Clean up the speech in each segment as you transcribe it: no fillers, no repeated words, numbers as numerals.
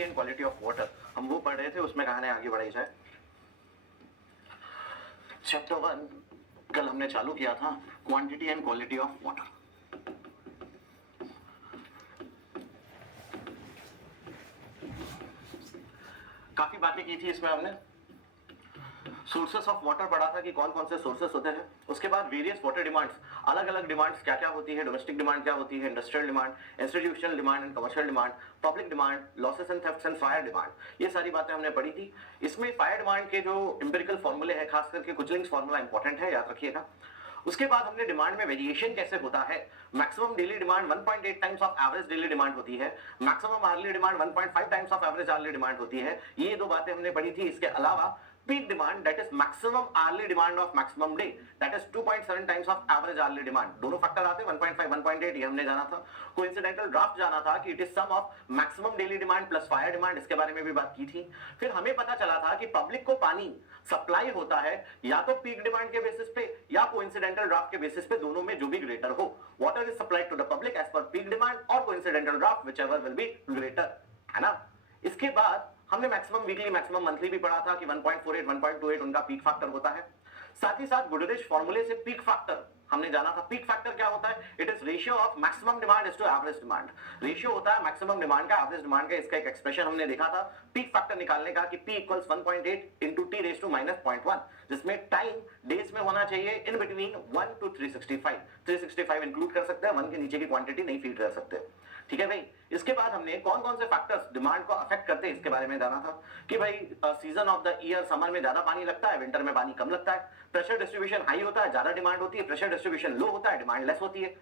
Quantity and quality of water, हम वो पढ़ रहे थे, उसमें कहानी आगे बढ़ाई जाए। चैप्टर 1 कल हमने चालू किया था, quantity and quality of water. काफी बातें की थी इसमें हमने। सोर्सेस ऑफ वाटर पढ़ा था कि कौन कौन से सोर्सेस होते हैं। उसके बाद वेरियस वाटर डिमांड्स, अलग अलग डिमांड्स क्या क्या होती है, डोमेस्टिक डिमांड क्या होती है, industrial demand, institutional demand and commercial demand, public demand, losses and thefts and fire demand, ये सारी बातें हमने पढ़ी थी। इसमें फायर डिमांड के जो एम्पिरिकल फॉर्मूले हैं, खास करके कुचलिंग्स फॉर्मूला इंपॉर्टेंट है, याद रखिएगा। उसके बाद हमने डिमांड में वेरिएशन कैसे होता है। Maximum daily demand 1.8 times of average daily demand होती है, maximum hourly demand 1.5 times of average hourly demand होती है। ये दो बातें हमने पढ़ी थी। इसके अलावा peak demand, that is maximum hourly demand of maximum day, that is 2.7 times of average hourly demand। दोनों फैक्टर आते हैं, 1.5 1.8, ये हमने जाना था। कोइंसिडेंटल ड्राफ्ट जाना था कि it is sum of maximum daily demand plus fire demand, इसके बारे में भी बात की थी। फिर हमें पता चला था कि पब्लिक को पानी सप्लाई होता है या तो पीक डिमांड के बेसिस पे या कोइंसिडेंटल ड्राफ्ट के बेसिस पे, दोनों में जो भी ग्रेटर हो। Water is supplied to the public as per peak demand और coincidental draft, whichever will be greater, है ना। इसके बाद हमने मैक्सिमम वीकली मैक्सिमम मंथली भी पढ़ा था कि 1.48 1.28 उनका पीक फैक्टर होता है। साथ ही साथ गुडरिच फॉर्मूले से पीक फैक्टर हमने जाना था। पीक फैक्टर क्या होता है? It is ratio of maximum demand is to average demand. Ratio होता है मैक्सिमम डिमांड का एवरेज डिमांड का। इसका एक एक्सप्रेशन हमने देखा था पीक फैक्टर निकालने का कि P equals 1.8 into T raise to -0.1, जिसमें टाइम डेज में होना चाहिए इन बिटवीन 1 to 365। 365 इंक्लूड कर सकते हैं, 1 के नीचे की क्वांटिटी नहीं फीड कर सकते, ठीक है भाई। इसके बाद हमने कौन कौन से फैक्टर्स डिमांड को अफेक्ट करते हैं इसके बारे में जाना था कि भाई season of the year, summer में ज्यादा पानी लगता है, विंटर में पानी कम लगता है। प्रेशर डिस्ट्रीब्यूशन हाई होता है, ज्यादा डिमांड होती है, प्रेशर डिस्ट्रीब्यूशन लो होता है, डिमांड लेस होती है।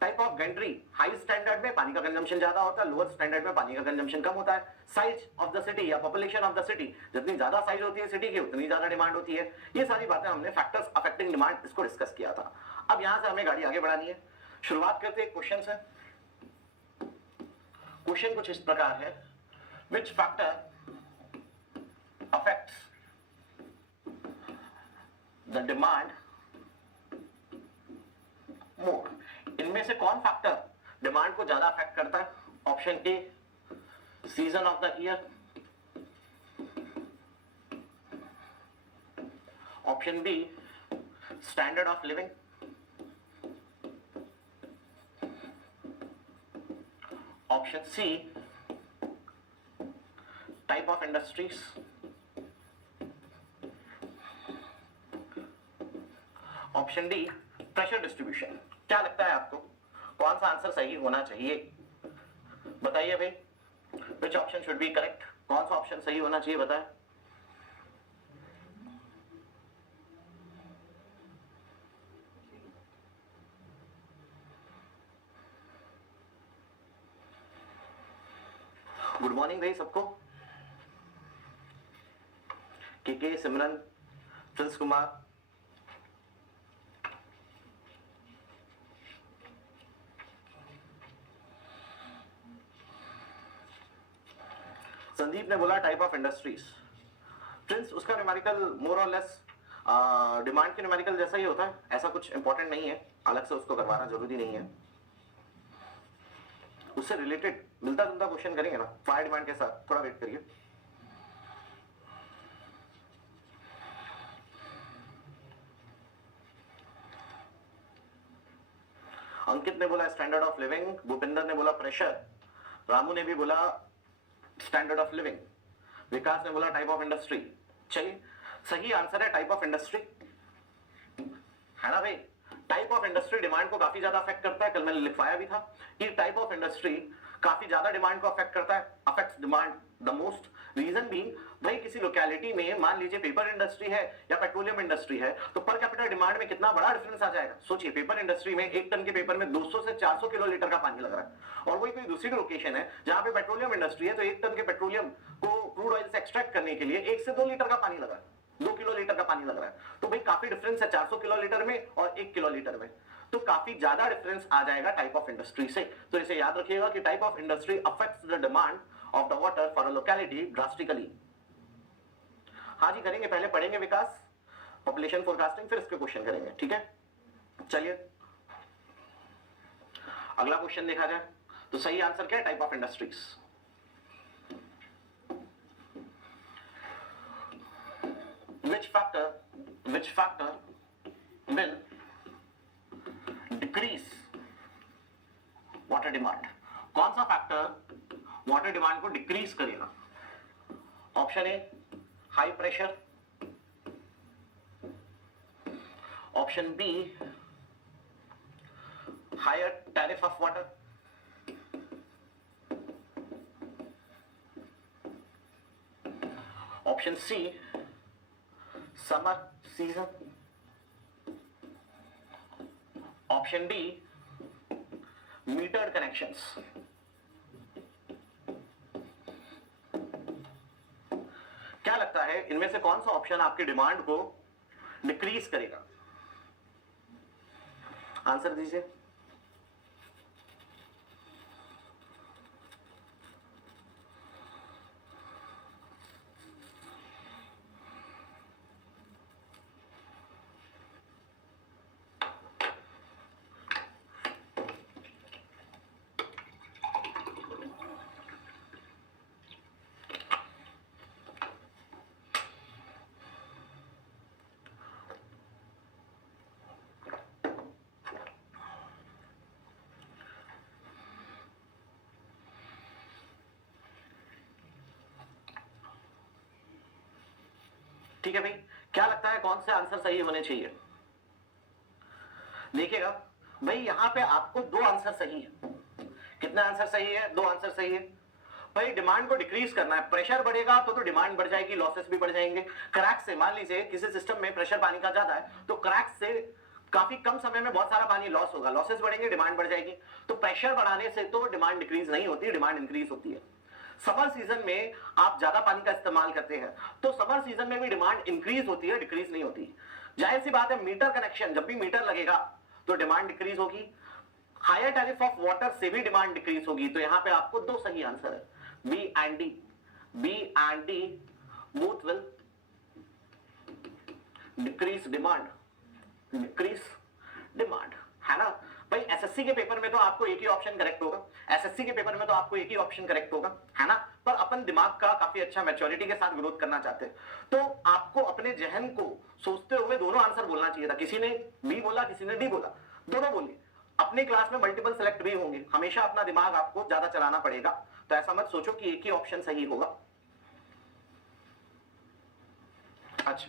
Type of Gentry, high standard में पानी का कंजम्पशन ज्यादा होता है, लोअर स्टैंडर्ड में पानी का कंजम्पशन कम होता है। साइज ऑफ द सिटी या पॉपुलेशन ऑफ द सिटी, जितनी ज्यादा साइज होती है सिटी की उतनी ज्यादा डिमांड होती है। ये सारी बातें हमने फैक्टर्स अफेक्टिंग डिमांड, इसको डिस्कस किया था। अब यहां से हमें गाड़ी आगे बढ़ानी है। शुरुआत करते हैं क्वेश्चन से। क्वेश्चन कुछ इस प्रकार है, which factor affects the demand more. इनमें से कौन फैक्टर डिमांड को ज्यादा अफेक्ट करता है? Option A season of the year, option B standard of living, option C type of industries, option D pressure distribution. क्या लगता है आपको कौन सा आंसर सही होना चाहिए? बताइए भाई, which option should be correct? कौन सा ऑप्शन सही होना चाहिए, बताएं। गुड मॉर्निंग भाई सबको। के सिमरन, प्रिंस कुमार, संदीप ने बोला टाइप ऑफ इंडस्ट्रीज। प्रिंस, उसका न्यूमेरिकल मोर और लेस डिमांड के न्यूमेरिकल जैसा ही होता है, ऐसा कुछ इंपॉर्टेंट नहीं है, अलग से उसको करवाना जरूरी नहीं है। उससे रिलेटेड मिलता जुलता क्वेश्चन करेंगे ना फायर डिमांड के साथ, थोड़ा वेट करिए। अंकित ने बोला स्टैंडर्ड ऑफ लिविंग, भूपिंदर ने बोला प्रेशर, रामू ने भी बोला स्टैंडर्ड ऑफ लिविंग, विकास ने बोला टाइप ऑफ इंडस्ट्री। चलिए, सही आंसर है टाइप ऑफ इंडस्ट्री, है ना भाई। टाइप ऑफ इंडस्ट्री डिमांड को काफी ज्यादा अफेक्ट करता है। कल मैंने लिखवाया भी था कि टाइप ऑफ इंडस्ट्री काफी ज्यादा डिमांड को अफेक्ट करता है, affects demand the most. Reason being, भाई किसी लोकेलिटी में मान लीजिए पेपर इंडस्ट्री है या पेट्रोलियम इंडस्ट्री है, तो पर कैपिटल डिमांड में कितना बड़ा डिफरेंस आ जाएगा। सोचिए, पेपर इंडस्ट्री में 1 टन के पेपर में 200 से 400 किलो लीटर का पानी लग रहा है, और वही कोई दूसरी लोकेशन है जहां पे पेट्रोलियम इंडस्ट्री है, तो 1 टन के पेट्रोलियम को क्रूड ऑयल से एक्सट्रैक्ट करने के लिए 1 से 2 लीटर का पानी लग रहा है, 2 किलो लीटर का पानी लग रहा है। तो भाई काफी डिफरेंस है 400 किलो लीटर में और 1 किलो लीटर में, तो काफी ज्यादा डिफरेंस आ जाएगा टाइप ऑफ इंडस्ट्री से। तो इसे याद रखिएगा कि type of industry affects the demand of the water for a locality drastically. हाँ जी करेंगे, पहले पढ़ेंगे विकास पॉपुलेशन फोरकास्टिंग, फिर इसके क्वेश्चन करेंगे, ठीक है। चलिए अगला क्वेश्चन देखा जाए। तो सही आंसर क्या है? Type of industries. which factor will decrease water demand? कौन सा फैक्टर वाटर डिमांड को डिक्रीज करेगा? Option A high pressure, option B higher tariff of water, option C summer season, option D metered connections. क्या लगता है इनमें से कौन सा ऑप्शन आपकी डिमांड को डिक्रीज करेगा? आंसर दीजिए। ठीक है भाई, क्या लगता है कौन से आंसर सही होने चाहिए? देखिएगा भाई, यहां पे आपको दो आंसर सही है। कितना आंसर सही है? दो आंसर सही है भाई। डिमांड को डिक्रीज करना है, प्रेशर बढ़ेगा तो डिमांड बढ़ जाएगी, लॉसेस भी बढ़ जाएंगे। क्रैक से, मान लीजिए किसी सिस्टम में प्रेशर पानी का ज्यादा है तो क्रैक से काफी कम समय में बहुत सारा पानी लॉस होगा, लॉसेस बढ़ेंगे, डिमांड बढ़ जाएगी। तो प्रेशर बढ़ाने से तो डिमांड डिक्रीज नहीं होती, डिमांड इंक्रीज होती है। समर सीजन में आप ज्यादा पानी का इस्तेमाल करते हैं तो समर सीजन में भी डिमांड इंक्रीज होती है, डिक्रीज नहीं होती। जाहिर सी बात है, मीटर कनेक्शन, जब भी मीटर लगेगा तो डिमांड डिक्रीज होगी। हायर टैरिफ ऑफ वाटर से भी डिमांड डिक्रीज होगी। तो यहां पे आपको दो सही आंसर है, B and D. B and D both will decrease demand, decrease demand, है ना भाई। एसएससी के पेपर में तो आपको एक ही ऑप्शन करेक्ट होगा, एसएससी के पेपर में तो आपको एक ही ऑप्शन करेक्ट होगा, है ना। पर अपन दिमाग का काफी अच्छा मैच्योरिटी के साथ विरोध करना चाहते हैं तो आपको अपने जहन को सोचते हुए दोनों आंसर बोलना चाहिए था। किसी ने बी बोला, किसी ने डी बोला, दोनों बोलिए। अपने क्लास में मल्टीपल सेलेक्ट भी होंगे, हमेशा अपना दिमाग आपको ज्यादा चलाना पड़ेगा। तो ऐसा मत सोचो कि एक ही ऑप्शन सही होगा। अच्छा,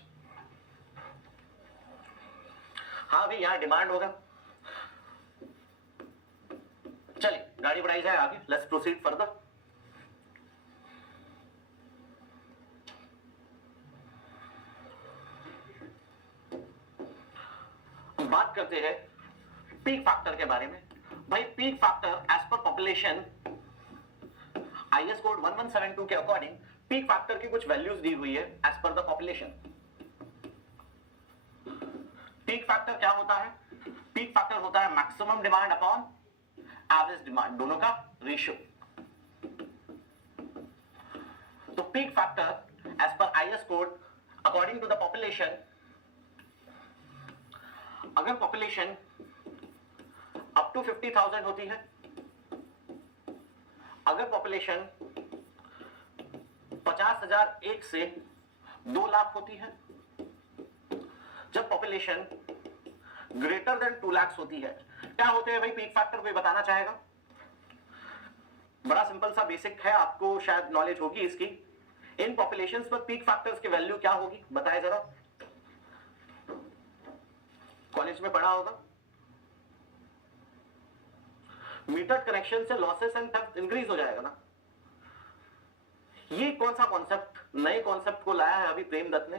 हाँ भाई, यहां डिमांड होगा। चलिए गाड़ी बढ़ाई जाए आगे, लेट्स प्रोसीड फर्दर। बात करते हैं पीक फैक्टर के बारे में। भाई पीक फैक्टर एज पर पॉपुलेशन आईएस कोड 1172 के अकॉर्डिंग पीक फैक्टर की कुछ वैल्यूज दी हुई है as per the population. Peak factor क्या होता है? पीक फैक्टर होता है maximum demand upon average demand, दोनों का रेशियो। तो पीक फैक्टर एज पर IS code according to the population, अगर पॉपुलेशन अप टू 50,000 होती है, अगर पॉपुलेशन 50,001 से 2 लाख होती है, जब पॉपुलेशन ग्रेटर देन 2 लाख होती है, क्या होते हैं भाई पीक फैक्टर? कोई बताना चाहेगा? बड़ा सिंपल सा बेसिक है, आपको शायद नॉलेज होगी इसकी। इन पॉपुलेशंस पर पीक फैक्टर्स की वैल्यू क्या होगी बताए जरा, कॉलेज में पढ़ा होगा। मीटर कनेक्शन से लॉसेस एंड थेफ्ट इंक्रीज हो जाएगा ना। ये कौन सा कॉन्सेप्ट, नए कॉन्सेप्ट को लाया है अभी प्रेम दत्त ने।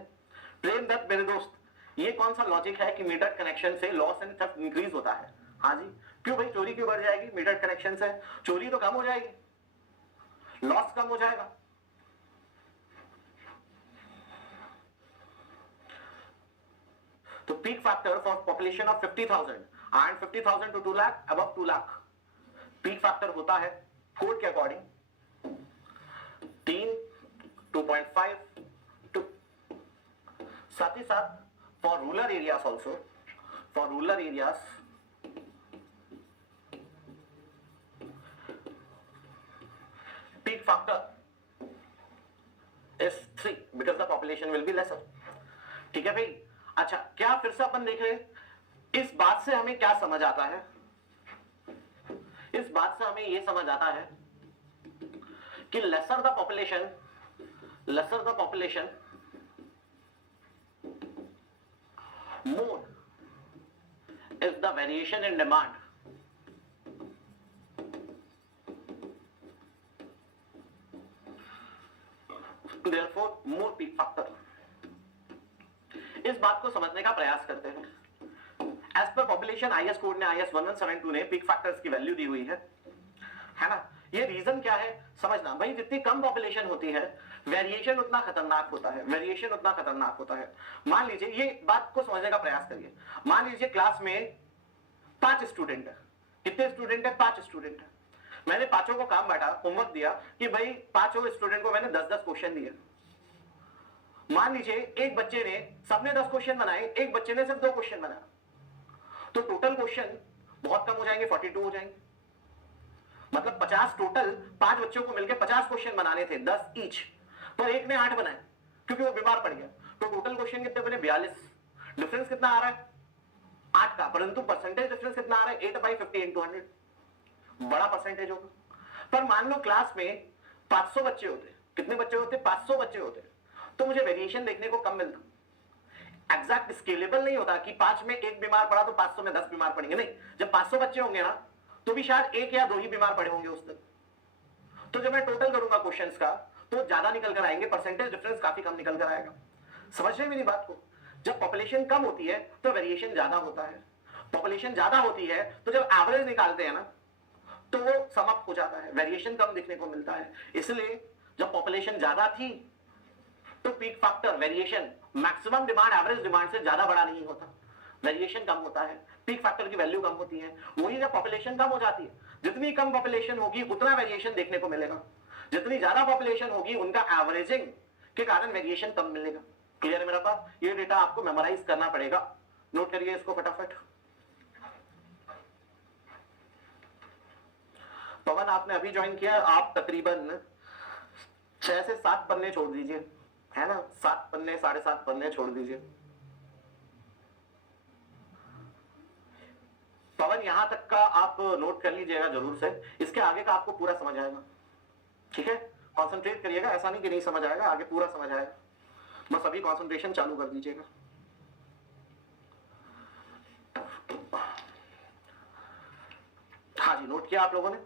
प्रेम दत्त मेरे दोस्त, ये कौन सा लॉजिक है कि मीटर कनेक्शन से लॉस एंड थेफ्ट इंक्रीज होता है? हाँ जी, क्यों भाई, चोरी क्यों बढ़ जाएगी? मीटर कनेक्शन से चोरी तो कम हो जाएगी, लॉस कम हो जाएगा। तो peak factor for population of 50,000 and 50,000 to 2 lakh, above 2 lakh, peak factor होता है कोड के अकॉर्डिंग 3, 2.5 2। साथ ही साथ for rural areas also, for rural areas peak factor is 3 because the population will be lesser. ठीक है भाई। अच्छा, क्या फिर से अपन देख रहे हैं, इस बात से हमें क्या समझ आता है, इस बात से हमें यह समझ आता है कि lesser the population more is the variation in demand. Therefore, more peak factor. इस बात को समझने का प्रयास करते हैं। एज पर पॉपुलेशन IS कोड ने IS 1172 ने पीक फैक्टर्स की वैल्यू दी हुई है ना। ये रीजन क्या है समझना भाई, जितनी कम पॉपुलेशन होती है वेरिएशन उतना खतरनाक होता है, वेरिएशन उतना खतरनाक होता है। मान लीजिए, ये बात को समझने का प्रयास करिए, मान लीजिए क्लास में 5 स्टूडेंट है। कितने स्टूडेंट है? 5 स्टूडेंट है। मैंने पांचों को काम बांटा, होमवर्क दिया कि भाई पांचों स्टूडेंट को मैंने 10-10 क्वेश्चन दिए। मान लीजिए एक बच्चे ने, सबने 10 क्वेश्चन बनाए, एक बच्चे ने सिर्फ 2 क्वेश्चन बनाया, तो टोटल क्वेश्चन बहुत कम हो जाएंगे, 42 हो जाएंगे। मतलब 50 टोटल, 5 बच्चों को मिलकर 50 क्वेश्चन बनाने थे, 10 ईच, तो एक ने 8 बनाए क्योंकि वो बीमार पड़ गया। तो टोटल क्वेश्चन कितने बने? 42। डिफरेंस कितना आ रहा है? 8 का, परंतु परसेंटेज डिफरेंस कितना आ रहा है? 8/50 into 100, बड़ा परसेंटेज होगा। पर मान लो क्लास में 500 बच्चे होते, कितने बच्चे होते? 500 बच्चे होते, तो मुझे वेरिएशन देखने को कम मिलता। एग्जैक्ट स्केलेबल नहीं होता कि 5 में 1 बीमार पड़ा तो 500 में 10 बीमार पड़ेंगे, नहीं। जब 500 बच्चे होंगे ना, तो भी शायद 1 या 2 ही बीमार पड़े होंगे उस दिन। तो जब मैं टोटल करूंगा क्वेश्चंस का, तो ज्यादा निकल कर आएंगे, परसेंटेज डिफरेंस काफी कम निकल कर आएगा। समझ रहे मेरी बात को? जब पॉपुलेशन कम होती है तो वेरिएशन ज्यादा होता है, पॉपुलेशन ज्यादा होती है तो जब एवरेज निकालते हैं ना, तो वो सम अप हो जाता है, वेरिएशन कम दिखने को मिलता है। इसलिए जब पॉपुलेशन ज्यादा थी तो peak factor variation maximum demand average demand से ज्यादा बड़ा नहीं होता, वेरिएशन कम होता है, पीक फैक्टर की वैल्यू कम होती है। वही जब पॉपुलेशन कम हो जाती है, जितनी कम पॉपुलेशन होगी उतना वेरिएशन देखने को मिलेगा, जितनी ज्यादा पॉपुलेशन होगी उनका एवरेजिंग के कारण वेरिएशन कम मिलेगा। क्लियर है मेरा बात? ये डेटा आपको मेमोराइज करना पड़ेगा, नोट करिए इसको फटाफट। पवन आपने अभी ज्वाइन किया, आप तकरीबन 6 से 7 पन्ने छोड़ दीजिए, है ना, 7 पन्ने 7.5 पन्ने छोड़ दीजिए। पवन यहां तक का आप नोट कर लीजिएगा जरूर से, इसके आगे का आपको पूरा समझ आएगा। ठीक है, कंसंट्रेट करिएगा, ऐसा नहीं कि नहीं समझ आएगा, आगे पूरा समझ आएगा, बस अभी कंसंट्रेशन चालू कर दीजिएगा। हाँ जी, नोट किया आप लोगों ने?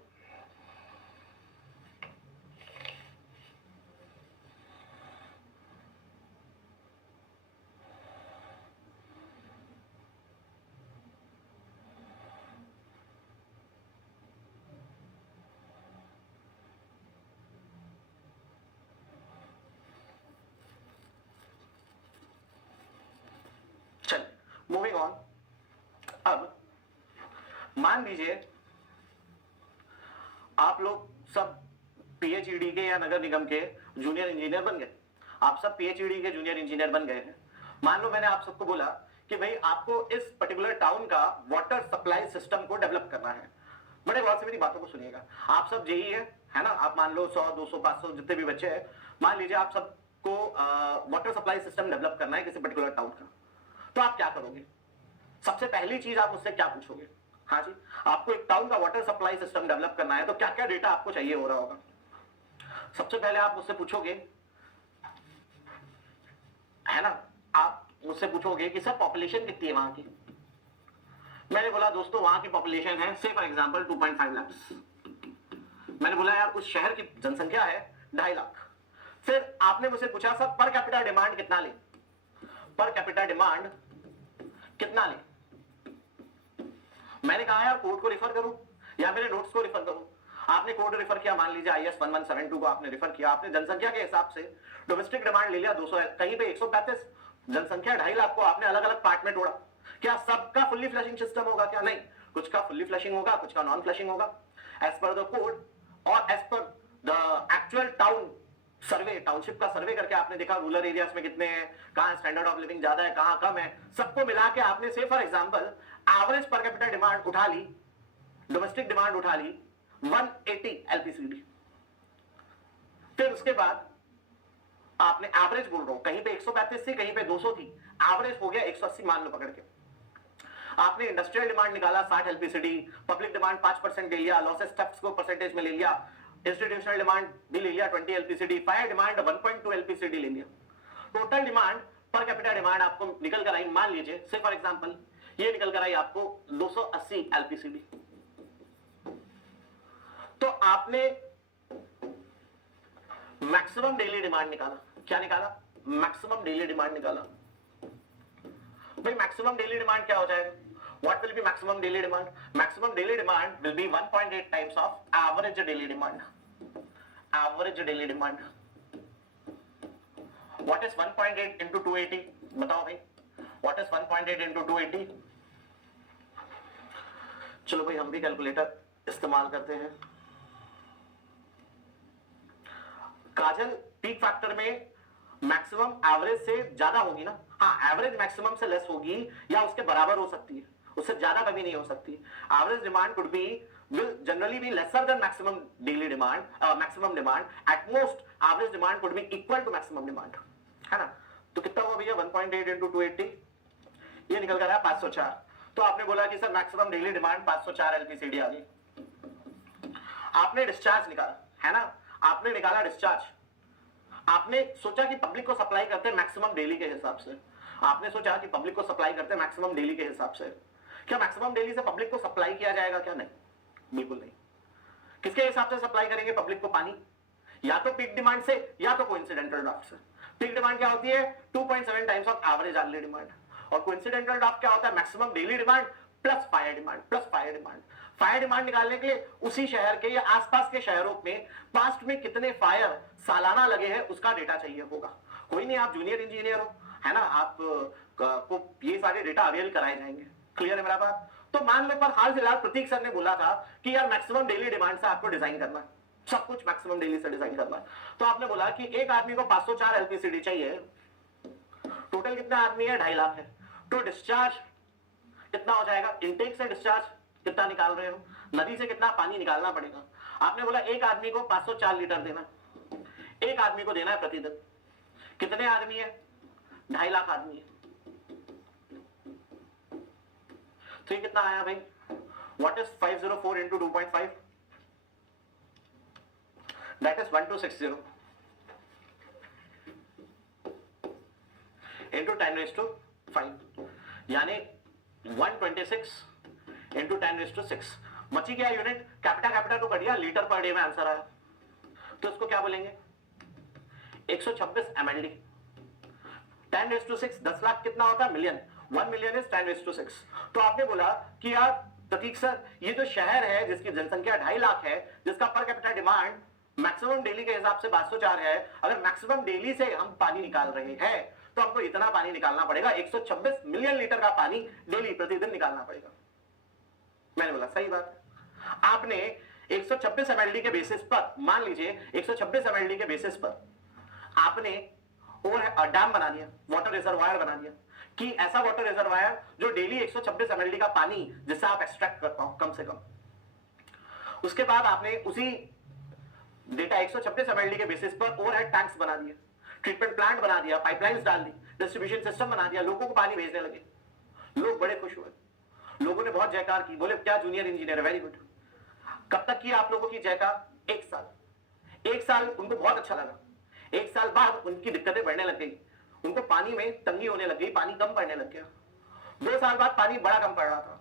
Moving on. अब मान लीजिए आप लोग सब पीएचईडी के या नगर निगम के जूनियर इंजीनियर बन गए, आप सब पीएचईडी के जूनियर इंजीनियर बन गए हैं। मान लो मैंने आप सबको बोला कि भाई आपको इस पर्टिकुलर टाउन का वाटर सप्लाई सिस्टम को डेवलप करना है। बड़े गौर से मेरी बातों को सुनिएगा। आप सब जेई है ना, आप मान लो 100 200 500 जितने भी बच्चे हैं, मान लीजिए आप सबको वाटर सप्लाई सिस्टम डेवलप करना है किसी पर्टिकुलर टाउन का। तो आप क्या करोगे? सबसे पहली चीज आप मुझसे क्या पूछोगे? हाँ जी, आपको एक टाउन का वाटर सप्लाई सिस्टम डेवलप करना है, तो क्या क्या डेटा आपको चाहिए हो रहा होगा? सबसे पहले आप मुझसे पूछोगे, है ना, आप मुझसे पूछोगे कि सर पॉपुलेशन कितनी है वहां की। मैंने बोला दोस्तों वहां की पॉपुलेशन है से फॉर एग्जांपल 2.5 लाख। मैंने बोला यार उस शहर की जनसंख्या है 2.5 लाख। फिर आपने मुझसे पूछा सर पर कैपिटा डिमांड कितना ले, पर कैपिटा डिमांड कितना ले। मैंने कहा यार कोड को रेफर करूं या मेरे नोट्स को रेफर करूं। आपने कोड रेफर किया, मान लीजिए IS 1172 को आपने रेफर किया, आपने जनसंख्या के हिसाब से डोमेस्टिक डिमांड ले लिया 200, कहीं पे 135, जनसंख्या 2.5 लाख को आपने अलग अलग पार्ट में तोड़ा। क्या सबका फुल्ली फ्लशिंग सिस्टम होगा? क्या नहीं, कुछ का फुल्ली फ्लशिंग होगा, कुछ का नॉन फ्लशिंग होगा, एज पर द कोड और as per the actual town survey, township का सर्वे करके आपने देखा रूरल एरियाज में कितने हैं, कहां स्टैंडर्ड ऑफ लिविंग ज्यादा है, कहां कम है, सबको मिला के आपने से for example average per capita demand उठा ली, डोमेस्टिक डिमांड उठा ली 180 LPCD। फिर उसके बाद आपने एवरेज बोल रहा हूं, कहीं पे 135 थी, कहीं पे 200 थी, एवरेज हो गया 180 मान लो पकड़ के। आपने इंडस्ट्रियल डिमांड निकाला 60 एलपीसीडी, पब्लिक डिमांड 5% ले लिया, लॉसेस टैक्स को परसेंटेज में ले लिया, इंस्टीट्यूशनल डिमांड भी ले लिया 20 एलपीसीडी, फायर डिमांड 1.2 एलपीसीडी ले लिया। Total demand per capita demand आपको निकल कर आई, मान लीजिए से फॉर एग्जांपल ये निकल कर आई आपको 280 एलपीसीडी। तो आपने मैक्सिमम डेली डिमांड निकाला, क्या निकाला? मैक्सिमम डेली डिमांड निकाला। भाई मैक्सिमम डेली डिमांड क्या हो जाएगा? What will be maximum daily demand? Maximum daily demand will be 1.8 times of average daily demand. Average daily demand. What is 1.8 into 280? बताओ भाई. What is 1.8 into 280? चलो भाई हम भी कैलकुलेटर इस्तेमाल करते हैं। काजल पीक फैक्टर में मैक्सिमम एवरेज से ज्यादा होगी ना? हाँ, एवरेज मैक्सिमम से लेस होगी या उसके बराबर हो सकती है, उससे ज्यादा कभी नहीं हो सकती। Average demand could be will generally be lesser than maximum daily demand, maximum demand. At most, average demand could be equal to maximum demand, है ना? तो कितना हुआ भैया 1.8 into 280? ये निकल कर आया 504। तो आपने बोला कि sir maximum daily demand 504 LPCD आ गई। आपने डिस्चार्ज निकाला, है ना? आपने निकाला डिस्चार्ज। आपने सोचा कि पब्लिक को सप्लाई करते हैं मैक्सिमम डेली के हिसाब से। आपने सोचा कि पब्लिक को सप्लाई करते हैं मैक्सिमम डेली के हिसाब से। क्या मैक्सिमम डेली से पब्लिक को सप्लाई किया जाएगा क्या? नहीं, बिल्कुल नहीं। किसके हिसाब से सप्लाई करेंगे पब्लिक को पानी? या तो पीक डिमांड से या तो कोइंसिडेंटल ड्राफ्ट से। पीक डिमांड क्या होती है? 2.7 times of average early demand. और कोइंसिडेंटल ड्राफ्ट क्या होता है? Maximum daily demand plus fire demand, plus fire demand. Fire demand निकालने के लिए उसी शहर के या आसपास के शहरों में पास्ट में कितने फायर सालाना लगे हैं उसका डेटा चाहिए होगा। कोई नहीं, आप जूनियर इंजीनियर हो, है ना? आप को ये सारे डेटा अवेल कराए जाएंगे। क्लियर है मेरा बात? तो मान लो पर हाल फिलहाल प्रतीक सर ने बोला था कि यार मैक्सिमम डेली डिमांड से आपको डिजाइन करना है, सब कुछ मैक्सिमम डेली से डिजाइन करना है। तो आपने बोला कि एक आदमी को 504 एलपीसीडी चाहिए, टोटल कितना आदमी है? 2.5 लाख है। तो डिस्चार्ज कितना हो जाएगा? इनटेक से डिस्चार्ज कितना निकाल रहे हो? नदी से कितना पानी निकालना पड़ेगा? आपने बोला एक आदमी को 504 लीटर देना, एक आदमी को देना है प्रतिदिन। कितने आदमी है? 2.5 लाख आदमी है। तो ये कितना आया भाई? What is 504 into 2.5? That is 1260 into 10⁵, यानी 126 into 10⁶। बची क्या यूनिट? कैपिटा तो कटिया, लीटर पर डे में आंसर आया। तो इसको क्या बोलेंगे? 126 mld। 10⁶, 10 लाख कितना होता है? मिलियन। 1 million is 10⁶। तो आपने बोला कि यार प्रतीक सर, ये जो शहर है जिसकी जनसंख्या 2.5 लाख है, जिसका per capita demand maximum daily के हिसाब से 504 है, अगर मैक्सिमम डेली से हम पानी निकाल रहे हैं तो हमको इतना पानी निकालना पड़ेगा, 126 मिलियन लीटर का पानी डेली प्रतिदिन निकालना पड़ेगा। मैंने बोला सही बात। आपने 126 mld के बेसिस पर, मान लीजिए 126 mld के बेसिस पर आपने डैम बना दिया, वाटर रिजर्वायर बना दिया कि ऐसा वाटर रिजर्वायर जो डेली 126 mld का पानी जिससे आप एक्सट्रैक्ट कर पाओ कम से कम। उसके बाद आपने उसी डेटा 126 mld के बेसिस पर ओवरहेड टैंक्स बना दिए, ट्रीटमेंट प्लांट बना दिया, पाइपलाइंस डाल दी, डिस्ट्रीब्यूशन सिस्टम बना दिया, लोगों को पानी भेजने लगे। लोग बड़े खुश हुए, लोगों ने बहुत जयकार की, बोले क्या जूनियर इंजीनियर है, वेरी गुड। कब तक की आप लोगों की जयकार? 1 साल। 1 साल उनको बहुत अच्छा लगा। 1 साल बाद उनकी दिक्कतें बढ़ने लग गई, उनको पानी में तंगी होने लग गई, पानी कम पड़ने लग गया। 2 साल बाद पानी बड़ा कम पड़ रहा था।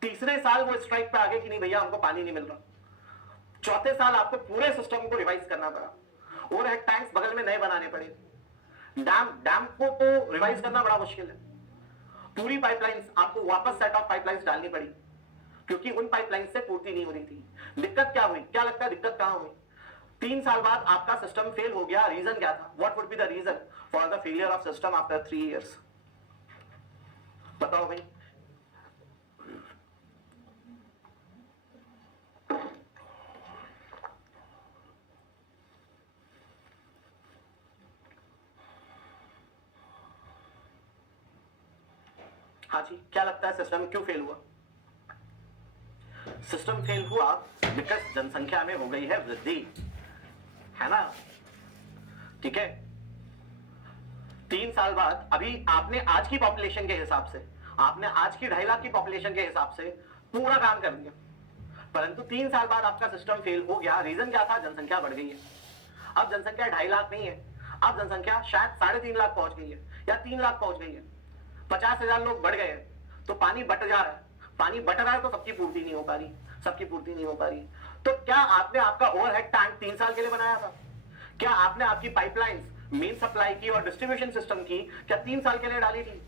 तीसरे साल वो स्ट्राइक पे आ गए कि नहीं भैया हमको पानी नहीं मिल रहा। चौथे साल आपको पूरे सिस्टम को रिवाइज करना पड़ा, ओवरहेड टैंक्स बगल में नए बनाने पड़े, डैम को तो रिवाइज करना बड़ा मुश्किल है। पूरी पाइपलाइंस आपको वापस सेट ऑफ पाइपलाइंस डालनी पड़ी क्योंकि उन पाइपलाइंस से पूर्ति नहीं हो रही थी। दिक्कत क्या हुई? क्या लगता है दिक्कत कहां हुई? 3 साल बाद आपका सिस्टम फेल हो गया। रीजन क्या था? What would be the reason for the failure of system after 3 years? बताओ भाई। हाँ जी, क्या लगता है सिस्टम क्यों फेल हुआ? सिस्टम फेल हुआ बिकॉज जनसंख्या में हो गई है वृद्धि, है ना? ठीक है, 3 साल बाद, अभी आपने आज की पॉपुलेशन के हिसाब से, आपने आज की 2.5 लाख की पॉपुलेशन के हिसाब से पूरा काम कर दिया, परंतु 3 साल बाद आपका सिस्टम फेल हो गया। रीजन क्या था? जनसंख्या बढ़ गई है। अब जनसंख्या 2.5 लाख नहीं है, अब जनसंख्या शायद 3.5 लाख पहुंच गई है या 3 लाख पहुंच गई है। 50,000 लोग बढ़ गए, तो पानी बट जा रहा है। पानी बट रहा है तो सबकी पूर्ति नहीं हो पा रही, सबकी पूर्ति नहीं हो पा रही। तो क्या आपने आपका ओवरहेड टैंक 3 साल के लिए बनाया था? क्या आपने आपकी पाइपलाइंस, मेन सप्लाई की और डिस्ट्रीब्यूशन सिस्टम की क्या 3 साल के लिए डाली थी?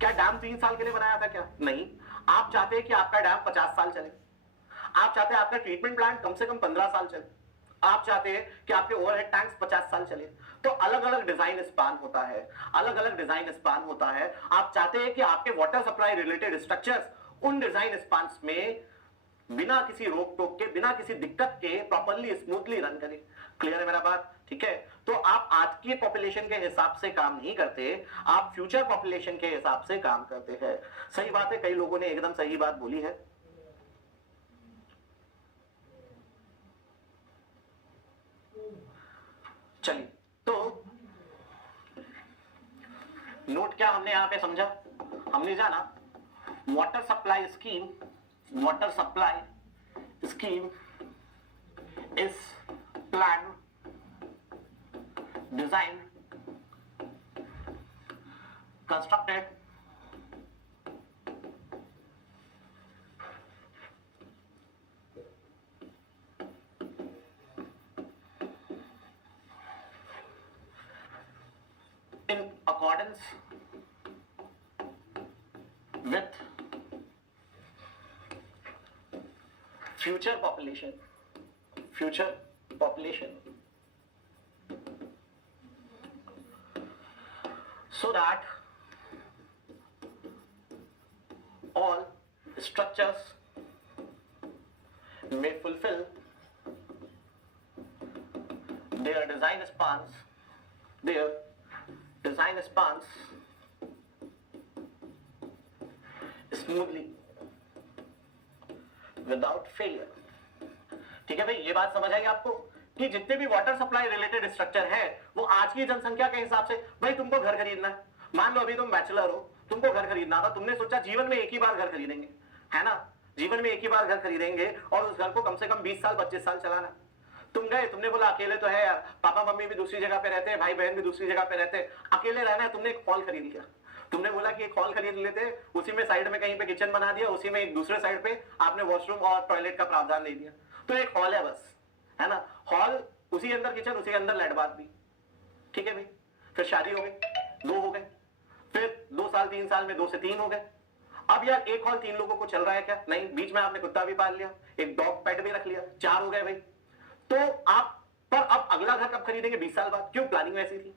क्या डैम 3 साल के लिए बनाया था? क्या नहीं। आप चाहते हैं कि आपका डैम 50 साल चले, आप चाहते हैं आपका ट्रीटमेंट प्लांट कम से कम 15 साल चले, आप चाहते हैं कि आपके ओवरहेड टैंक्स 50 साल चले। तो अलग अलग डिजाइन स्पान होता है, अलग अलग डिजाइन स्पान होता है। आप चाहते हैं कि आपके वाटर सप्लाई रिलेटेड स्ट्रक्चर्स उन डिजाइन स्पान में बिना किसी रोक टोक के, बिना किसी दिक्कत के प्रॉपर्ली स्मूथली रन करें। क्लियर है मेरा बात? ठीक है। तो आप आज की पॉपुलेशन के हिसाब से काम नहीं करते, आप फ्यूचर पॉपुलेशन के हिसाब से काम करते हैं। सही बात है, कई लोगों ने एकदम सही बात बोली है। चलिए, तो नोट क्या हमने यहां पे समझा? हमने जाना water supply scheme, water supply scheme is plan, design, constructed in accordance with future population, future population, so that all structures may fulfill their design spans, their design spans smoothly without failure। ठीक है भाई, ये बात समझ आई आपको कि जितने भी वाटर सप्लाई रिलेटेड स्ट्रक्चर है वो आज की जनसंख्या के हिसाब से, भाई तुमको घर खरीदना है, मान लो अभी तुम बैचलर हो, तुमको घर खरीदना था, तुमने सोचा जीवन में एक ही बार घर खरीदेंगे, है ना, जीवन में एक ही बार घर खरीदेंगे और उस घर को कम से कम 20 साल 25 साल चलाना। तुम गए, तुमने बोला अकेले तो है यार, पापा मम्मी भी दूसरी जगह पे रहते हैं, भाई बहन भी दूसरी जगह पे रहते हैं, अकेले रहना है, तुमने एक हॉल खरीद लिया। तुमने बोला कि एक हॉल खरीद लेते, उसी में साइड में कहीं पे किचन बना दिया, उसी में एक दूसरे साइड पे आपने वॉशरूम और टॉयलेट का प्रावधान दे दिया, तो एक हॉल है बस, है ना, हॉल, उसी अंदर किचन, उसी अंदर लेट बाथ भी। ठीक है भाई, फिर शादी हो गई, 2 हो गए, फिर 2 साल 3 साल में 2 से 3 हो गए। अब यार एक हॉल 3 लोगों को चल रहा है क्या? नहीं, बीच में आपने कुत्ता भी पाल लिया, एक डॉग पेट भी रख लिया, 4 हो गए भाई। तो आप पर अब अगला घर कब खरीदेंगे? 20 साल बाद। क्यों? प्लानिंग वैसी थी।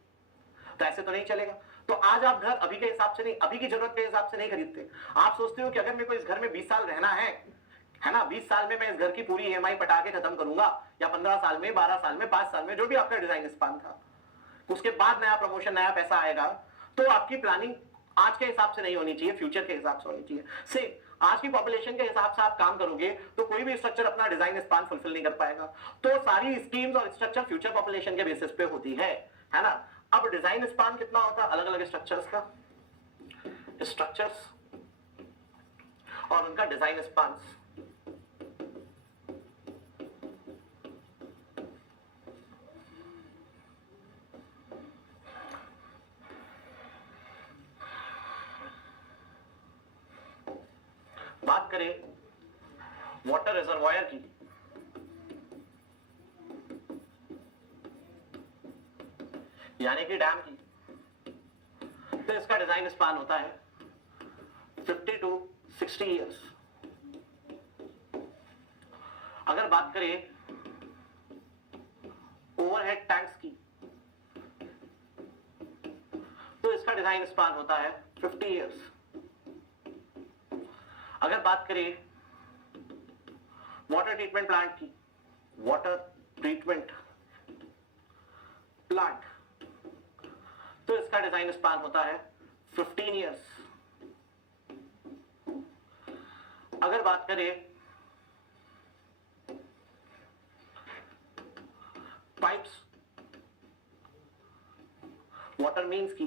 तो ऐसे तो नहीं चलेगा। तो आज आप घर अभी के हिसाब से नहीं, अभी की जरूरत के हिसाब से नहीं खरीदते। आप सोचते हो कि अगर मेरे को इस घर में 20 साल रहना है ना, 20 साल में मैं इस घर की पूरी ईएमआई पटा के खत्म करूंगा, या 15 साल में, 12 साल में, 5 साल में, जो भी आपका डिजाइन स्पान था, उसके बाद नया प्रमोशन, नया पैसा आएगा। तो आपकी प्लानिंग आज के हिसाब से नहीं होनी चाहिए, फ्यूचर के हिसाब से होनी चाहिए। से आज की पॉपुलेशन के हिसाब से आप काम करोगे तो कोई भी स्ट्रक्चर अपना डिजाइन स्पान फुलफिल नहीं कर पाएगा। तो सारी स्कीम्स और स्ट्रक्चर फ्यूचर पॉपुलेशन के बेसिस पे होती है ना। अब डिजाइन स्पान कितना होता है अलग अलग स्ट्रक्चर्स का, स्ट्रक्चर्स और उनका डिजाइन स्पान। बात करें वाटर रिजर्वायर की, यानी कि डैम की, तो इसका डिजाइन स्पान होता है 50 to 60 इयर्स। अगर बात करें ओवरहेड टैंक्स की, तो इसका डिजाइन स्पान होता है 50 इयर्स। अगर बात करें वाटर ट्रीटमेंट प्लांट की, वाटर ट्रीटमेंट प्लांट, तो इसका डिजाइन स्पान होता है 15 इयर्स। अगर बात करें पाइप्स, वाटर मीन्स की,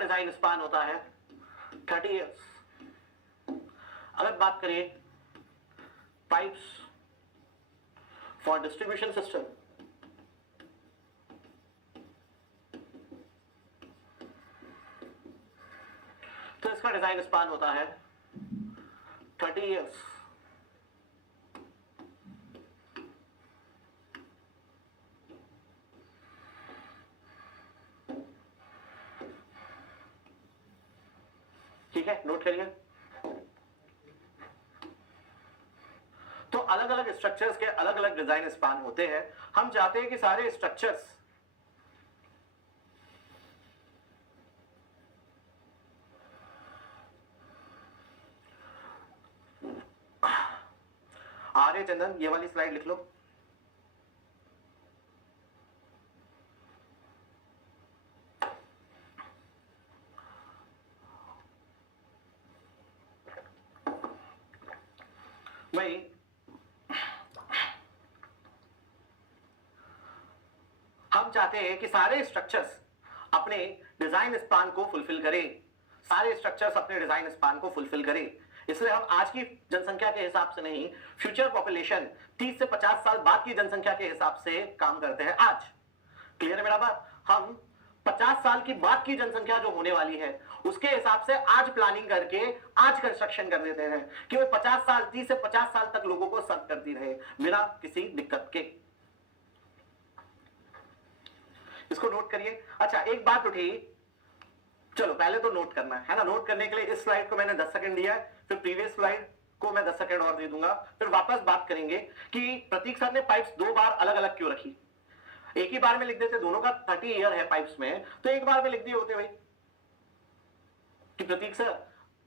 डिजाइन स्पान होता है 30 इयर्स। अगर बात करें पाइप्स फॉर डिस्ट्रीब्यूशन सिस्टम, तो इसका डिजाइन स्पान होता है 30 इयर्स। ठीक है, नोट करिए। तो अलग अलग स्ट्रक्चर्स के अलग अलग डिजाइन स्पान होते हैं। हम चाहते हैं कि सारे स्ट्रक्चर्स आर्य चंदन, ये वाली स्लाइड लिख लो। भाई हम चाहते हैं कि सारे स्ट्रक्चर्स अपने डिजाइन स्पान को फुलफिल करें, सारे स्ट्रक्चर्स अपने डिजाइन स्पान को फुलफिल करें। इसलिए हम आज की जनसंख्या के हिसाब से नहीं, फ्यूचर पॉपुलेशन 30 से 50 साल बाद की जनसंख्या के हिसाब से काम करते हैं आज। क्लियर है मेरा बात? हम 50 साल की बाद की जनसंख्या जो होने वाली है उसके हिसाब से आज प्लानिंग करके आज कंस्ट्रक्शन कर देते हैं कि वो 50 साल 30 से 50 साल तक लोगों को सर्व करती रहे बिना किसी दिक्कत के। इसको नोट करिए। अच्छा, एक बात उठी, चलो पहले तो नोट करना है ना। नोट करने के लिए इस स्लाइड को मैंने 10 सेकंड दिया है, फिर प्रीवियस स्लाइड को मैं 10 सेकंड और दे दूंगा, फिर वापस बात करेंगे कि प्रतीक सर ने पाइप्स दो बार अलग अलग क्यों रखी। एक ही बार में लिख देते, दोनों का 30 ईयर है पाइप्स में, तो एक बार में लिख दिए होते भाई कि प्रतीक सर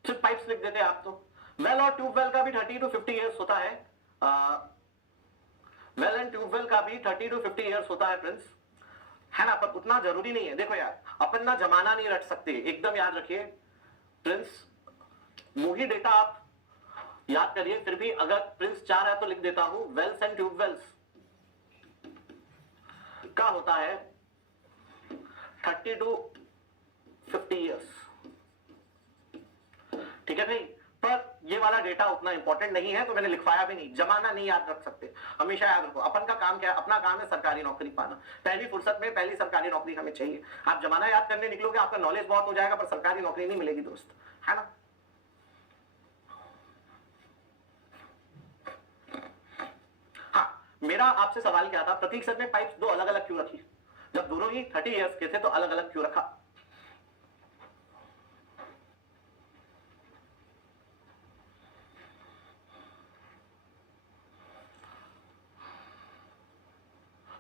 सिर्फ पाइप्स लिख देते आप तो। वेल और ट्यूबवेल का भी 30 to 50 ईयर्स होता है। वेल एंड ट्यूबवेल का भी 30 to 50 ईयर्स होता है प्रिंस, है ना। पर उतना जरूरी नहीं है। देखो यार, अपन ना जमाना नहीं रट सकते, एकदम याद रखिए प्रिंस। वही डेटा आप याद करिए। फिर भी अगर प्रिंस चाह रहा है तो लिख देता हूं, वेल्स एंड ट्यूबवेल्स का होता है 30 to 50 ईयर्स। ठीक है भाई, पर ये वाला डेटा उतना इंपॉर्टेंट नहीं है तो मैंने लिखवाया भी नहीं। जमाना नहीं याद रख सकते, हमेशा याद रखो अपन का काम क्या है, अपना काम है सरकारी नौकरी पाना। पहली फुर्सत में पहली सरकारी नौकरी हमें चाहिए। आप जमाना याद करने निकलोगे, आपका नॉलेज बहुत हो जाएगा पर सरकारी नौकरी नहीं मिलेगी दोस्त, है ना। हाँ, मेरा आपसे सवाल क्या था, प्रतीक सर ने पाइप्स दो अलग अलग क्यों रखी? जब दोनों ही 30 ईयर्स के थे तो अलग अलग क्यों रखा?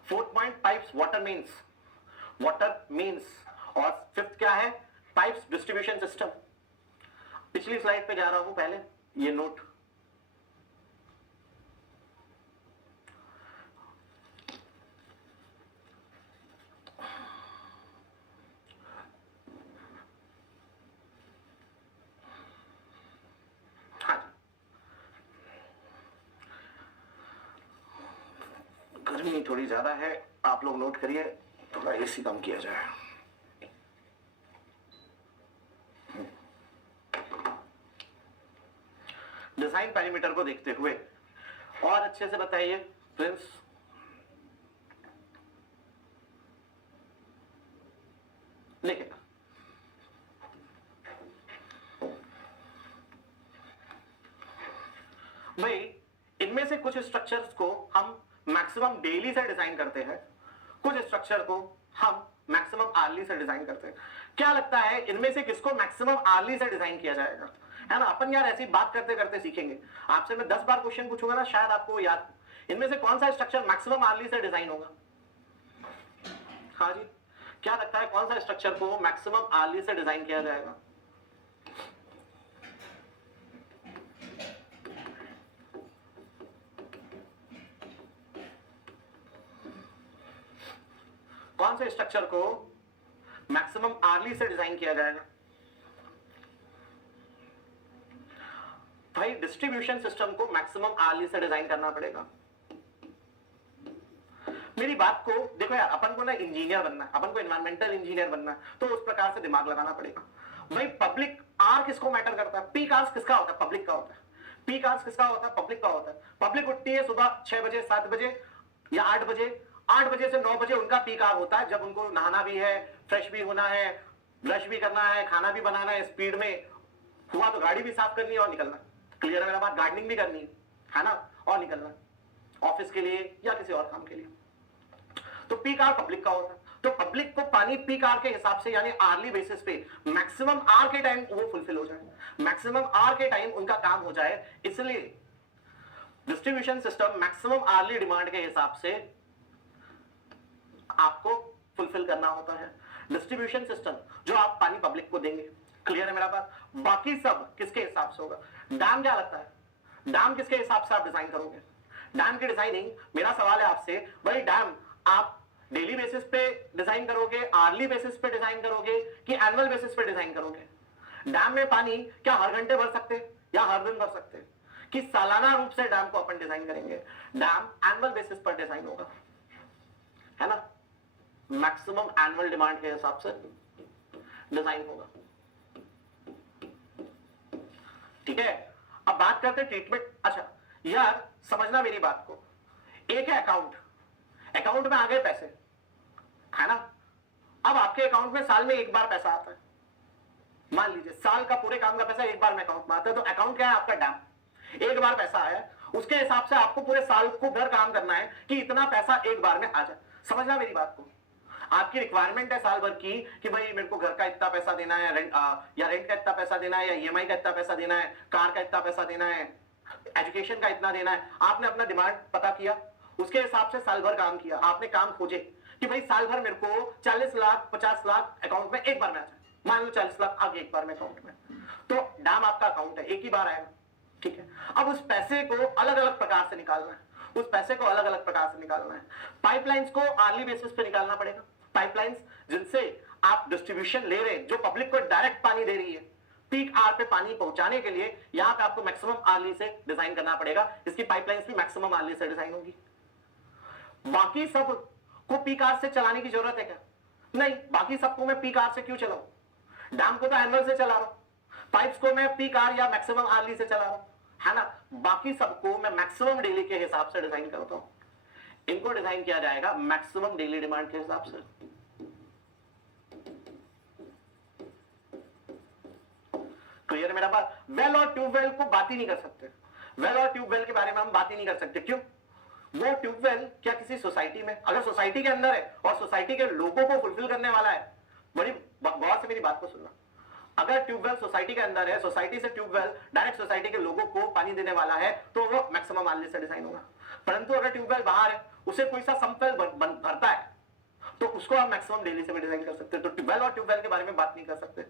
Fourth point, pipes water means. और फिफ्थ क्या है? Pipes distribution system. पिछली स्लाइड पे जा रहा हूं, पहले ये नोट। हाँ जी, गर्मी थोड़ी ज्यादा है, आप लोग नोट करिए, थोड़ा एसी कम किया जाए। डिजाइन पैरामीटर को देखते हुए और अच्छे से बताइए प्रिंस। देखिए भाई, इनमें से कुछ स्ट्रक्चर्स को हम मैक्सिमम डेली से डिजाइन करते हैं, कुछ स्ट्रक्चर को हम मैक्सिमम आर्ली से डिजाइन करते हैं। क्या लगता है इनमें से किसको मैक्सिमम आर्ली से डिजाइन किया जाएगा? है ना, अपन यार ऐसी बात करते करते सीखेंगे। आपसे मैं 10 बार क्वेश्चन पूछूंगा ना, शायद आपको याद, इनमें से कौन सा स्ट्रक्चर मैक्सिमम आर्ली से डिजाइन होगा? हाँ जी, क्या लगता है कौन सा स्ट्रक्चर को मैक्सिमम आर्ली से डिजाइन किया जाएगा? कौन से स्ट्रक्चर को मैक्सिमम आर्ली से डिजाइन किया जाएगा? भाई डिस्ट्रीब्यूशन सिस्टम को मैक्सिमम आर्ली से डिजाइन करना पड़ेगा। मेरी बात को देखो यार, अपन को ना इंजीनियर बनना है, अपन को एनवायरमेंटल इंजीनियर बनना है, तो उस प्रकार से दिमाग लगाना पड़ेगा। भाई पब्लिक आर किसको मैटर करता है? पीक आवर्स किसका होता है? पब्लिक का होता है। पीक आवर्स किसका होता है? पब्लिक का होता है। पब्लिक उठती है सुबह 6 बजे, 7 बजे या 8 बजे, 8 बजे से 9 बजे उनका पीक आवर होता है, जब उनको नहाना भी है, फ्रेश भी होना है, ब्रश भी करना है, खाना भी बनाना है, स्पीड में हुआ तो गाड़ी भी साफ करनी है और निकलना। क्लियर है मेरा बात? गार्डनिंग भी करनी है ना, और निकलना ऑफिस के लिए या किसी और काम के लिए। तो पीक आवर पब्लिक का होता है। तो पब्लिक को पानी पीक आवर के हिसाब से यानी आर्ली बेसिस पे मैक्सिमम आवर के टाइम वो फुलफिल हो जाए, मैक्सिमम आवर के टाइम उनका काम हो जाए, इसलिए distribution system maximum hourly demand के हिसाब से आपको फुलफिल करना होता है। डिस्ट्रीब्यूशन सिस्टम जो आप पानी पब्लिक को देंगे। क्लियर है मेरा बात? बाकी सब किसके हिसाब से होगा? डैम क्या लगता है? डैम किसके हिसाब से आप डिजाइन करोगे? डैम की डिजाइनिंग, मेरा सवाल है आपसे, भाई डैम आप डेली बेसिस पे डिजाइन करोगे, आर्ली बेसिस पे डिजाइन करोगे कि एनुअल बेसिस पे डिजाइन करोगे? डैम में पानी क्या हर घंटे भर सकते या हर दिन भर सकते, कि सालाना रूप से डैम को अपन डिजाइन करेंगे? डैम एनुअल बेसिस पर डिजाइन होगा, है ना, मैक्सिमम एनुअल डिमांड के हिसाब से डिजाइन होगा। ठीक है, अब बात करते हैं ट्रीटमेंट। अच्छा यार समझना मेरी बात को, एक है अकाउंट, अकाउंट में आ गए पैसे, है ना, अब आपके अकाउंट में साल में एक बार पैसा आता है, मान लीजिए साल का पूरे काम का पैसा एक बार में अकाउंट में आता है, तो अकाउंट क्या है आपका? डैम। एक बार पैसा आया, उसके हिसाब से आपको पूरे साल को भर काम करना है कि इतना पैसा एक बार में आ जाए। समझना मेरी बात को, आपकी रिक्वायरमेंट है साल भर की कि भाई मेरे को घर का इतना पैसा देना है, रेंट या रेंट का इतना पैसा देना है, या ईएमआई का इतना पैसा देना है, कार का इतना पैसा देना है, एजुकेशन का इतना देना है। आपने अपना डिमांड पता किया, उसके हिसाब से साल भर काम किया, आपने काम खोजे कि भाई साल भर मेरे को 40 लाख 50 लाख अकाउंट में एक बार में आ जाए, मान लो 40 लाख आ गए एक बार में अकाउंट में, तो डैम आपका अकाउंट है, एक ही बार आएगा। ठीक है, अब उस पैसे को अलग अलग प्रकार से निकालना है, उस पैसे को अलग अलग प्रकार से निकालना है। पाइपलाइंस को आर्ली बेसिस पे निकालना पड़ेगा, पाइपलाइंस जिनसे आप डिस्ट्रीब्यूशन ले रहे हैं, जो पब्लिक को डायरेक्ट पानी दे रही है, पीक आवर पे पानी पहुंचाने के लिए यहां पे आपको मैक्सिमम आर्ली से डिजाइन करना पड़ेगा, इसकी पाइपलाइंस भी मैक्सिमम आर्ली से डिजाइन होगी। बाकी सब को पीक आवर से चलाने की जरूरत है क्या? नहीं, बाकी सबको मैं पीक आवर से क्यों चलाऊं? डैम को तो एनुअल से चला रहा हूं, पाइप्स को मैं पीक आवर या मैक्सिमम आर्ली से चला रहा हूं, है ना, बाकी सबको मैं मैक्सिमम डेली के हिसाब से डिजाइन करता हूं। इनको डिजाइन किया जाएगा मैक्सिमम डेली डिमांड के हिसाब से। क्लियर है मेरा बात? वेल और ट्यूबवेल को बात ही नहीं कर सकते, वेल और ट्यूबवेल के बारे में हम बात ही नहीं कर सकते। क्यों? वो ट्यूबवेल क्या किसी सोसाइटी में, अगर सोसाइटी के अंदर है और सोसाइटी के लोगों को फुलफिल करने वाला है, बड़ी गौर से मेरी बात को सुनना, अगर ट्यूबवेल सोसाइटी के अंदर है, सोसाइटी से ट्यूबवेल डायरेक्ट सोसाइटी के लोगों को पानी देने वाला है, तो वो मैक्सिमम आर्ली से डिजाइन होगा। परंतु अगर ट्यूबवेल बाहर है, उसे कोई सा समवेल भरता है, तो उसको हम मैक्सिमम डेली से भी डिजाइन कर सकते हैं। तो ट्यूबवेल और ट्यूबवेल के बारे में बात नहीं कर सकते,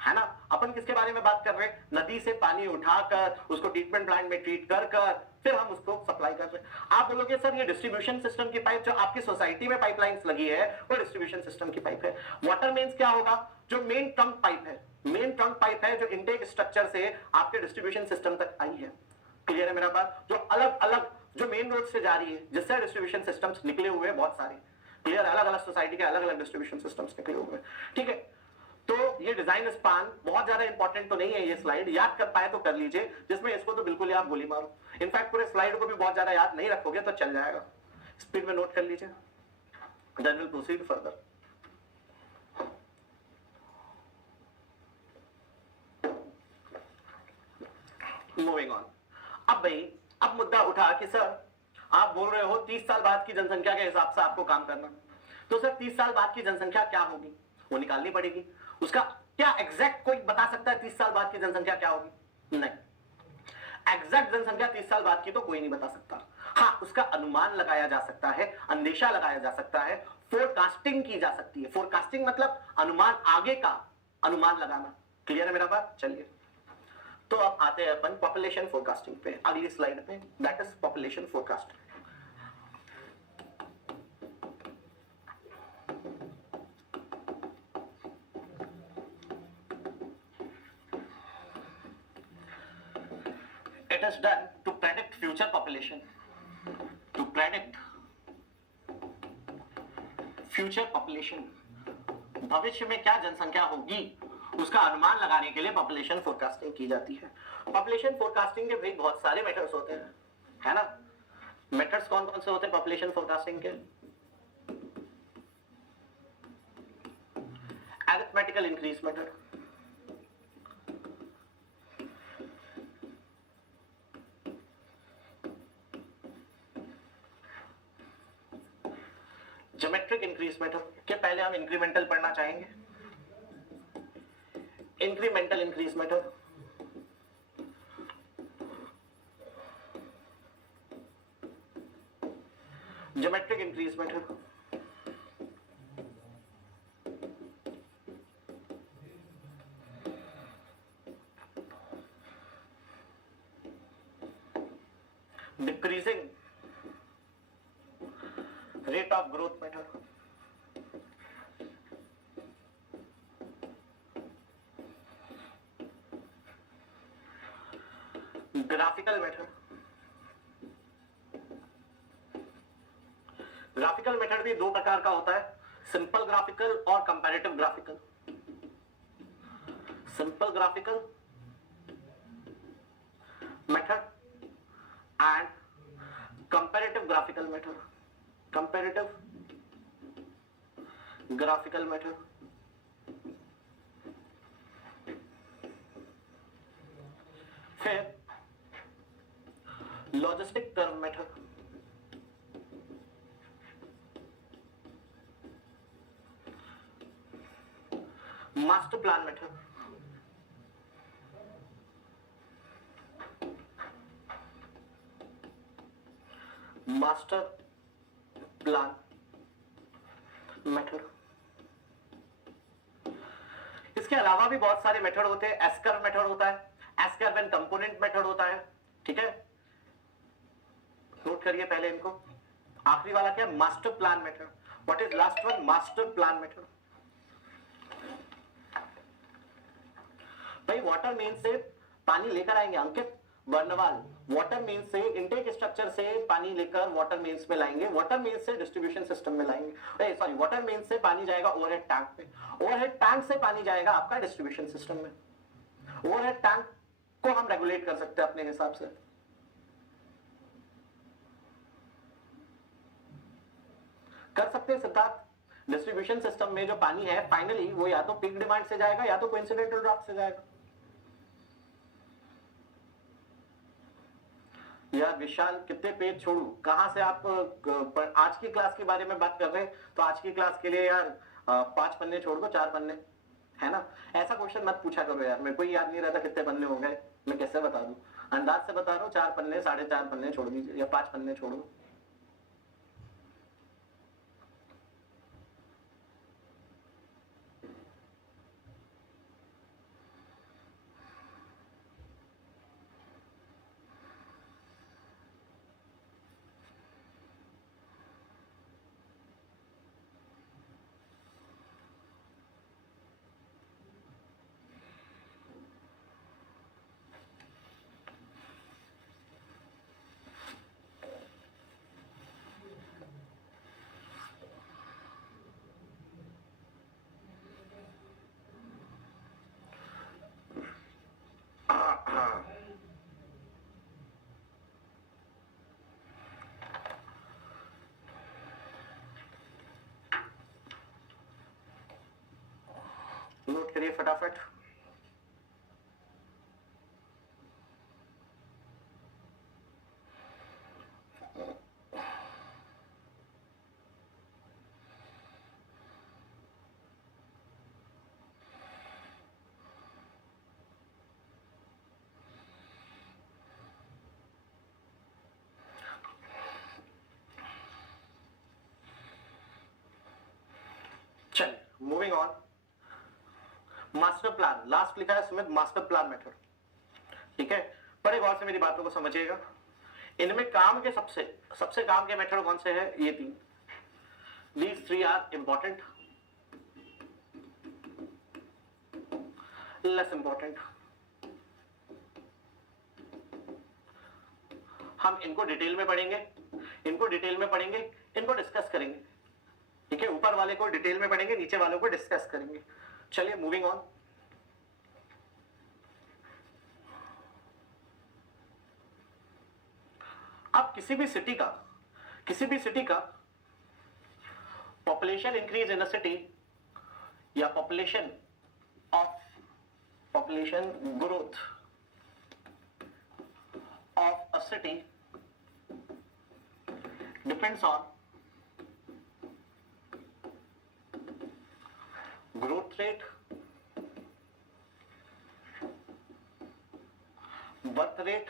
है ना। अपन किसके बारे में बात कर रहे हैं? नदी से पानी उठाकर उसको ट्रीटमेंट प्लांट में ट्रीट कर फिर हम उसको सप्लाई कर रहे हैं। आप बोलोगे सर ये डिस्ट्रीब्यूशन सिस्टम की पाइप जो आपकी सोसाइटी में पाइपलाइंस लगी है वो डिस्ट्रीब्यूशन सिस्टम की पाइप है। वाटर मेन्स क्या होगा? जो मेन ट्रंक पाइप है, मेन ट्रंक पाइप है जो इनटेक स्ट्रक्चर से आपके डिस्ट्रीब्यूशन सिस्टम तक आई है। क्लियर है मेरा बात? जो अलग अलग जो मेन रोड से जा रही है, जिससे डिस्ट्रीब्यूशन सिस्टम्स निकले हुए हैं बहुत सारे। क्लियर? अलग अलग सोसाइटी के अलग अलग डिस्ट्रीब्यूशन सिस्टम्स निकले हुए हैं। ठीक है, तो ये डिजाइन स्पान बहुत ज्यादा इंपॉर्टेंट तो नहीं है, ये स्लाइड याद कर पाए तो कर लीजिए, जिसमें इसको तो बिल्कुल ही आप गोली मारो। इनफैक्ट पूरे स्लाइड को भी बहुत ज्यादा याद नहीं रखोगे तो चल जाएगा, स्पीड में नोट कर लीजिए। Then will proceed further. Moving on. अब भाई अब मुद्दा उठा कि सर आप बोल रहे हो 30 साल बाद की जनसंख्या के हिसाब से आपको काम करना, तो सर 30 साल बाद की जनसंख्या क्या होगी वो निकालनी पड़ेगी। उसका क्या एग्जैक्ट कोई बता सकता है 30 साल बाद की जनसंख्या क्या होगी? नहीं, एग्जैक्ट जनसंख्या 30 साल बाद की तो कोई नहीं बता सकता। हाँ, उसका अनुमान लगाया जा सकता है, अंदेशा लगाया जा सकता है, फोरकास्टिंग की जा सकती है। फोरकास्टिंग मतलब अनुमान, आगे का अनुमान लगाना। क्लियर है मेरा बात? चलिए तो अब आते हैं अपन पॉपुलेशन फोरकास्टिंग पे, अगली स्लाइड पे, that is population forecasting. It is done to predict future population, to predict future population, भविष्य में क्या जनसंख्या होगी उसका अनुमान लगाने के लिए पॉपुलेशन फोरकास्टिंग की जाती है। पॉपुलेशन फोरकास्टिंग के भाई बहुत सारे मेथड्स होते हैं, है ना। मेथड्स कौन कौन से होते हैं पॉपुलेशन फोरकास्टिंग के? Arithmetical increase method, geometric increase method के पहले हम इंक्रीमेंटल पढ़ना चाहेंगे। Incremental increase method, geometric increase method, decreasing rate of growth method, graphical method. Graphical method भी दो प्रकार का होता है, सिंपल ग्राफिकल और comparative graphical. Simple graphical method and comparative graphical method. Comparative graphical method, फिर logistic curve method, master plan method, master plan method. इसके अलावा भी बहुत सारे मेथड होते हैं। एस कर्व मेथड होता है, S curve and component method होता है, ठीक है, नोट करिए पहले इनको। आखिरी वाला क्या? Master plan method. What is last one? Master plan method. भाई वाटर मेन से पानी लेकर आएंगे अंकित बर्नवाल, वाटर मेन से इनटेक स्ट्रक्चर से पानी लेकर वाटर मेन्स में लाएंगे, वाटर मेन से डिस्ट्रीब्यूशन सिस्टम में लाएंगे, सॉरी वाटर मेन से पानी जाएगा ओवरहेड टैंक पे, ओवरहेड टैंक से पानी जाएगा आपका डिस्ट्रीब्यूशन सिस्टम में। ओवरहेड टैंक को हम रेगुलेट कर सकते हैं अपने हिसाब से, कर सकते हैं सिद्धार्थ। डिस्ट्रीब्यूशन सिस्टम में जो पानी है फाइनली वो या तो पीक डिमांड से जाएगा या तो कोइंसिडेंटल ड्रॉप से जाएगा। यार विशाल कितने पेज छोड़ू, कहां से आप आज की क्लास के बारे में बात कर रहे हैं तो आज की क्लास के लिए यार 5 पन्ने छोड़ दो, 4 पन्ने, है ना। ऐसा क्वेश्चन मत पूछा करो यार, मेरे को याद नहीं रहता कितने पन्ने हो गए, मैं कैसे बता दूं। अंदाज से बता रहा हूँ 4 पन्ने, 4.5 पन्ने छोड़ दीजिए या 5 पन्ने छोड़ दो। नोट करिए फटाफट। चलिए moving on. Master plan, last लिखा है सुमित, मास्टर प्लान मेथड, ठीक है। बड़े गौर से मेरी बातों को समझिएगा। इनमें काम के सबसे काम के मेथड कौन से हैं? ये 3, these 3 are important, less important. हम इनको डिटेल में पढ़ेंगे, इनको डिटेल में पढ़ेंगे, इनको डिस्कस करेंगे, ठीक है। ऊपर वाले को डिटेल में पढ़ेंगे, नीचे वालों को डिस्कस करेंगे। चलिए मूविंग ऑन। अब किसी भी सिटी का population increase in a city या population growth of a city depends on growth rate, birth rate,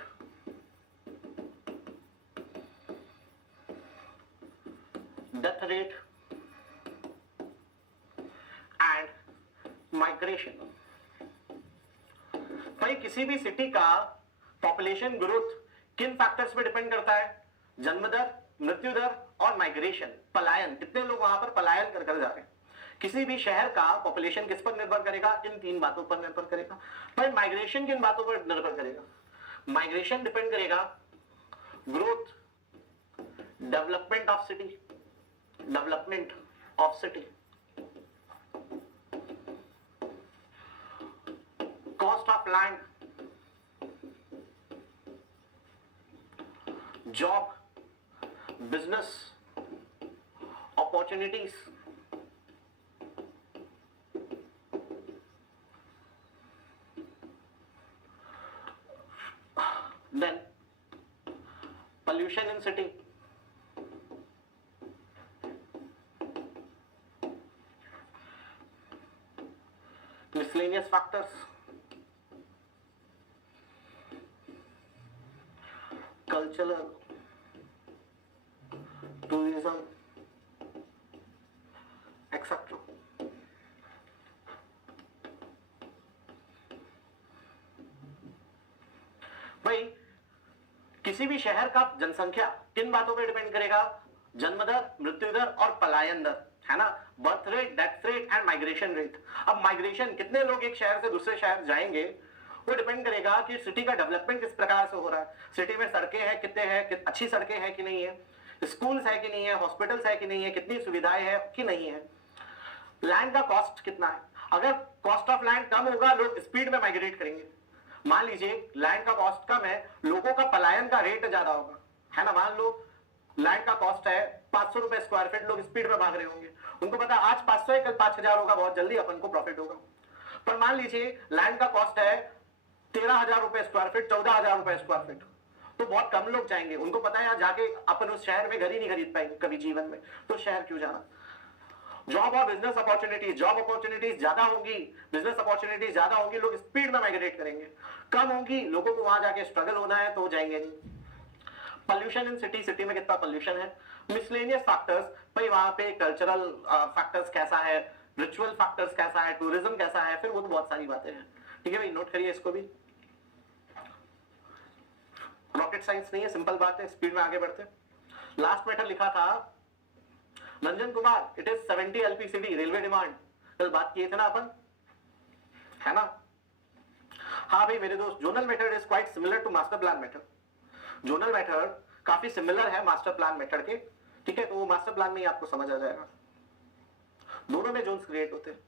death rate and migration। भाई किसी भी सिटी का पॉपुलेशन ग्रोथ किन फैक्टर्स पे डिपेंड करता है? जन्म दर, मृत्यु दर और माइग्रेशन, पलायन, कितने लोग वहां पर पलायन कर जा रहे हैं। किसी भी शहर का पॉपुलेशन किस पर निर्भर करेगा? इन तीन बातों पर निर्भर करेगा। भाई माइग्रेशन किन बातों पर निर्भर करेगा? माइग्रेशन डिपेंड करेगा growth, development of city, cost of land, job, business opportunities, then pollution in city, miscellaneous factors, cultural, tourism, etc. भाई किसी भी शहर का जनसंख्या किन बातों पर डिपेंड करेगा? जन्म दर, मृत्यु दर और पलायन दर, है ना? Birth rate, death rate and migration rate. अब माइग्रेशन, कितने लोग एक शहर से दूसरे शहर जाएंगे, वो डिपेंड करेगा कि सिटी का डेवलपमेंट किस प्रकार से हो रहा है। सिटी में सड़कें हैं, कितने हैं, अच्छी सड़कें हैं कि नहीं है, स्कूल्स है कि नहीं है, हॉस्पिटल्स है कि नहीं है, कितनी सुविधाएं है कि नहीं है, लैंड का कॉस्ट कितना है। अगर कॉस्ट ऑफ लैंड कम होगा, लोग स्पीड में माइग्रेट करेंगे। मान लीजिए लैंड का कॉस्ट कम है, लोगों का पलायन का रेट ज्यादा होगा, है ना? मान लो लैंड का कॉस्ट है 500 रुपए स्क्वायर फीट, लोग स्पीड में भाग रहे होंगे, उनको पता है आज 500 है, कल 5000 होगा, बहुत जल्दी अपन को प्रॉफिट होगा। पर मान लीजिए लैंड का कॉस्ट है 13,000 रुपए स्क्वायर फीट, 14,000 रुपए स्क्वायर फीट, तो बहुत कम लोग जाएंगे, उनको पता है यार जाके अपन उस शहर में घर ही नहीं खरीद पाएंगे कभी जीवन में, तो शहर क्यों जाना। जॉब और बिजनेस अपॉर्चुनिटीज, जॉब अपॉर्चुनिटीज ज्यादा होंगी, बिजनेस अपॉर्चुनिटीज ज्यादा होंगी, लोग स्पीड में माइग्रेट करेंगे। कम होंगी, लोगों को वहां जाके स्ट्रगल होना है तो जाएंगे नहीं। पॉल्यूशन इन सिटी, सिटी में कितना पॉल्यूशन है। मिसलेनियस फैक्टर्स, भाई वहां पे कल्चरल फैक्टर्स कैसा है, रिचुअल फैक्टर्स कैसा है, टूरिज्म कैसा है, फिर वो तो बहुत सारी बातें हैं। ठीक है भाई, नोट करिए इसको भी। रॉकेट साइंस नहीं है, सिंपल बात है, स्पीड में आगे बढ़ते। लास्ट मैटर लिखा था Ranjan Kumar, it is 70 LPCD railway demand, कल बात किए थे ना अपन, है ना? हाँ भाई मेरे दोस्त, zonal method is quite similar to master plan method. Zonal method काफी सिमिलर है मास्टर प्लान मेथड के, ठीक है? तो वो मास्टर प्लान में ही आपको समझ आ जाएगा, दोनों में जोन्स क्रिएट होते हैं।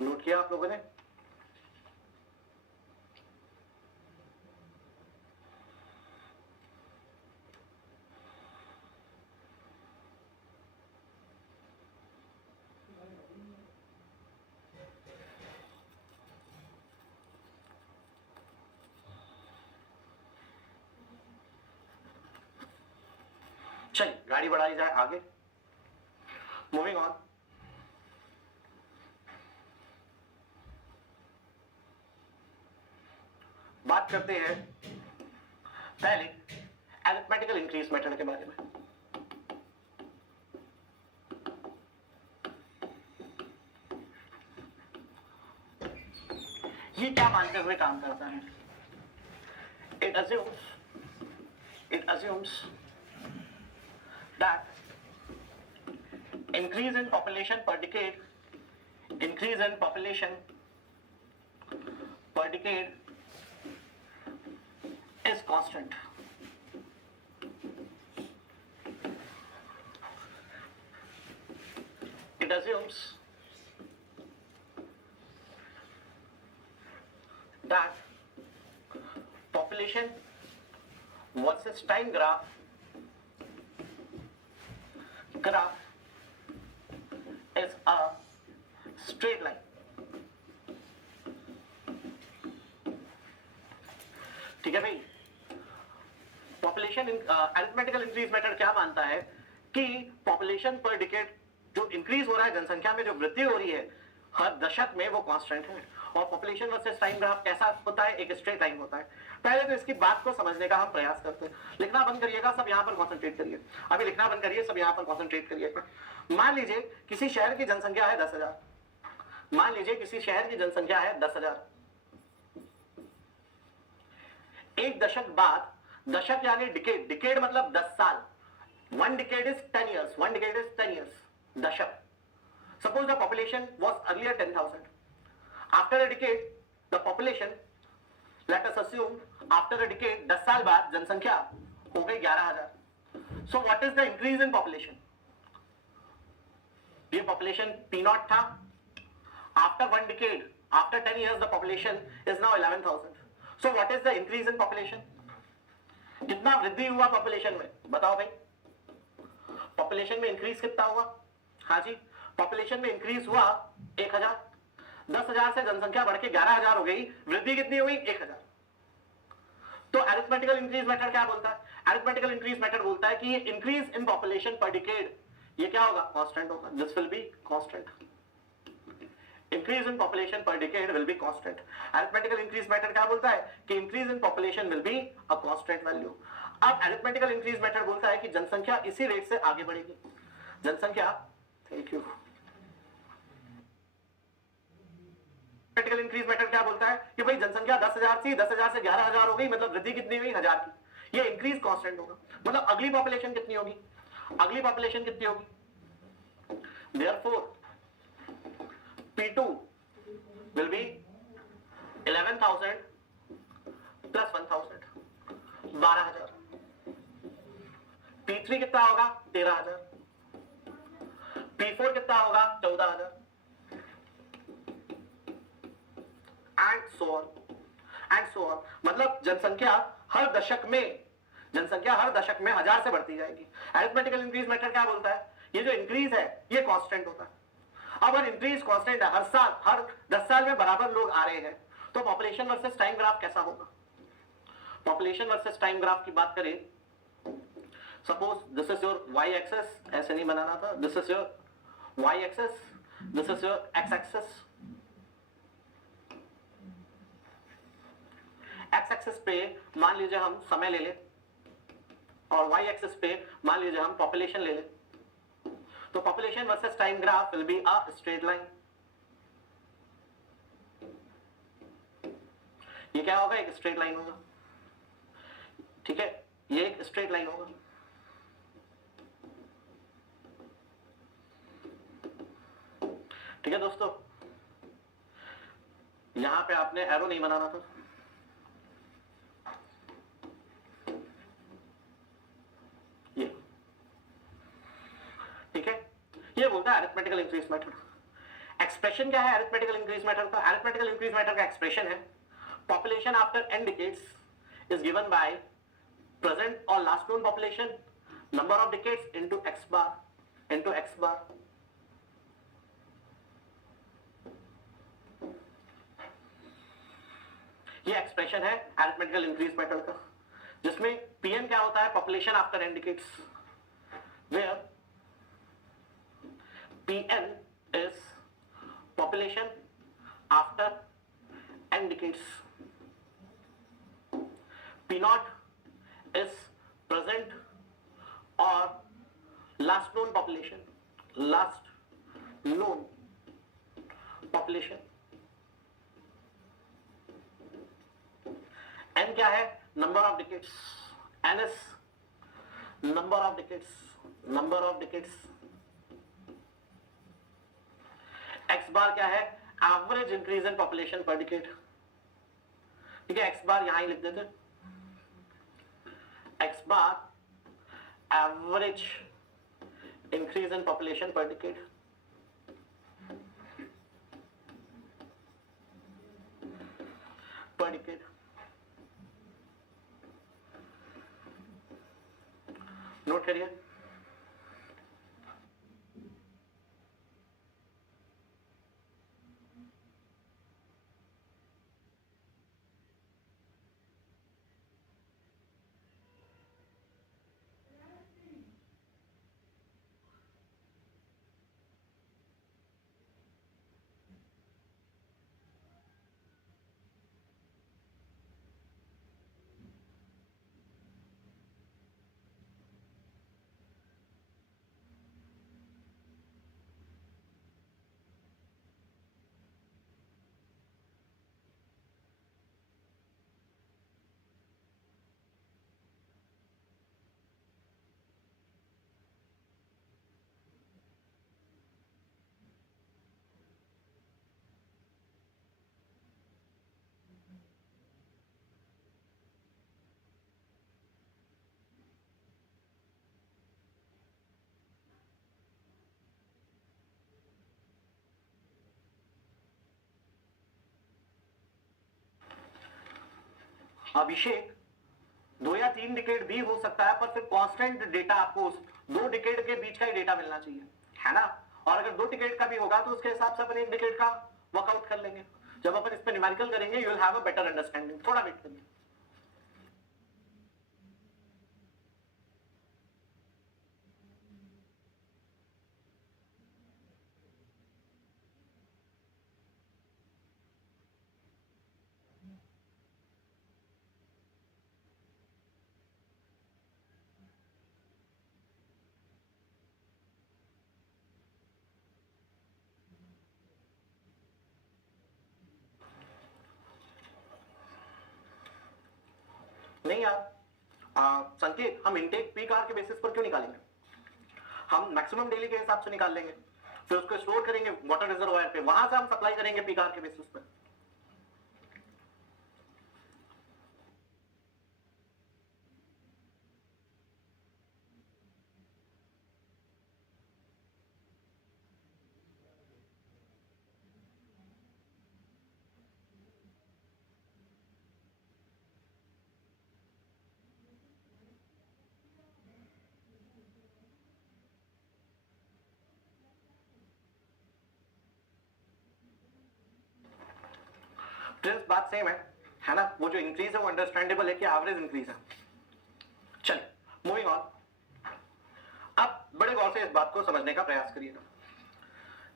नोट किया आप लोगों ने? चलिए गाड़ी बढ़ाई जाए आगे, मूविंग ऑन। बात करते हैं पहले अरिथमेटिकल इंक्रीज मेथड के बारे में। ये क्या मानते हुए काम करता है? It assumes that increase in population per decade is constant. It assumes that population versus time graph is a straight line. ठीक है भाई, पॉपुलेशन अरिथमेटिकल इंक्रीज मेथड क्या मानता है कि पॉपुलेशन पर डिकेड जो इंक्रीज हो रहा है, जनसंख्या में जो वृद्धि हो रही है हर दशक में, वो कांस्टेंट है। और पॉपुलेशन वर्सेस टाइम ग्राफ कैसा होता है? एक स्ट्रेट लाइन होता है। पहले तो इसकी बात को समझने का हम प्रयास करते हैं। लिखना बंद करिएगा, सब यहां पर कॉन्सेंट्रेट करिए। अभी लिखना बंद करिए, सब यहां पर कॉन्सेंट्रेट करिएगा। मान लीजिए किसी शहर की जनसंख्या है 10,000। मान लीजिए किसी शहर की जनसंख्या है 10,000। एक दशक बाद, दशक यानी डिकेड, डिकेड मतलब 10 साल। 1 decade is 10 years, 1 decade is 10 years, दशक। Suppose the population was earlier 10,000. After a decade, the population, let us assume, after a decade, 10 साल बाद जनसंख्या हो गई 11,000. So what is the increase in population? ये population P0 था. After 1 decade, after 10 years, the population is now 11,000. So what is the increase in population? कितना वृद्धि हुआ पॉपुलेशन में? बताओ भाई। पॉपुलेशन में इंक्रीज कितना हुआ? हाँ जी, पॉपुलेशन में इंक्रीज हुआ 1,000। 10,000 से जनसंख्या बढ़ के 11,000 हो गई, वृद्धि कितनी हुई? 1,000। तो अरिथमेटिकल इंक्रीज मेथड क्या बोलता है? अरिथमेटिकल इंक्रीज मेथड बोलता है कि ये increase in population per decade, ये क्या होगा? कांस्टेंट होगा। This will be constant. Increase in population per decade will be constant. Arithmetical increase method क्या बोलता है कि increase in population will be a constant value. अब अरिथमेटिकल इंक्रीज मेथड बोलता है कि जनसंख्या इसी रेट से आगे बढ़ेगी। जनसंख्या, thank you. Arithmetical increase method क्या बोलता है कि भाई जनसंख्या 10,000 थी, 10,000 से 11,000 हो गई, मतलब वृद्धि कितनी हुई? 1,000 की। ये इंक्रीज कांस्टेंट होगा। मतलब अगली पॉपुलेशन कितनी होगी? अगली पॉपुलेशन कितनी होगी? Therefore P2 will be 11,000 plus 1,000, 12,000. P3 कितना होगा? 13,000. P4 कितना होगा? 14,000. And so on. मतलब जनसंख्या हर दशक में 1,000 से बढ़ती जाएगी। अरिथमेटिकल इंक्रीज मेथड क्या बोलता है? ये जो इंक्रीज है ये कांस्टेंट होता है। अब अगर इंक्रीज कांस्टेंट है, हर साल, हर 10 साल में बराबर लोग आ रहे हैं, तो पॉपुलेशन वर्सेस टाइम ग्राफ कैसा होगा? पॉपुलेशन वर्सेस टाइम ग्राफ की बात करें, suppose this is your Y axis, ऐसे नहीं बनाना था, this is your Y axis, this is your X axis. X axis पे मान लीजिए हम समय ले लें और वाई एक्सेस पे मान लीजिए हम पॉपुलेशन ले लें, तो population versus time graph will be a straight line. ये क्या होगा? एक स्ट्रेट लाइन होगा। ठीक है, ये एक स्ट्रेट लाइन होगा। ठीक है दोस्तों, यहां पे आपने एरो नहीं बनाना था। ये ठीक है, ये बोलता है अरिथमेटिकल इंक्रीज मेथड। एक्सप्रेशन क्या है अरिथमेटिकल इंक्रीज मेथड का? अरिथमेटिकल इंक्रीज मेथड का एक्सप्रेशन है population after n decades is given by present or last known population number of decades into x bar into x bar। ये expression है arithmetical increase method का, जिसमें pn क्या होता है? Population after n decades, where Pn is population after n decades। naught is present or last known population, last known population. n क्या है? number of decades. n is number of decades, number of decades. x बार क्या है? Average increase in population per decade. ठीक है, x बार यहां ही लिख देते. x bar average increase in population per decade. पर डिकेड. नोट करिए. अभिषेक 2 या 3 डिकेड भी हो सकता है, पर फिर कांस्टेंट डेटा आपको उस 2 डिकेड के बीच का ही डेटा मिलना चाहिए, है ना. और अगर 2 डिकेड का भी होगा तो उसके हिसाब से अपन 1 डिकेड का वर्कआउट कर लेंगे. जब अपन इस पे न्यूमेरिकल करेंगे you will have a better understanding. थोड़ा वेट करिए. नहीं यार, संकेत, हम इनटेक पी कार के बेसिस पर क्यों निकालेंगे? हम मैक्सिमम डेली के हिसाब से निकाल लेंगे, फिर उसको स्टोर करेंगे वाटर रिजर्वायर पे, वहां से हम सप्लाई करेंगे पी कार के बेसिस पर. प्रिंस, बात सेम है ना. वो जो इंक्रीज है वो अंडरस्टैंडेबल है कि एवरेज इंक्रीज है. चलिए मूविंग ऑन. अब बड़े गौर से इस बात को समझने का प्रयास करिएगा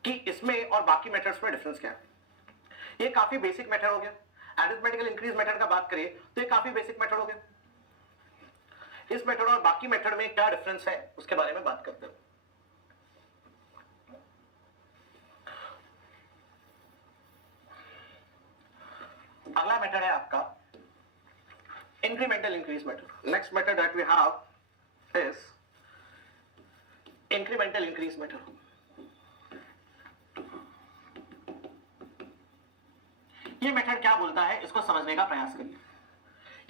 कि इसमें और बाकी मेथड्स में डिफरेंस क्या है. ये काफी बेसिक मेथड हो गया. अरिथमेटिकल इंक्रीज मेथड का बात करिए तो ये काफी बेसिक मेथड हो गया. इस मेथड और बाकी मेथड में क्या डिफरेंस है उसके बारे में बात करते हैं. अगला मेथड है आपका incremental increase method. Next method that we have is incremental increase method. ये मेथड क्या बोलता है इसको समझने का प्रयास करिए.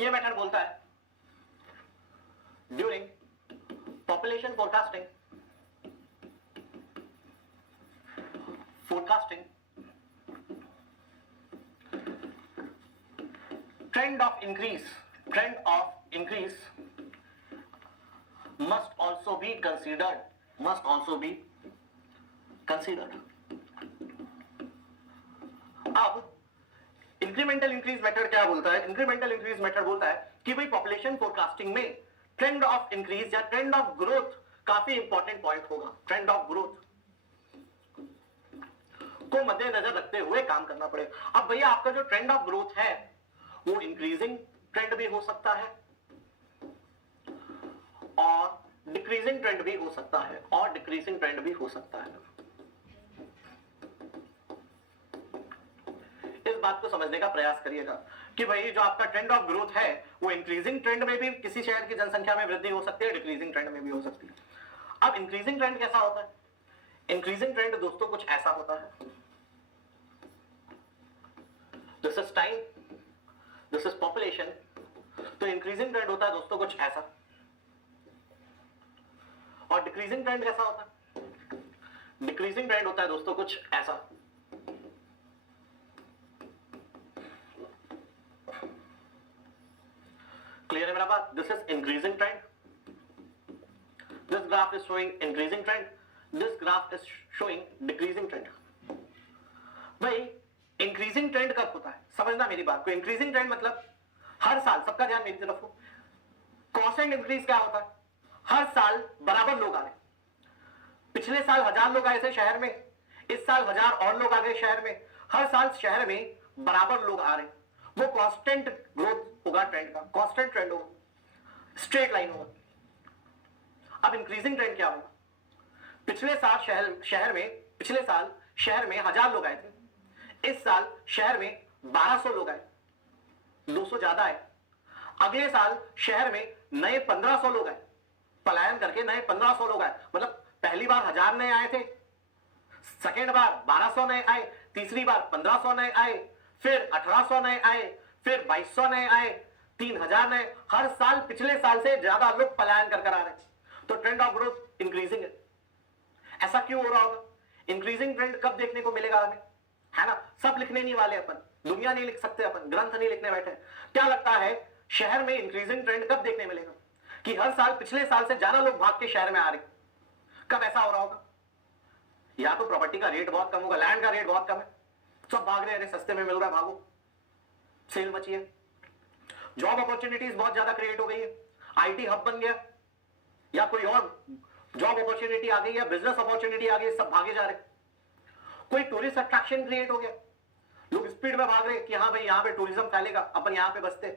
ये मेथड बोलता है during population forecasting trend of increase must also be considered. अब इंक्रीमेंटल इंक्रीज मेथड क्या बोलता है? इंक्रीमेंटल इंक्रीज मेथड बोलता है कि भाई पॉपुलेशन फोरकास्टिंग में ट्रेंड ऑफ इंक्रीज या ट्रेंड ऑफ ग्रोथ काफी इंपॉर्टेंट पॉइंट होगा. ट्रेंड ऑफ ग्रोथ को मद्देनजर रखते हुए काम करना पड़ेगा. अब भैया आपका जो ट्रेंड ऑफ ग्रोथ है वो इंक्रीजिंग ट्रेंड भी हो सकता है डिक्रीजिंग ट्रेंड भी हो सकता है और डिक्रीजिंग ट्रेंड भी हो सकता है। इस बात को समझने का प्रयास करिएगा कि भाई जो आपका ट्रेंड ऑफ ग्रोथ है वो इंक्रीजिंग ट्रेंड में भी किसी शहर की जनसंख्या में वृद्धि हो सकती है, डिक्रीजिंग ट्रेंड में भी हो सकती है। अब इंक्रीजिंग ट्रेंड कैसा होता है? इंक्रीजिंग ट्रेंड दोस्तों कुछ ऐसा होता है, this is time, this is population. तो इंक्रीजिंग ट्रेंड होता है दोस्तों कुछ ऐसा, और डिक्रीजिंग ट्रेंड कैसा होता है? डिक्रीजिंग ट्रेंड होता है दोस्तों कुछ ऐसा। क्लियर है मेरा बात? This is increasing trend, this graph is showing increasing trend, this graph is showing decreasing trend. भाई इंक्रीजिंग ट्रेंड कब होता है? समझना मेरी बात को। इंक्रीजिंग ट्रेंड मतलब हर साल, सबका ध्यान मेरी तरफ हो, कांस्टेंट इंक्रीज क्या होता है? हर साल बराबर लोग आ रहे। पिछले साल 1000 लोग आए थे शहर में, इस साल 1000 और लोग आ गए शहर में। हर साल शहर में बराबर लोग आ रहे, वो कांस्टेंट ग्रोथ होगा ट्रेंड का, कांस्टेंट ट्रेंड होगा, स्ट्रेट लाइन होगा। अब इंक्रीजिंग ट्रेंड क्या होगा? पिछले साल पिछले साल शहर में 1000 लोग आए थे, इस साल शहर में 1200 लोग आए, 200 ज्यादा आए। अगले साल शहर में नए 1500 लोग आए, पलायन करके नए 1500 लोग आए। मतलब पहली बार 1000 नए आए थे, सेकेंड बार 1200 नए आए, तीसरी बार 1500 नए आए, फिर 1800 नए आए, फिर 2200 नए आए, 3000 नए। हर साल पिछले साल से ज्यादा लोग पलायन कर आ रहे। तो ट्रेंड ऑफ ग्रोथ इंक्रीजिंग है। ऐसा क्यों हो रहा होगा? इंक्रीजिंग ट्रेंड कब देखने को मिलेगा हमें, है ना? सब लिखने नहीं वाले अपन, दुनिया नहीं लिख सकते अपन, ग्रंथ नहीं लिखने बैठे। क्या लगता है शहर में इंक्रीजिंग ट्रेंड कब देखने मिलेगा? कि हर साल पिछले साल से ज्यादा लोग भाग के शहर में आ रहे। कब ऐसा हो रहा होगा? या तो प्रॉपर्टी का रेट बहुत कम होगा, लैंड का रेट बहुत कम है, सब भाग रहे हैं, सस्ते में मिल रहा है, भागो, सेल मची है। जॉब अपॉर्चुनिटीज बहुत ज्यादा क्रिएट हो गई है, आईटी हब बन गया, या कोई और जॉब अपॉर्चुनिटी आ गई है, बिजनेस अपॉर्चुनिटी आ गई, सब भागे जा रहे। कोई टूरिस्ट अट्रैक्शन क्रिएट हो गया, लोग स्पीड में भाग रहे कि हाँ भाई यहां पे टूरिज्म फैलेगा, अपन यहां पे बसते।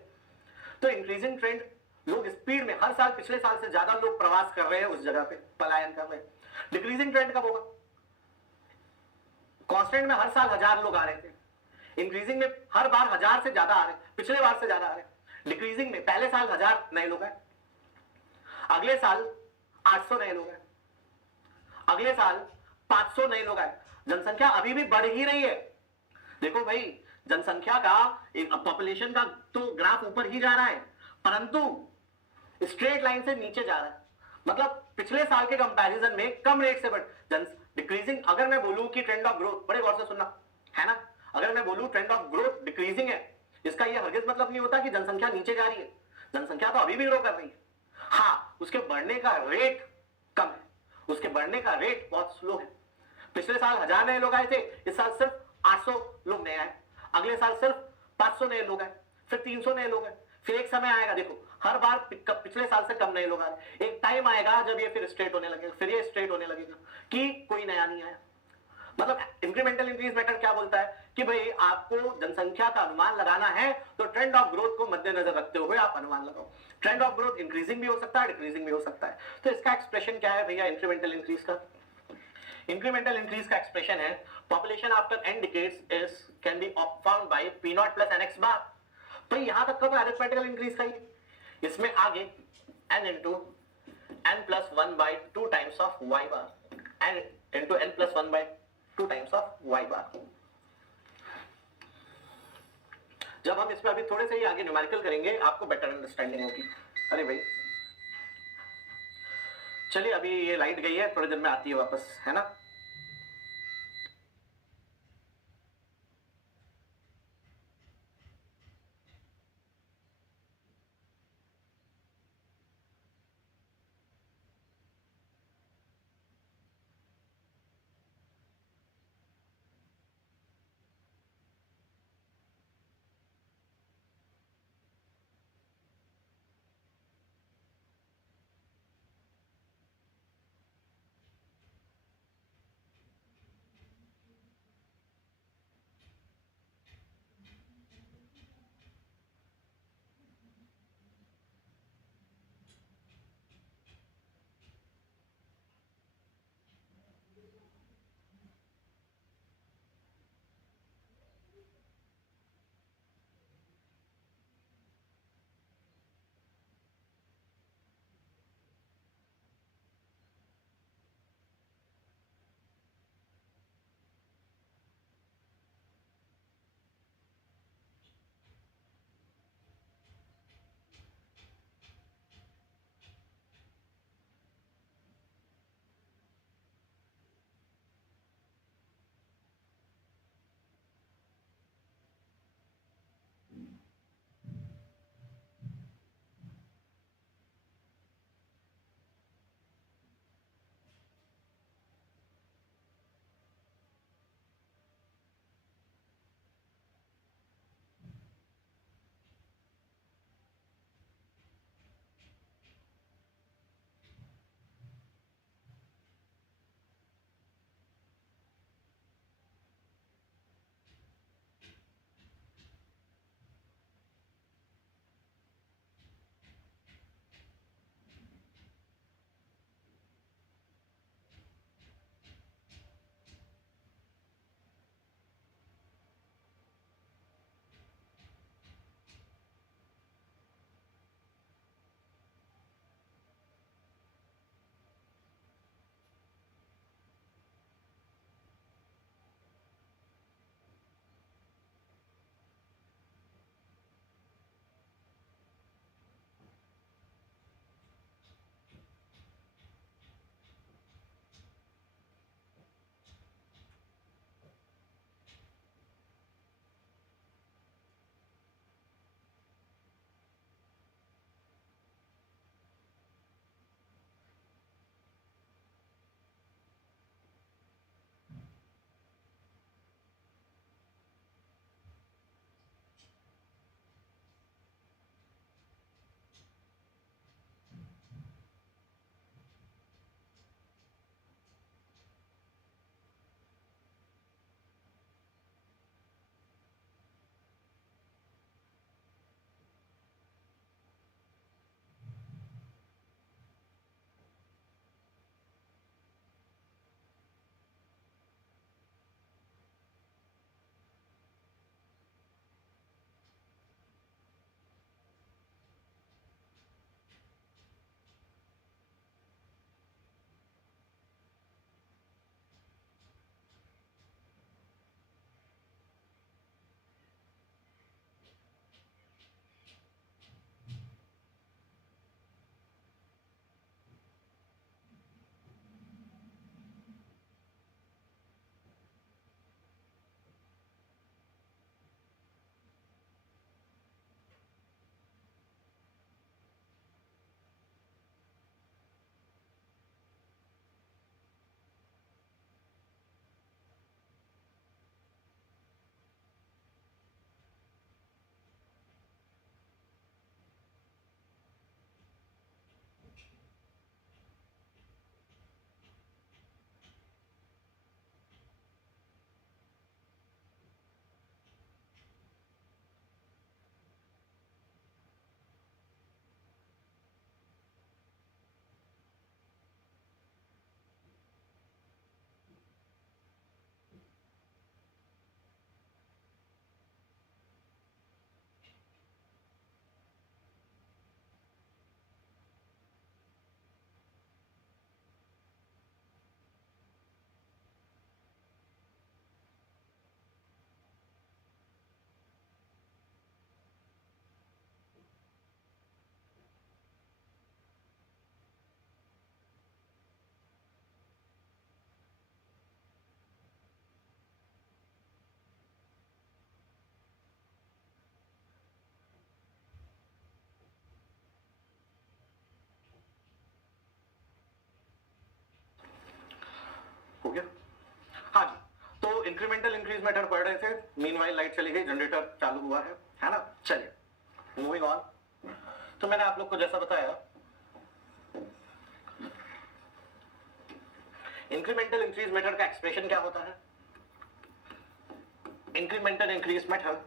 तो इंक्रीजिंग ट्रेंड, लोग स्पीड में हर साल पिछले साल से ज्यादा लोग प्रवास कर रहे हैं, उस जगह पे पलायन कर रहे हैं। डिक्रीजिंग ट्रेंड कब होगा? कांस्टेंट में हर साल 1000 लोग आ रहे थे, इंक्रीजिंग में हर बार 1000 से ज्यादा आ रहे, पिछले बार से ज्यादा आ रहे। डिक्रीजिंग में पहले साल 1000 नए लोग आए, अगले साल 800 नए लोग आए, अगले साल 500 नए लोग आए। जनसंख्या अभी भी बढ़ ही रही है। देखो भाई, जनसंख्या का, पॉपुलेशन का तो ग्राफ ऊपर ही जा रहा है, परंतु स्ट्रेट लाइन से नीचे जा रहा है। मतलब पिछले साल के कंपैरिजन में कम रेट से बढ़ डिक्रीजिंग। अगर मैं बोलूं कि ट्रेंड ऑफ ग्रोथ, बड़े गौर से सुनना, है ना, अगर मैं बोलूं ट्रेंड ऑफ ग्रोथ डिक्रीजिंग है, इसका यह हरगिज मतलब नहीं होता कि जनसंख्या नीचे जा रही है। जनसंख्या तो अभी भी ग्रो कर रही है, हाँ, उसके बढ़ने का रेट कम है, उसके बढ़ने का रेट बहुत स्लो है। पिछले साल 1000 नए लोग आए थे, इस साल सिर्फ 800 लोग नए आए, अगले साल सिर्फ 500 नए लोग आए, फिर 300 नए लोग आए। फिर एक समय आएगा, देखो हर बार पिछले साल से कम नए लोग आ रहे, एक टाइम आएगा जब ये फिर स्ट्रेट होने लगेगा, फिर ये स्ट्रेट होने लगेगा कि कोई नया नहीं आया। मतलब इंक्रीमेंटल इंक्रीज मेथड क्या बोलता है कि भाई आपको जनसंख्या का अनुमान लगाना है तो ट्रेंड ऑफ ग्रोथ को मद्देनजर रखते हुए आप अनुमान लगाओ। ट्रेंड ऑफ ग्रोथ इंक्रीजिंग भी हो सकता है, डिक्रीजिंग भी हो सकता है। तो इसका एक्सप्रेशन क्या है भैया इंक्रीमेंटल इंक्रीज का? इंक्रीमेंटल इंक्रीज का एक्सप्रेशन है population after n decades is can be found by p0 plus nx बार। तो यहां तक का तो अरिथमेटिकल इंक्रीज का ही, इसमें आगे n into n plus 1 by 2 times of y bar, n into n plus 1 by 2 times of y bar। जब हम इसमें अभी थोड़े से ही आगे न्यूमेरिकल करेंगे आपको बेटर अंडरस्टैंडिंग होगी। अरे भाई चलिए, अभी ये लाइट गई है, थोड़ी देर में आती है वापस, है ना। गया। हाँ जी, तो इंक्रीमेंटल इंक्रीज मेथड पढ़ रहे थे, मीनवाइल लाइट चली गई, जनरेटर चालू हुआ है ना। चलिए मूविंग ऑन। तो मैंने आप लोग को जैसा बताया, इंक्रीमेंटल इंक्रीज मेथड का एक्सप्रेशन क्या होता है? Incremental increase method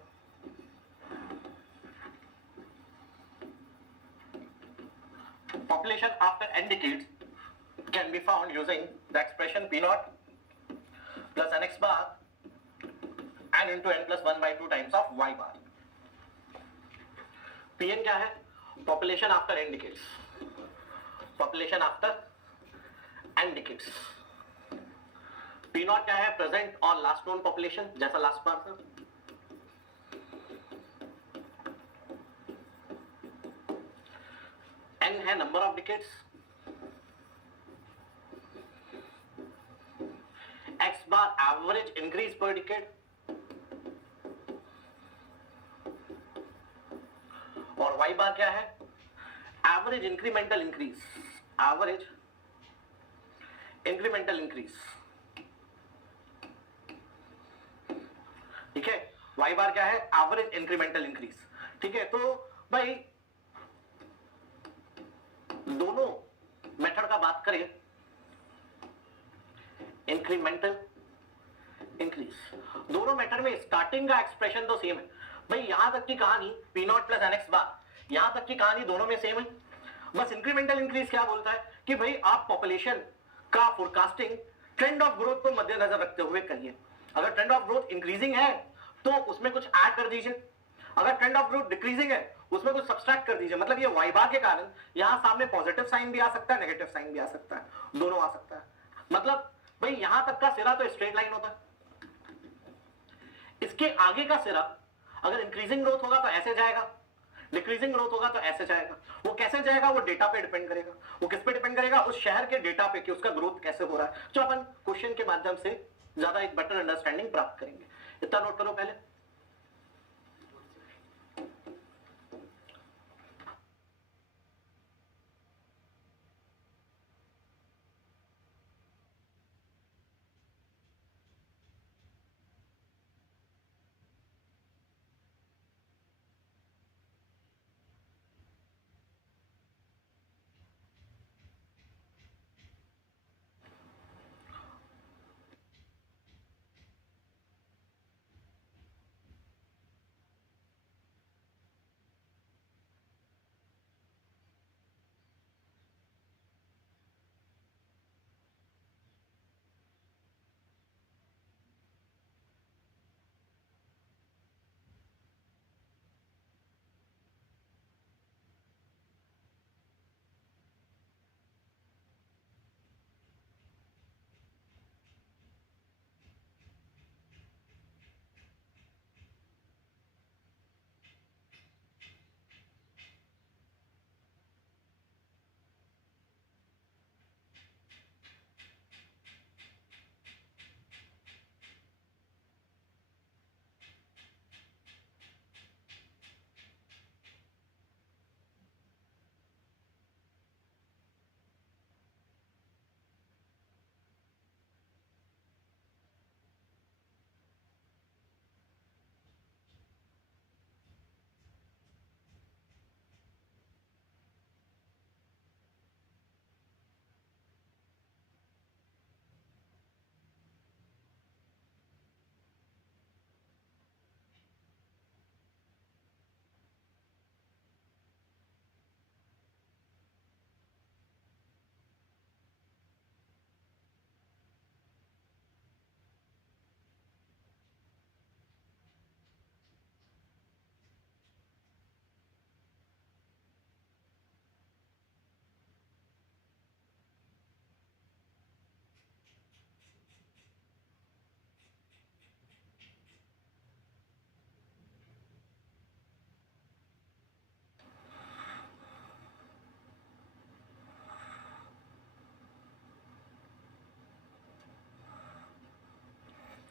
population after n decades can be found using the expression p naught plus nx bar n into n plus 1 by 2 times of y bar. pn क्या है? population after n decades. population after n decades. p naught क्या है? present और last known population, जैसा last बार था। n है number of decades, x bar average increase per decade, और y bar क्या है? average incremental increase, average incremental increase। ठीक है, y bar क्या है? average incremental increase। ठीक है, तो भाई दोनों मेथड का बात करें, इंक्रीमेंटल इंक्रीज, दोनों मेथड में स्टार्टिंग का एक्सप्रेशन तो सेम है भाई। यहां तक की कहानी पी नॉट प्लस एनएक्स बार, यहां तक की कहानी दोनों में सेम है। बस इंक्रीमेंटल इंक्रीज क्या बोलता है कि भाई आप पॉपुलेशन का फोरकास्टिंग ट्रेंड ऑफ ग्रोथ को मद्देनजर रखते हुए करिए। अगर ट्रेंड ऑफ ग्रोथ इंक्रीजिंग है तो उसमें कुछ ऐड कर दीजिए, अगर ट्रेंड ऑफ ग्रोथ डिक्रीजिंग है उसमें कुछ सब्सट्रैक्ट कर दीजिए। मतलब ये वाई बार के कारण यहां सामने पॉजिटिव साइन भी आ सकता है, नेगेटिव साइन भी आ सकता है, दोनों आ सकता है। मतलब भाई यहां तक का सिरा तो स्ट्रेट लाइन होता है, इसके आगे का सिरा अगर इंक्रीजिंग ग्रोथ होगा तो ऐसे जाएगा, डिक्रीजिंग ग्रोथ होगा तो ऐसे जाएगा। वो कैसे जाएगा वो डेटा पे डिपेंड करेगा। वो किस पे डिपेंड करेगा? उस शहर के डेटा पे कि उसका ग्रोथ कैसे हो रहा है, जो अपन क्वेश्चन के माध्यम से ज्यादा एक बेटर अंडरस्टैंडिंग प्राप्त करेंगे। इतना नोट करो पहले।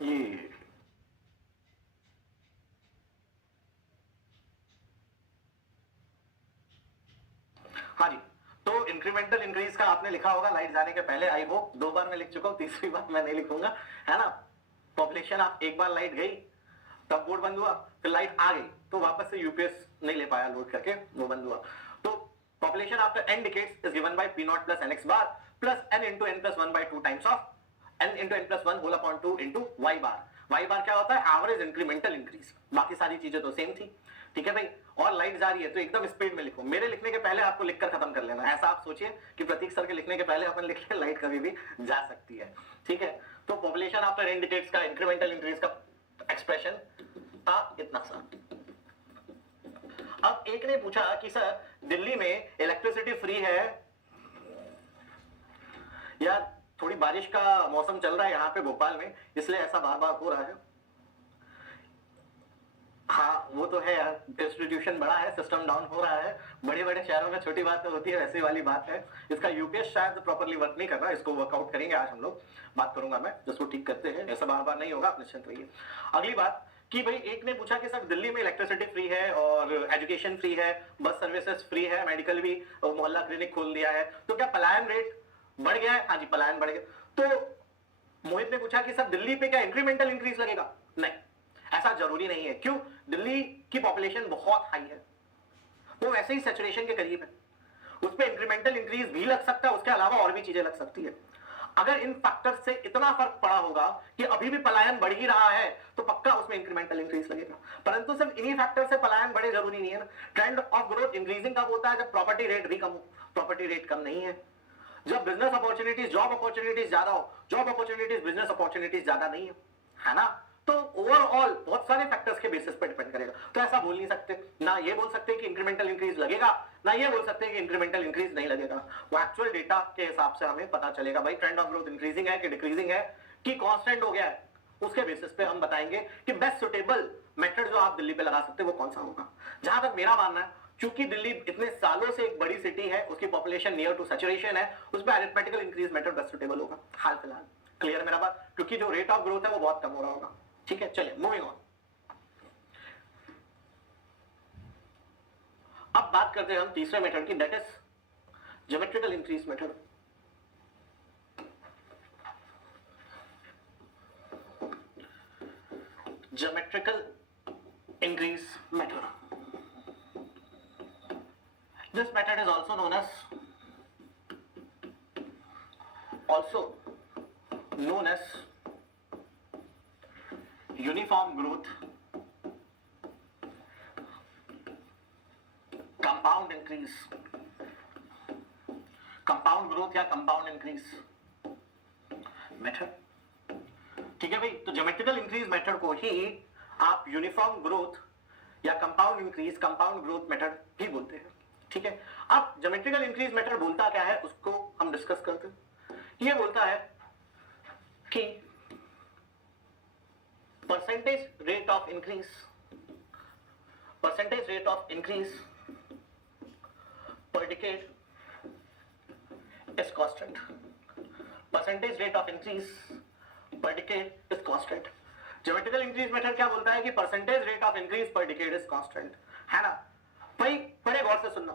ये हाँ जी, तो इंक्रीमेंटल इंक्रीज का आपने लिखा होगा लाइट जाने के पहले, आई होप 2 बार मैं लिख चुका हूं, तीसरी बार मैं नहीं लिखूंगा, है ना। पॉपुलेशन आप एक बार लाइट गई तब बोर्ड बंद हुआ, फिर लाइट आ गई तो वापस से यूपीएस नहीं ले पाया लोड करके, वो बंद हुआ। तो population after n decades is given by p not plus nx bar plus n into n plus 1 by 2 times of n into n plus 1 whole upon 2 into y bar. y bar क्या होता है? Average incremental increase. बाकी सारी चीजें तो same थी, ठीक है भाई। और लाइट जा रही है तो एकदम स्पीड में लिखो, मेरे लिखने के पहले आपको लिखकर खत्म कर लेना। ऐसा आप सोचिए कि प्रतीक सर के लिखने के पहले अपन लिख ले, लाइट कभी भी जा सकती है, ठीक है। तो पॉपुलेशन आफ्टर n डिकेड्स का इंक्रीमेंटल इंक्रीज का एक्सप्रेशन था इतना सा। अब एक ने पूछा कि सर दिल्ली में इलेक्ट्रिसिटी फ्री है या थोड़ी बारिश का मौसम चल रहा है यहाँ पे भोपाल में, इसलिए ऐसा बार बार हो रहा है। हाँ वो तो है यार, डिस्ट्रीब्यूशन बड़ा है, सिस्टम डाउन हो रहा है। बड़े बड़े शहरों में छोटी बात तो होती है, वैसी वाली बात है। इसका यूपीएस शायद प्रॉपर्ली वर्क नहीं कर रहा, इसको वर्कआउट करेंगे आज हम लोग, बात करूंगा मैं जिसको ठीक करते हैं। ऐसा बार बार नहीं होगा, आप निश्चिंत रहिए। अगली बात कि भाई एक ने पूछा कि सर दिल्ली में इलेक्ट्रिसिटी फ्री है और एजुकेशन फ्री है, बस सर्विसेज फ्री है, मेडिकल भी, मोहल्ला क्लिनिक खोल दिया है, तो क्या पलायन रेट बढ़ गया है? हाँ जी, पलायन बढ़ गया। तो मोहित ने पूछा कि सर दिल्ली पे क्या इंक्रीमेंटल इंक्रीज लगेगा? नहीं, ऐसा जरूरी नहीं है। क्यों? दिल्ली की पॉपुलेशन बहुत हाई है, वो वैसे ही सैचुरेशन के करीब है, उस पर इंक्रीमेंटल इंक्रीज भी लग सकता है, उसके अलावा और भी चीजें लग सकती है। अगर इन फैक्टर से इतना फर्क पड़ा होगा कि अभी भी पलायन बढ़ ही रहा है तो पक्का उसमें इंक्रीमेंटल इंक्रीज लगेगा। परंतु सिर्फ इन्हीं फैक्टर से पलायन बड़े जरूरी नहीं है ना। ट्रेंड ऑफ ग्रोथ इंक्रीजिंग कब होता है? जब प्रॉपर्टी रेट भी कम हो। प्रॉपर्टी रेट कम नहीं है, जब बिजनेस अपॉर्चुनिटीज, जॉब अपॉर्चुनिटीज ज्यादा हो। जॉब अपॉर्चुनिटीज, बिजनेस अपॉर्चुनिटीज ज्यादा नहीं है ना। तो ओवरऑल बहुत सारे फैक्टर्स के बेसिस पे डिपेंड करेगा। तो ऐसा बोल नहीं सकते, ना ये बोल सकते कि इंक्रीमेंटल इंक्रीज लगेगा, ना ये बोल सकते कि इंक्रीमेंटल इंक्रीज नहीं लगेगा। वो एक्चुअल डेटा के हिसाब से हमें पता चलेगा भाई ट्रेंड ऑफ ग्रोथ इंक्रीजिंग है कि डिक्रीजिंग है कि कांस्टेंट हो गया है। उसके बेसिस पे हम बताएंगे कि बेस्ट सुटेबल मेथड जो आप दिल्ली पे लगा सकते हैं वो कौन सा होगा। जहां तक मेरा मानना है, क्योंकि दिल्ली इतने सालों से एक बड़ी सिटी है, उसकी पॉपुलेशन नियर टू सैचुरेशन है, उसमें arithmetical increase method best suitable होगा हाल फिलहाल। क्लियर मेरा बात? क्योंकि जो रेट ऑफ ग्रोथ है वो बहुत कम हो रहा होगा, ठीक है। चलिए मूविंग ऑन। अब बात करते हैं हम तीसरे मेथड की, that is geometrical increase method. Geometrical increase method, this method is also known as uniform growth, compound increase, compound growth या compound increase मेथड, ठीक है भाई। तो ज्योमेट्रिकल इंक्रीज मेथड को ही आप यूनिफॉर्म ग्रोथ या compound increase, compound growth method भी बोलते हैं, ठीक है। अब ज्योमेट्रिकल इंक्रीज मेथड बोलता क्या है उसको हम डिस्कस करते हैं। ये बोलता है कि percentage rate of increase, percentage rate of increase per decade is constant, percentage rate of increase per decade is constant। Geometrical increase method क्या बोलता है कि percentage rate of increase per decade is constant, है ना भाई। बड़े गौर से सुनना,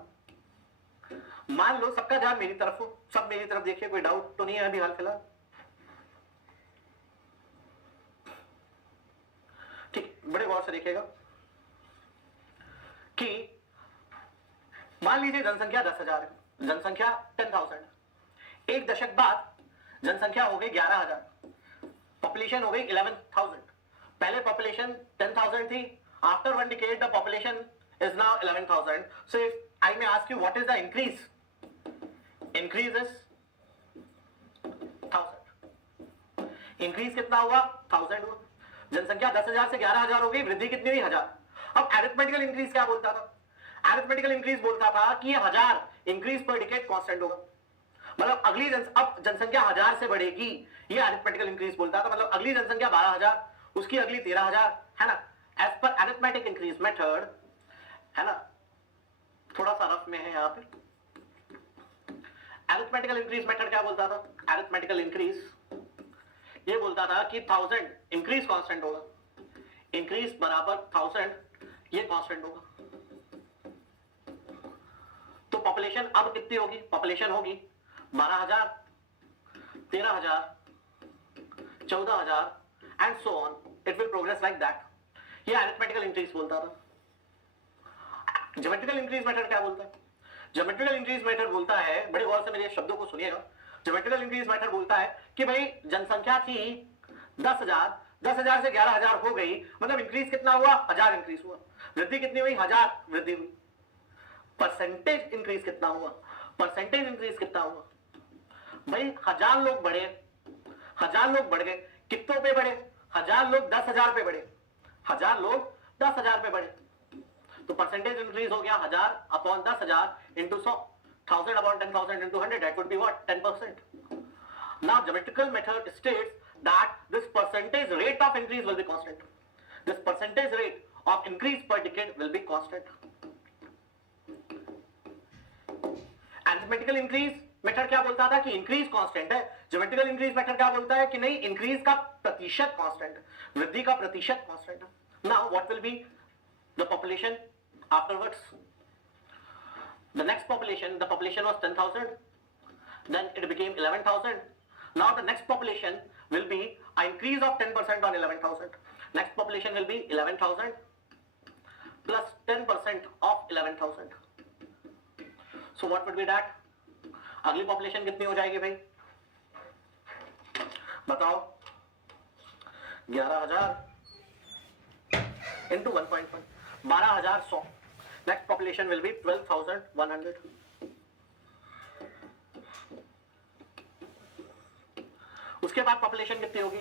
मान लो सबका ध्यान मेरी तरफ हो, सब मेरी तरफ देखिए, कोई डाउट तो नहीं है अभी हाल फिलहाल? ठीक, बड़े गौर से देखिएगा कि मान लीजिए जनसंख्या 10,000 है, जनसंख्या 10,000, एक दशक बाद जनसंख्या हो गई 11,000, पॉपुलेशन हो गई 11,000। पहले पॉपुलेशन 10,000 थी, after one decade the population is now 11,000. So if I may ask you what is the increase? Increase is 1,000. Increase कितना हुआ? 1,000 हुआ। जनसंख्या 10,000 से 11,000 हो गई, वृद्धि कितनी हुई? 1,000। अब अरिथमेटिकल इंक्रीज क्या बोलता था? अरिथमेटिकल इंक्रीज बोलता था कि ये 1,000 इंक्रीज पर डिकेड कांस्टेंट होगा, मतलब अगली अब जनसंख्या 1,000 से बढ़ेगी, ये अरिथमेटिकल इंक्रीज बोलता था। मतलब अगली जनसंख्या 12,000, उसकी अगली 13,000, है ना। As per arithmetic increase method, है ना, थोड़ा सा रफ में है यहाँ पे। अरिथमेटिकल इंक्रीज मेथड क्या बोलता था? अरिथमेटिकल इंक्रीज ये बोलता था कि 1000 इंक्रीज कांस्टेंट होगा, इंक्रीज बराबर 1000 ये कांस्टेंट होगा। तो पॉपुलेशन अब कितनी होगी? पॉपुलेशन होगी 12,000, 13,000, 14,000 and so on, it will progress like that. ये अरिथमेटिकल इंक्रीज बोलता था। ज्योमेट्रिकल इंक्रीज मेथड क्या बोलता है? ज्योमेट्रिकल इंक्रीज मेथड बोलता है, बड़े गौर से मेरे शब्दों को सुनिएगा, ज्योमेट्रिकल इंक्रीज मेथड बोलता है कि भाई जनसंख्या थी 10,000, 10,000 से 11,000 हो गई, मतलब इंक्रीज कितना हुआ? 1000 इंक्रीज हुआ। वृद्धि कितनी हुई? 1000 वृद्धि हुई। परसेंटेज इंक्रीज कितना हुआ? परसेंटेज इंक्रीज कितना हुआ? भाई 1000 लोग बढ़े, 1000 लोग बढ़ गए, कितनों पे बढ़े? 1000 लोग 10,000 पे बढ़े, 1000 लोग 10,000 पे बढ़े, तो परसेंटेज इंक्रीज हो गया 1000 upon 10,000 into 100, 1000 upon 10,000 into 100, that would be what? 10%. Now geometrical method states that this percentage rate of increase will be constant. This percentage rate of increase per decade will be constant. Arithmetical increase method क्या बोलता था कि increase constant है। Geometrical increase method क्या बोलता है कि नहीं, इंक्रीज का प्रतिशत कांस्टेंट, वृद्धि का प्रतिशत कांस्टेंट है। Now what will be the population afterwards? The next population, the population was 10,000, then it became 11,000. Now the next population will be an increase of 10% on 11,000. Next population will be 11,000 plus 10% of 11,000. So what would be that? अगली population कितनी हो जाएगी भाई? बताओ। 11,000 into 1.1, 12,100. Next population will be 12,100. उसके बाद population कितनी होगी?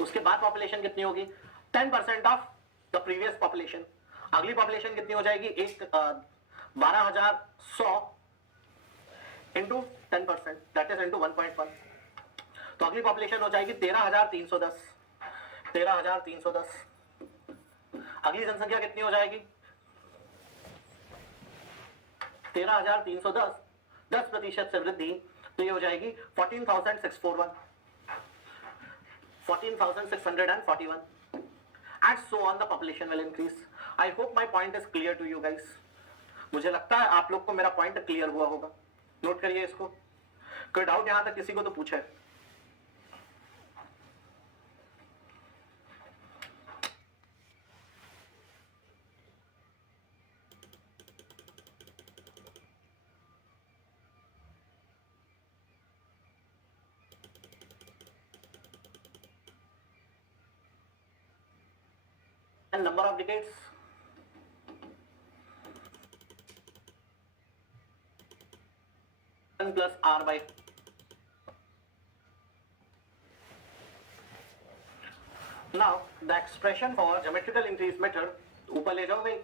उसके बाद पॉपुलेशन कितनी होगी? 10% ऑफ द प्रीवियस पॉपुलेशन। अगली पॉपुलेशन कितनी हो जाएगी? 12,100 इंटू 10%, दैट इज इंटू 1.1। तो अगली पॉपुलेशन हो जाएगी 13,310, 13,310। अगली जनसंख्या कितनी हो जाएगी? 13,310, 10% से वृद्धि, तो ये हो जाएगी 14,641, 14,641, and so on the population will increase. I hope my point is clear to you guys. मुझे लगता है आप लोग को मेरा पॉइंट क्लियर हुआ होगा। नोट करिए इसको, कोई डाउट यहां तक किसी को तो पूछे। And number of decades, n plus r by now the expression for geometrical increase method, ऊपर ले जाओ भाई।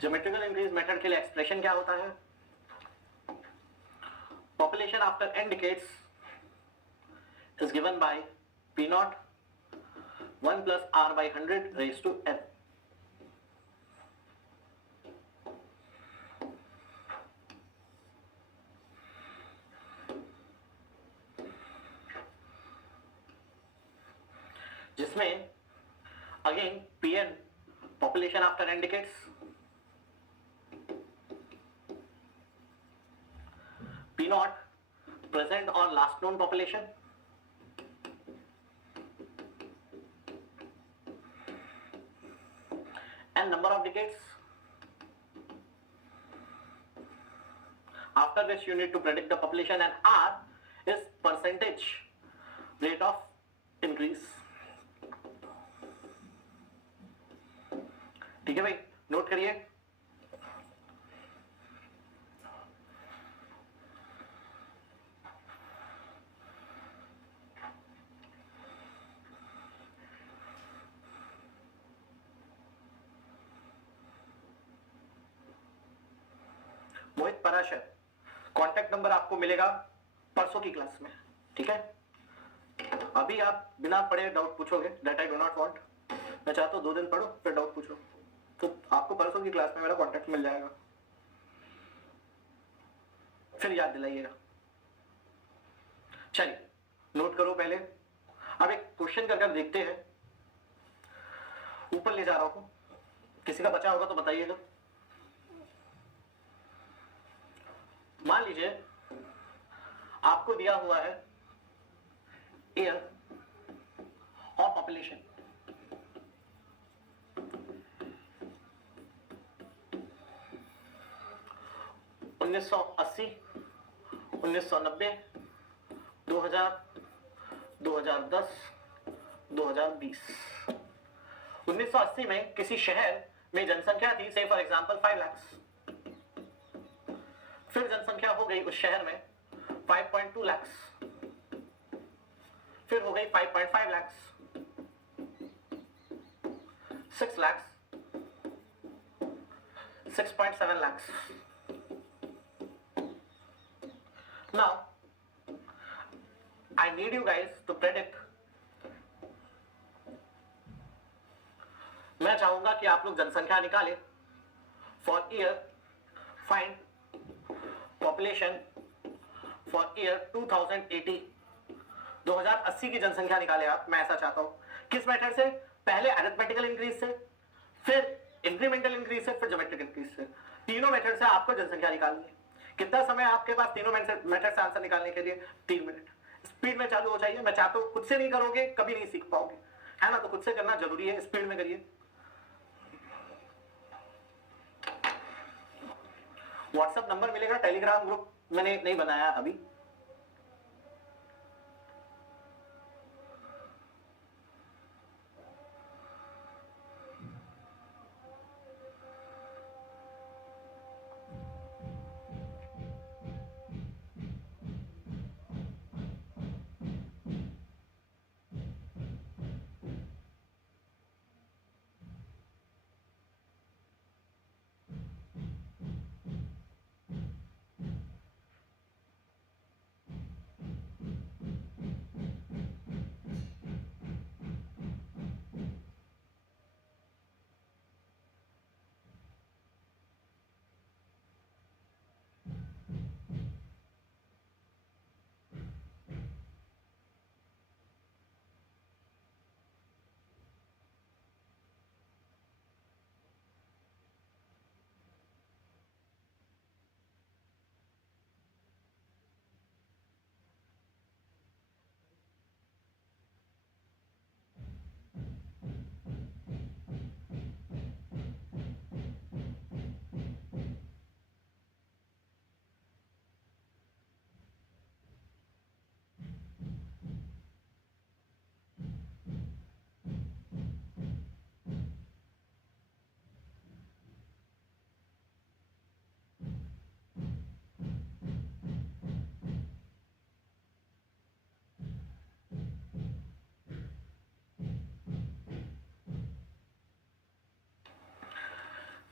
geometrical increase method के लिए expression क्या होता है? population after n decades is given by p naught 1 plus r by 100 raised to n. जिसमें again pn population after n decades, p naught present or last known population, and number of decades, after which you need to predict the population, and r is percentage rate of increase. ठीक है भाई, note करिए। मोहित Parashar, contact number आपको मिलेगा परसों की class में, ठीक है? अभी आप बिना पढ़े डाउट पूछोगे, that I do not want. मैं चाहता हूं 2 दिन पढ़ो फिर डाउट पूछो, तो आपको परसों की क्लास में मेरा कांटेक्ट मिल जाएगा, फिर याद दिलाइएगा। चलिए नोट करो पहले। अब एक क्वेश्चन करके देखते हैं, ऊपर ले जा रहा हूं, किसी का बचा होगा तो बताइएगा। मान लीजिए आपको दिया हुआ है एयर और पॉपुलेशन, उन्नीस सौ 1990, 2000, 2010, 2020। 1980 में किसी शहर में जनसंख्या थी से फॉर एग्जांपल 5 लाख, फिर जनसंख्या हो गई उस शहर में 5.2 लाख, फिर हो गई 5.5 lakh, 6 lakh, 6.7 lakh. Now, I need you guys to predict. मैं चाहूंगा कि आप लोग जनसंख्या निकालें for year, find population for year 2080, 2080 की जनसंख्या निकाले आप। मैं ऐसा चाहता हूं, किस मेथड से? पहले अरिथमेटिकल इंक्रीज से, फिर इंक्रीमेंटल इंक्रीज से, फिर ज्योमेट्रिक इंक्रीज से। तीनों मेथड से आपको जनसंख्या निकालनी है। कितना समय आपके पास तीनों मेथड से आंसर निकालने के लिए? 3 मिनट। स्पीड में चालू हो जाइए। मैं चाहता हूं खुद से नहीं करोगे कभी नहीं सीख पाओगे, है ना? तो खुद से करना जरूरी है, स्पीड में करिए। व्हाट्सएप नंबर मिलेगा, टेलीग्राम ग्रुप मैंने नहीं बनाया अभी।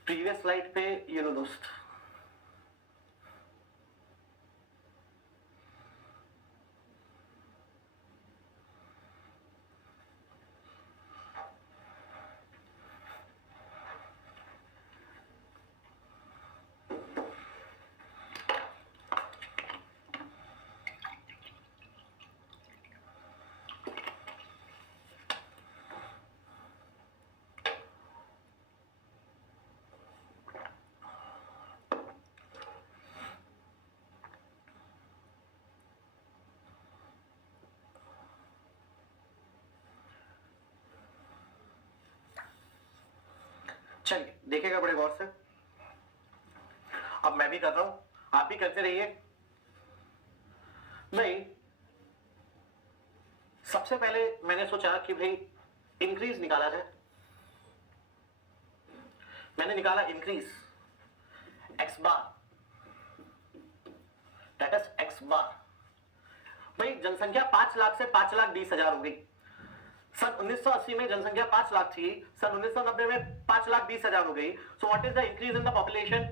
प्रीवियस स्लाइड पे ये लो दोस्त, चलिए देखेगा बड़े गौर से। अब मैं भी कर रहा हूं, आप भी करते रहिए। भाई सबसे पहले मैंने सोचा कि भाई इंक्रीज निकाला जाए। मैंने निकाला increase x bar, that is x bar. भाई जनसंख्या 5 लाख से 5,20,000 हो गई। सन 1980 में जनसंख्या 5 लाख थी, सन 1990 में 5,20,000 हो गई। So what is the increase in the population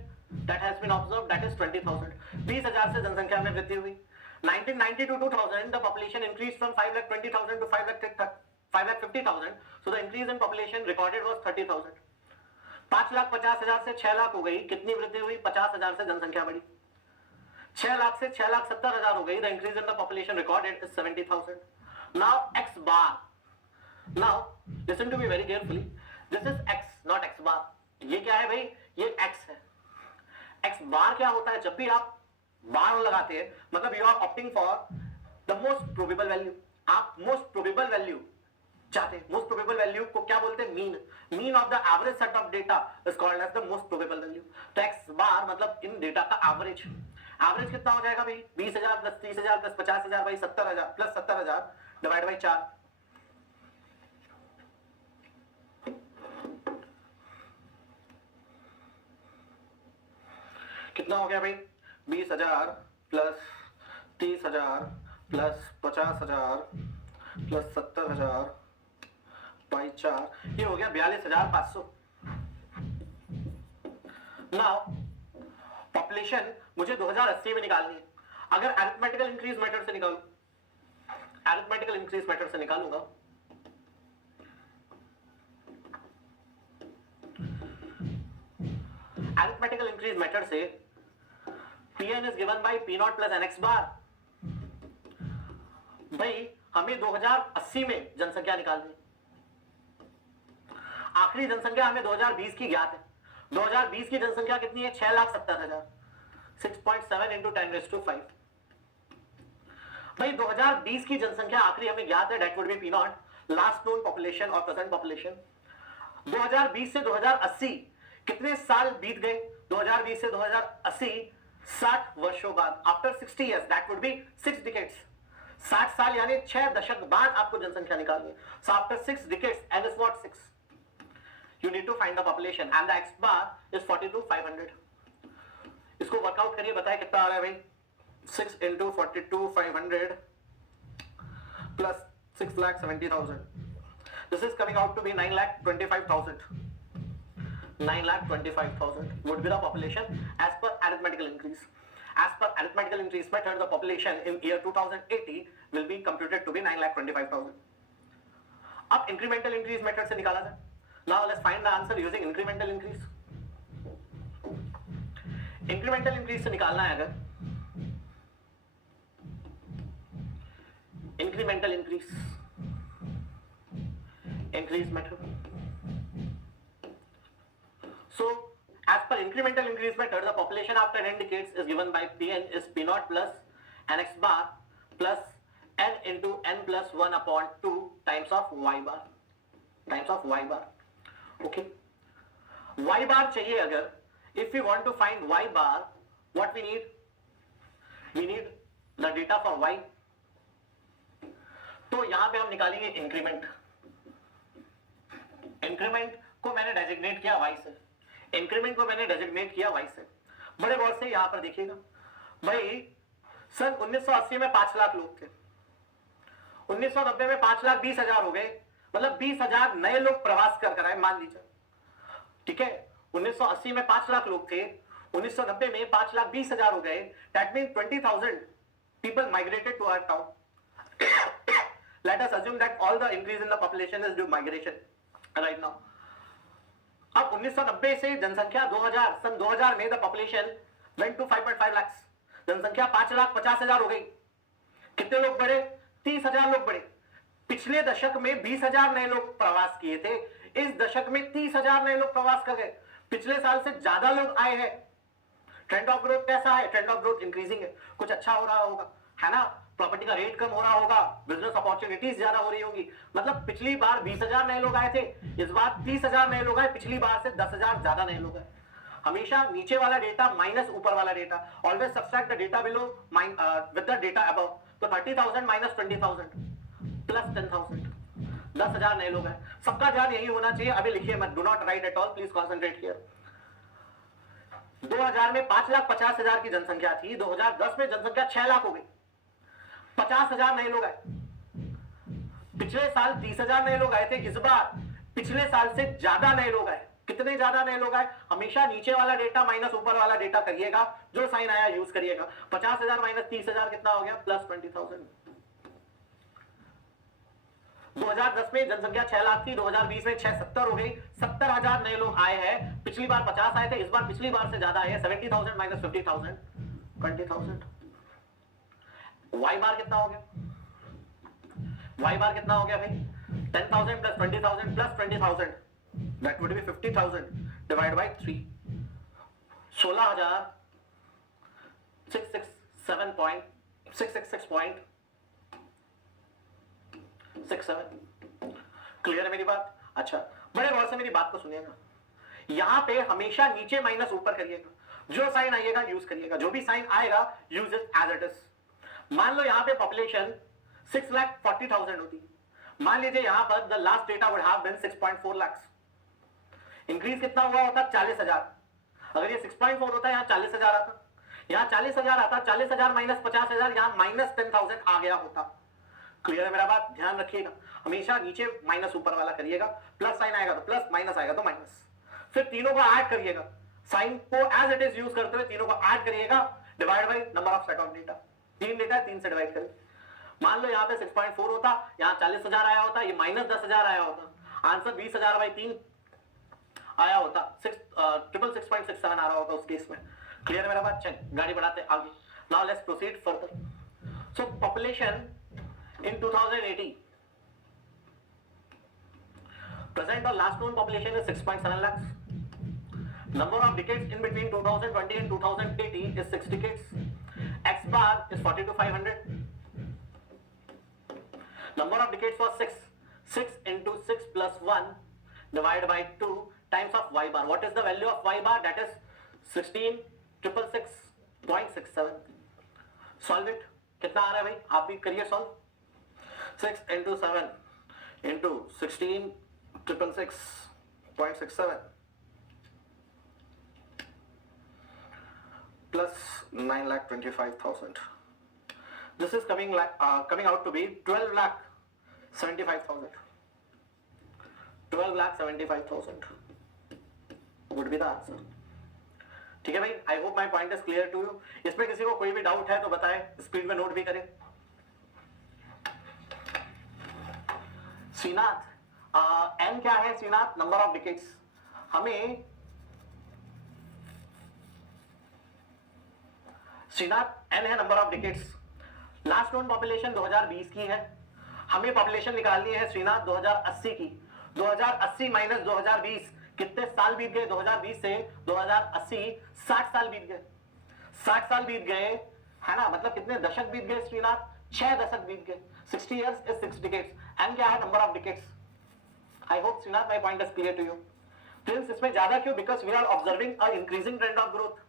that has been observed? That is 20,000। 20,000 से जनसंख्या में वृद्धि हुई। 1990 to 2000 the population increased from 5,20,000 to 5,50,000. So the increase in population recorded was 30,000. 5,50,000 से 6 लाख हो गई। कितनी वृद्धि हुई? 50,000 से जनसंख्या बढ़ी। 6 लाख से 6,70,000 हो गई। The increase in the population recorded is 70,000. Now x bar. Now listen to me very carefully. This is x, not x bar. ये क्या है भाई? ये x है। x bar क्या होता है? जब भी आप बार लगाते हैं मतलब you are opting for the most probable value. आप मोस्ट प्रोबेबल वैल्यू चाहते हैं। मोस्ट प्रोबेबल वैल्यू को क्या बोलते हैं? Mean. Mean of the average set of data is called as the most probable value. तो एक्स बार मतलब इन डेटा का एवरेज। एवरेज कितना हो जाएगा भाई? 20,000 प्लस 30,000 प्लस 50,000 भाई 70,000 प्लस 70,000 डिवाइड बाई 4। कितना हो गया भाई? 20,000 प्लस 30,000 प्लस 50,000 प्लस 70,000 बाई 4, ये हो गया 42,500। नाउ पॉपुलेशन मुझे 2080 में निकालनी है। अगर अरिथमेटिकल इंक्रीज मेथड से निकालूं, अरिथमेटिकल इंक्रीज मेथड से निकालूंगा अरिथमेटिकल इंक्रीज मेथड से Pn is given by P0 plus Nx bar। भाई हमें 2080 में जनसंख्या निकालनी है। आखिरी जनसंख्या हमें 2020 की ज्ञात है। 2020 की जनसंख्या कितनी है? 6,70,000। 6.7 into 10⁵. भाई 2020 की जनसंख्या आखिरी हमें ज्ञात है, that would be P0, last known population और प्रेजेंट पॉपुलेशन। 2020 से 2080 कितने साल बीत गए? 2020 से 2080 60 वर्षों बाद, after 60 years, that would be 6 decades. 60 साल यानी 6 दशक बाद आपको जनसंख्या निकालनी है। So after 6 decades n is what? 6। You need to find the population and the x bar is 42,500। इसको वर्कआउट करिए, बताए कितना आ रहा है भाई? 6 into 42,500 plus 6,70,000। This is coming out to be 9,25,000। 9,25,000 would be the population as per arithmetical increase. As per arithmetical increase method, the population in year 2080 will be computed to be 9,25,000। अब incremental increase method से निकाला जाए। Now let's find the answer using incremental increase। incremental increase से निकालना है अगर incremental increase method। So as per incremental increase method, the population after n decades is given by Pn is P0 plus Nx bar plus n into n plus 1 upon 2 times of y bar, okay। y bar चाहिए अगर, if we want to find y bar, what we need the data for y। तो यहां पे हम निकालेंगे increment. Increment को मैंने designate किया y से, इंक्रीमेंट को मैंने डेजिग्नेट किया y से। बड़े गौर से यहां पर देखिएगा भाई, सन 1980 में 5 लाख लोग थे, 1990 में 5,20,000 हो गए, मतलब 20,000 नए लोग प्रवास कर आए, मान लीजिए, ठीक है। 1980 में 5 लाख लोग थे, 1990 में 5,20,000 हो गए, that mean 20,000 people migrated to our town। Let us assume that all the increase in the population is due migration right now। अब 1990 से जनसंख्या 2000, सन 2000 में the population went to 5.5 lakhs, जनसंख्या 5,50,000 हो गई। कितने लोग बढ़े? 30,000 लोग बढ़े। पिछले दशक में 20,000 नए लोग प्रवास किए थे, इस दशक में 30,000 नए लोग प्रवास कर गए। पिछले साल से ज्यादा लोग आए हैं। ट्रेंड ऑफ ग्रोथ कैसा है? ट्रेंड ऑफ ग्रोथ इंक्रीजिंग है, कुछ अच्छा हो रहा होगा, है ना। प्रॉपर्टी का रेट कम हो रहा होगा, बिजनेस अपॉर्चुनिटीज ज्यादा हो रही होंगी। मतलब पिछली बार 20,000 नए लोग आए थे, इस बार 30,000 नए लोग आए, पिछली बार से 10,000 ज्यादा नए लोग आए। हमेशा नीचे वाला डेटा माइनस ऊपर वाला data, always subtract the data below with the data above. तो 30,000 माइनस 20,000 प्लस 10,000, 10,000 नए लोग हैं। सबका ध्यान यही होना चाहिए, अभी लिखिए मत, do not right at all, please concentrate here. 2000 में 5,50,000 की जनसंख्या थी, 2010 में जनसंख्या 6 लाख हो गई, 50,000 नए लोग आए। पिछले साल 30,000 नए लोग आए थे, इस बार पिछले साल से ज्यादा नए लोग आए। कितने ज्यादा नए लोग आए? हमेशा नीचे वाला डेटा माइनस ऊपर वाला डेटा करिएगा, जो साइन आया यूज करिएगा। 50,000 माइनस 30,000 कितना हो गया? प्लस 20,000। 2010 में जनसंख्या 6 लाख थी, 2020 में 670 हो गई, 70,000 नए लोग आए हैं। पिछली बार 50 आए थे, इस बार पिछली बार से ज्यादा आए हैं। 70,000 माइनस 50,000, 20,000। वाई बार कितना हो गया? वाई बार कितना हो गया भाई? 10,000 plus 20,000 plus 20,000, that would be 50,000 divide by 3, 16,000, 6,6 7.666.67 clear है मेरी बात? अच्छा, बड़े गौर से मेरी बात को सुनिएगा। यहां पे हमेशा नीचे माइनस ऊपर करिएगा, जो साइन आएगा यूज करिएगा, जो भी साइन आएगा use it as it is. मान लो यहां पे पॉपुलेशन 6,40,000 होती है, मान लीजिए यहां पर the last data would have been 6.4 lakh. Increase कितना हुआ होता? 40,000। अगर ये 6.4 होता है, यहां 40,000 आता, यहां 40,000 आता, 40,000 माइनस 50,000, यहां माइनस 10,000 आ गया होता। क्लियर है मेरा बात? ध्यान रखिएगा, हमेशा नीचे माइनस ऊपर वाला करिएगा, प्लस साइन आएगा तो प्लस, माइनस आएगा तो माइनस, फिर तीनों को ऐड करिएगा, साइन को एज इट इज यूज करते हुए तीनों को ऐड करिएगा, divide by number of set of data. 3 data है, 3 से डिवाइड करिए। मान लो यहाँ पे 6.4 होता, यहाँ 40,000 आया होता, ये माइनस 10,000 आया होता, आंसर 20,000 बाई 3 आया होता, 666.67 आ रहा होता उस केस में। क्लियर है मेरा बात? चल गाड़ी बढ़ाते आगे। Now let's proceed further. So population in 2018, present or last known population is 6.7 lakhs. Number of decades in between 2020 and 2080 is 6 decades. X bar is 40 to 500. Number of decades was 6. 6 into 6 plus 1 divided by 2 times of y bar. What is the value of y bar? That is 16,666.67. Solve it. कितना आ रहा है भाई? आप भी करिए solve. 6 into 7 into 16,666.67 plus 9,25,000. This is coming out to be 12,75,000. 12,75,000 would be the answer. ठीक है भाई, I hope my point is clear to you. इसमें किसी को कोई भी डाउट है तो बताएं, स्क्रीन में नोट भी करें। श्रीनाथ, एन क्या है श्रीनाथ? Number of decades. हमें श्रीनाथ एन है number of decades. Last known population 2020 की है, हमें पॉपुलेशन निकालनी है श्रीनाथ 2080 की। 2080 माइनस 2020, कितने साल बीत गए? 2020 से 2080 60 साल बीत गए। 60 साल बीत गए है ना, मतलब कितने दशक बीत गए श्रीनाथ? 6 दशक बीत गए। 60 years is 6 decades. एन क्या है? Number of decades. I hope Shrinath my point is clear to you. Prince इसमें ज्यादा क्यों? Because we are observing a increasing trend of growth.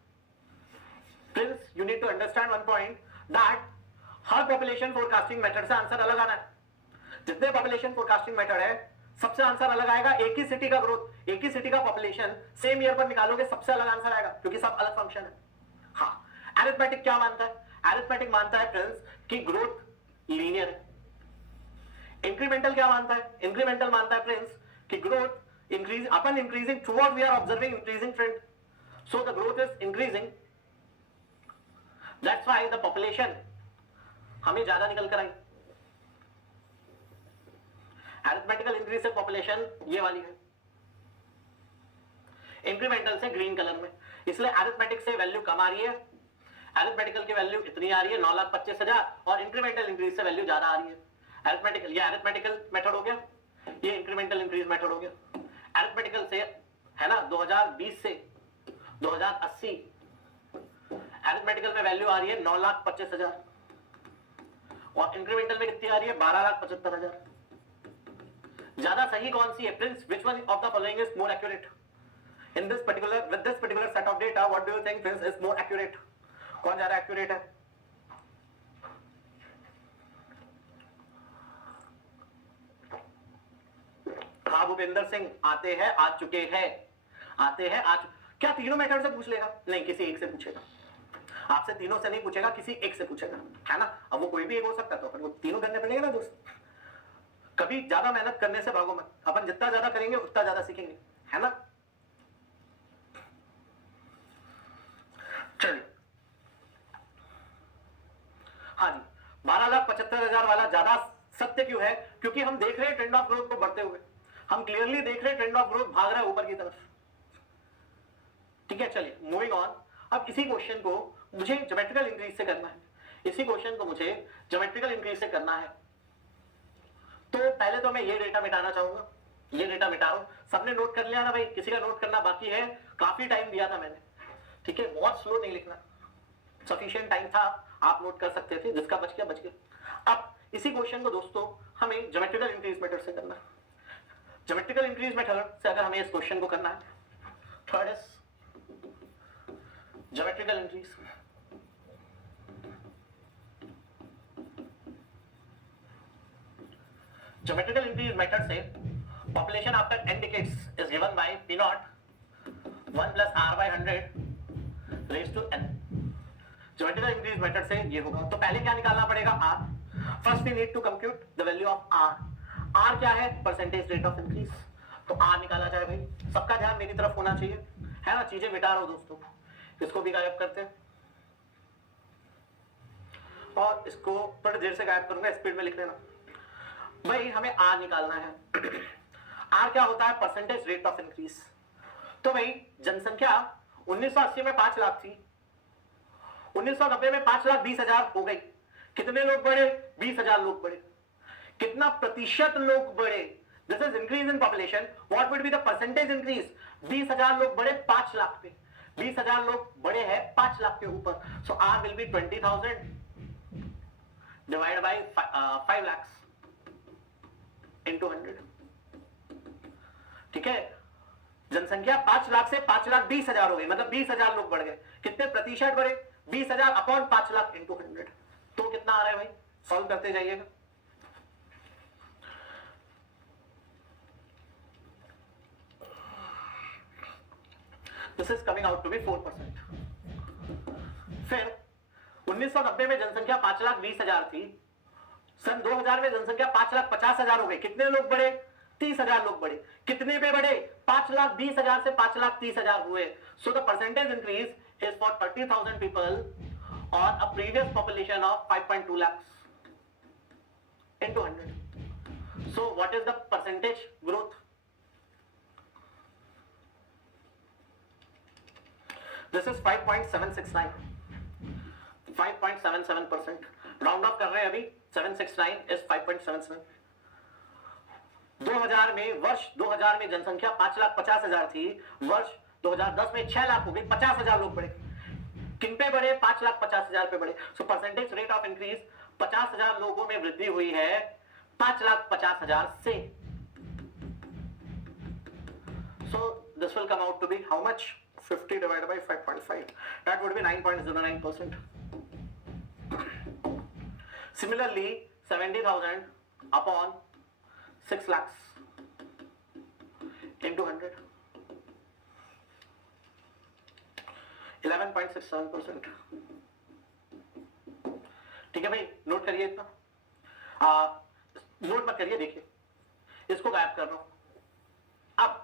Prince you need to understand one point, that हर population forecasting method से answer अलग आना है। जितने population forecasting method है सबसे आंसर अलग आएगा। एक ही सिटी का ग्रोथ, एक ही सिटी का पॉपुलेशन सेम ईयर पर निकालोगे, सबसे अलग आंसर आएगा, क्योंकि सब अलग फंक्शन है। हाँ, अरिथमेटिक क्या मानता है? अरिथमेटिक मानता है प्रिंस कि ग्रोथ लीनियर है। इंक्रीमेंटल क्या मानता है? इंक्रीमेंटल मानता है प्रिंस कि ग्रोथ इंक्रीज अपन increasing throughout we are observing increasing trend, so the growth is increasing, that's why the population हमें ज्यादा निकल कर आई। अरिथमेटिकल इंक्रीज से पॉपुलेशन ये वाली है, इंक्रीमेंटल से ग्रीन कलर में, इसलिए अरिथमेटिक से वैल्यू कम आ रही है, अरिथमेटिकल की वैल्यू इतनी आ रही है 9,25,000, और इंक्रीमेंटल इंक्रीज से वैल्यू ज्यादा आ रही है। अरिथमेटिकल, ये अरिथमेटिकल मेथड हो गया, ये इंक्रीमेंटल इंक्रीज मेथड हो गया। अरिथमेटिकल से है ना 2020 से 2080, अरिथमेटिकल में वैल्यू आ रही है 9,25,000, और इंक्रीमेंटल में कितनी आ रही है? 12,75,000। ज्यादा सही कौन सी है Prince? Which one of the following is more accurate in this particular, with this particular set of data? What do you think Prince is more accurate? कौन ज्यादा एक्यूरेट है? हाँ भूपेंद्र सिंह, आते हैं, आ चुके हैं, आते हैं, क्या तीनों मेथड से पूछ लेगा? नहीं, किसी एक से पूछेगा। आपसे तीनों से नहीं पूछेगा, किसी एक से पूछेगा, है ना। अब वो कोई भी एक हो सकता है, तो अपन को तीनों करने पड़ेंगे ना दोस्त। कभी ज्यादा मेहनत करने से भागो मत, अपन जितना ज्यादा करेंगे उतना ज्यादा सीखेंगे, है ना। चलिए, हाँ जी, 12,75,000 वाला ज्यादा सत्य क्यों है? क्योंकि हम देख रहे हैं ट्रेंड ऑफ ग्रोथ को बढ़ते हुए, हम क्लियरली देख रहे हैं ट्रेंड ऑफ ग्रोथ भाग रहा है ऊपर की तरफ। ठीक है, चलिए मूविंग ऑन। अब इसी क्वेश्चन को मुझे ज्योमेट्रिकल इंक्रीज से करना है, इसी क्वेश्चन को मुझे ज्योमेट्रिकल इंक्रीज से करना है। तो पहले तो मैं ये डेटा मिटाना चाहूंगा, ये डेटा मिटा रहा हूं। सबने नोट कर लिया ना भाई? किसी का नोट करना बाकी है? काफी टाइम दिया था मैंने, ठीक है, बहुत स्लो नहीं लिखना, सफिशिएंट टाइम था, आप नोट कर सकते थे, जिसका बच गया बच गया। अब इसी क्वेश्चन को दोस्तों हमें ज्योमेट्रिकल इंक्रीज मेथड से करना है। ज्योमेट्रिकल इंक्रीज मेथड से अगर हमें इस क्वेश्चन को करना है, third is geometrical increase. Geometrical increase method से population after n decades is given by p naught 1 plus r by 100 raised to n। Geometrical increase method से ये होगा। तो पहले क्या निकालना पड़ेगा, r। First we need to compute the value of r। r क्या है, परसेंटेज रेट ऑफ इंक्रीज। तो r निकाला जाए भाई। सबका ध्यान मेरी तरफ होना चाहिए, है ना, चीजें मिटा रहा हूं दोस्तों। इसको भी गायब करते हैं और इसको थोड़ी देर से गायब करूंगा, स्पीड में लिख लेना भाई। हमें r निकालना है। r क्या होता है, परसेंटेज रेट ऑफ इंक्रीज। तो भाई जनसंख्या 1980 में 5 लाख थी, 1990 में 5,20,000 हो गई। कितने लोग बढ़े, 20,000 लोग बढ़े। कितना प्रतिशत लोग बढ़े, this is increase in population, what would be the percentage increase. 20,000 लोग बढ़े 5 लाख पे, 20,000 लोग बढ़े हैं 5 लाख के ऊपर। So r will be 20,000 divide by 5 lakh into 100। ठीक है, जनसंख्या 5 लाख से 5,20,000 हो गई, मतलब 20,000 लोग बढ़ गए। कितने प्रतिशत बढ़े, 20,000 अपॉन 5 लाख इंटू 100। तो कितना आ रहा है भाई, सॉल्व करते जाइएगा। This is coming out to be 4%। फिर 1990 में जनसंख्या 5,20,000 थी, सन 2000 में जनसंख्या 5,50,000 हो गई। कितने लोग बढ़े, 30,000 लोग बढ़े। कितने पे बढ़े, 5,20,000 से 5,30,000 हुए। So the percentage increase is for 30,000 people on a previous population of 5.2 lakhs into 100. So what is the percentage growth? This is 5.769, 5.77%। Round of कर रहे हैं अभी, 769 is 5.77। 2000 में, वर्ष 2000 में जनसंख्या 5,50,000 थी, वर्ष 2010 में 6 लाख हो गई, 50,000 लोग बढ़े। किन पे बढ़े, 5,50,000 पे बढ़े। So percentage rate of increase 50,000 लोगों में वृद्धि हुई है 5,50,000 से। So this will come out to be how much, 50 divided by 5.5, that would be 9.09%। Similarly 70,000 upon 6 lakhs into 100, 11.67%। ठीक है भाई, नोट करिए इतना, नोट मत करिए, देखिए इसको गायब कर रहा हूं। अब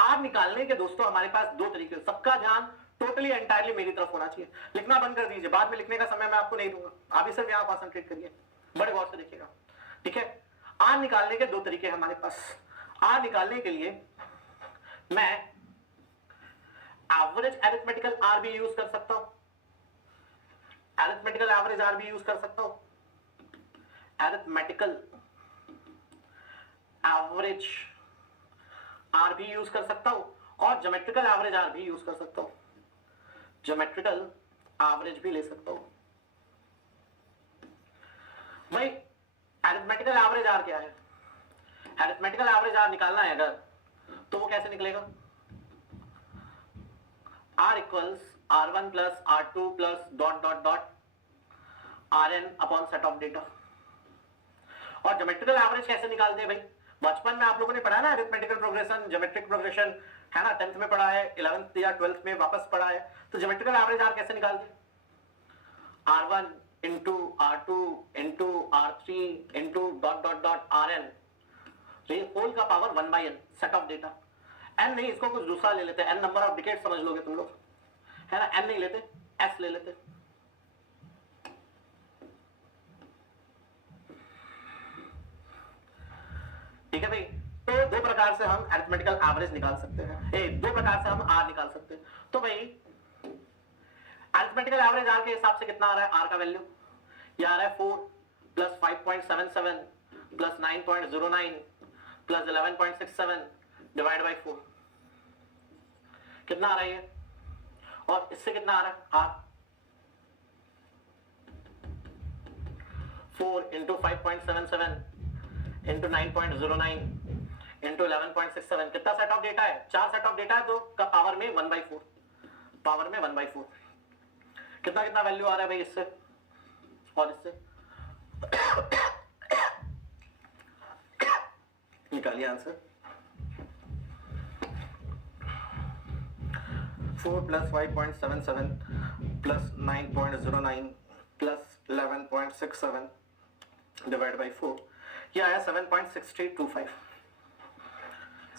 आर निकालने के दोस्तों हमारे पास दो तरीके, सबका ध्यान टोटली एंटायरली मेरी तरफ होना चाहिए। लिखना बंद कर दीजिए, बाद में लिखने का समय मैं आपको नहीं दूंगा, आप ही सिर्फ यहां कॉन्सेंट्रेट करिए, बड़े गौर से देखिएगा। ठीक है, आर निकालने के दो तरीके हैं हमारे पास। आर निकालने के लिए मैं एवरेज अरिथमेटिकल आर भी यूज कर सकता हूं, अरिथमेटिकल एवरेज आर भी यूज कर सकता हूं, अरिथमेटिकल एवरेज आर भी यूज कर सकता हूं, और ज्योमेट्रिकल एवरेज आर भी यूज कर सकता हूं, ज्योमेट्रिकल एवरेज भी ले सकता हूं। भाई अरिथमेटिकल एवरेज आर क्या है, अरिथमेटिकल एवरेज आर निकालना है अगर, तो वो कैसे निकलेगा, R equals R1 plus R2 plus dot dot dot Rn upon set of data. और ज्योमेट्रिकल एवरेज कैसे निकालते हैं भाई, बचपन में आप लोगों ने पढ़ा ना, अरिथमेटिकल प्रोग्रेशन, ज्योमेट्रिक प्रोग्रेशन, है ना, 10th में पढ़ा है, 11th या 12th में वापस पढ़ा है। तो ज्योमेट्रिकल एवरेज आर कैसे निकालते हैं, R1 into R2 into R3 into dot dot dot Rn, whole का power 1/n set of data. n नहीं, इसको कुछ दूसरा ले लेते हैं, n नंबर ऑफ डिकेट समझ लोगे तुम लोग, है ना, n नहीं लेते, s ले लेते। ठीक है भाई, तो दो प्रकार से हम अरिथमेटिकल एवरेज निकाल सकते हैं, दो प्रकार से हम r निकाल सकते हैं। तो भाई अरिथमेटिकल एवरेज r के हिसाब से कितना आ रहा है, r का वैल्यू ये आ रहा है 4 plus 5.77 plus 9.09 plus 11.67 divide by 4, कितना आ रहा है ये, और इससे कितना आ रहा है r, 4 into 5.77 into 9.09 into 11.67, कितना सेट ऑफ डेटा है? 4 सेट ऑफ डेटा है, तो का पावर में 1/4, पावर में 1/4। कितना कितना वैल्यू आ रहा है भाई इससे और इससे? निकालिए answer. 4 plus 5.77 plus 9.09 plus 11.67 divided by 4, ये आया 7.6325,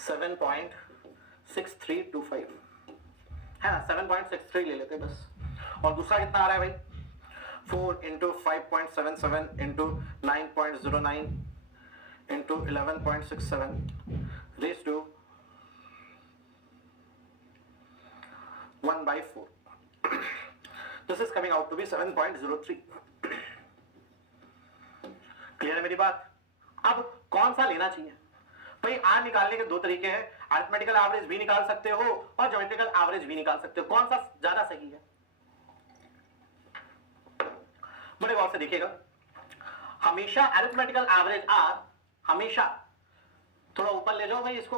7.6325 है ना, 7.63 ले लेते बस। और दूसरा कितना आ रहा है भाई? 4 into 5.77 into 9.09 into 11.67 raised to 1/4. This is coming out to be 7.03. Clear है मेरी बात? अब कौन सा लेना चाहिए भाई? आर निकालने के दो तरीके हैं, अरिथमेटिकल एवरेज भी निकाल सकते हो और ज्योमेट्रिकल एवरेज भी निकाल सकते हो। कौन सा ज्यादा सही है? बड़े गौर से देखिएगा, हमेशा अरिथमेटिकल एवरेज आर, हमेशा थोड़ा ऊपर ले जाओ भाई इसको,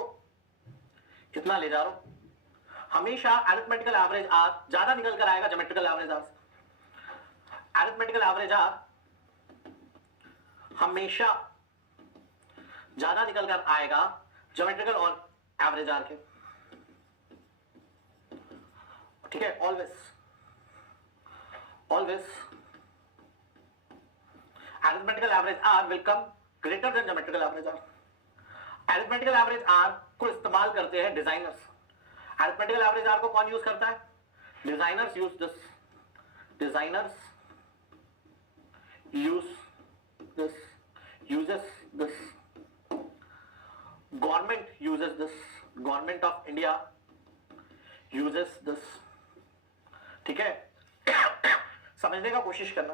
कितना ले जा रहा हूं, हमेशा अरिथमेटिकल एवरेज आर ज्यादा निकल कर आएगा ज्योमेट्रिकल एवरेज आर से। अरिथमेटिकल एवरेज आर हमेशा ज्यादा निकल कर आएगा ज्योमेट्रिकल और एवरेज आर के, ठीक है? Always always arithmetical average R will come greater than geometrical average R. Arithmetical average R को इस्तेमाल करते हैं डिजाइनर्स। अरिथमेटिकल एवरेज आर को कौन यूज करता है? Designers use this, designers use this, uses this, government uses this, government of India uses this, ठीक है? समझने का कोशिश करना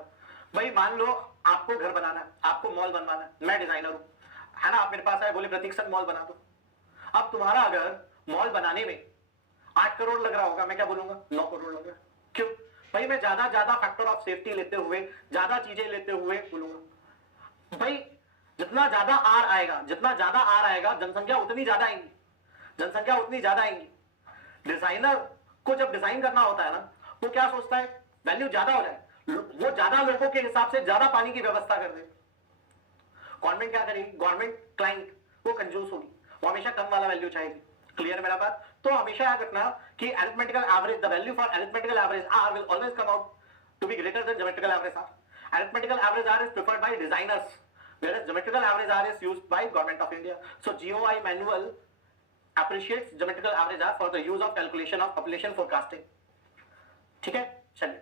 भाई। मान लो आपको घर बनाना है, आपको मॉल बनवाना है, मैं डिजाइनर हूं, है ना? आप मेरे पास आए, बोले प्रतीक सर मॉल बना दो। अब तुम्हारा अगर मॉल बनाने में 8 करोड़ लग रहा होगा, मैं क्या बोलूंगा? 9 करोड़ लग रहा है। क्यों भाई? मैं ज्यादा ज्यादा फैक्टर ऑफ सेफ्टी लेते हुए, ज्यादा चीजें लेते हुए बोलूंगा भाई जितना ज्यादा आर आएगा, जितना ज्यादा आर आएगा, जनसंख्या उतनी ज्यादा आएंगी, जनसंख्या उतनी ज्यादा आएंगी। डिजाइनर को जब डिजाइन करना होता है ना, वो क्या सोचता है? वैल्यू ज्यादा हो जाए, वो ज्यादा लोगों के हिसाब से ज्यादा पानी की व्यवस्था कर दे। गवर्नमेंट क्या करेगी? गवर्नमेंट क्लाइंट वो कंजूस होगी, वो हमेशा कम वाला वैल्यू चाहेगी। क्लियर है मेरा बात? तो हमेशा याद रखना कि arithmetical average, the value for arithmetical average R will always come out to be greater than geometrical average R. Arithmetical average R is preferred by designers, whereas geometrical average R is used by Government of India. So GOI manual appreciates geometrical average R for the use of calculation of population forecasting. ठीक है? चलिए,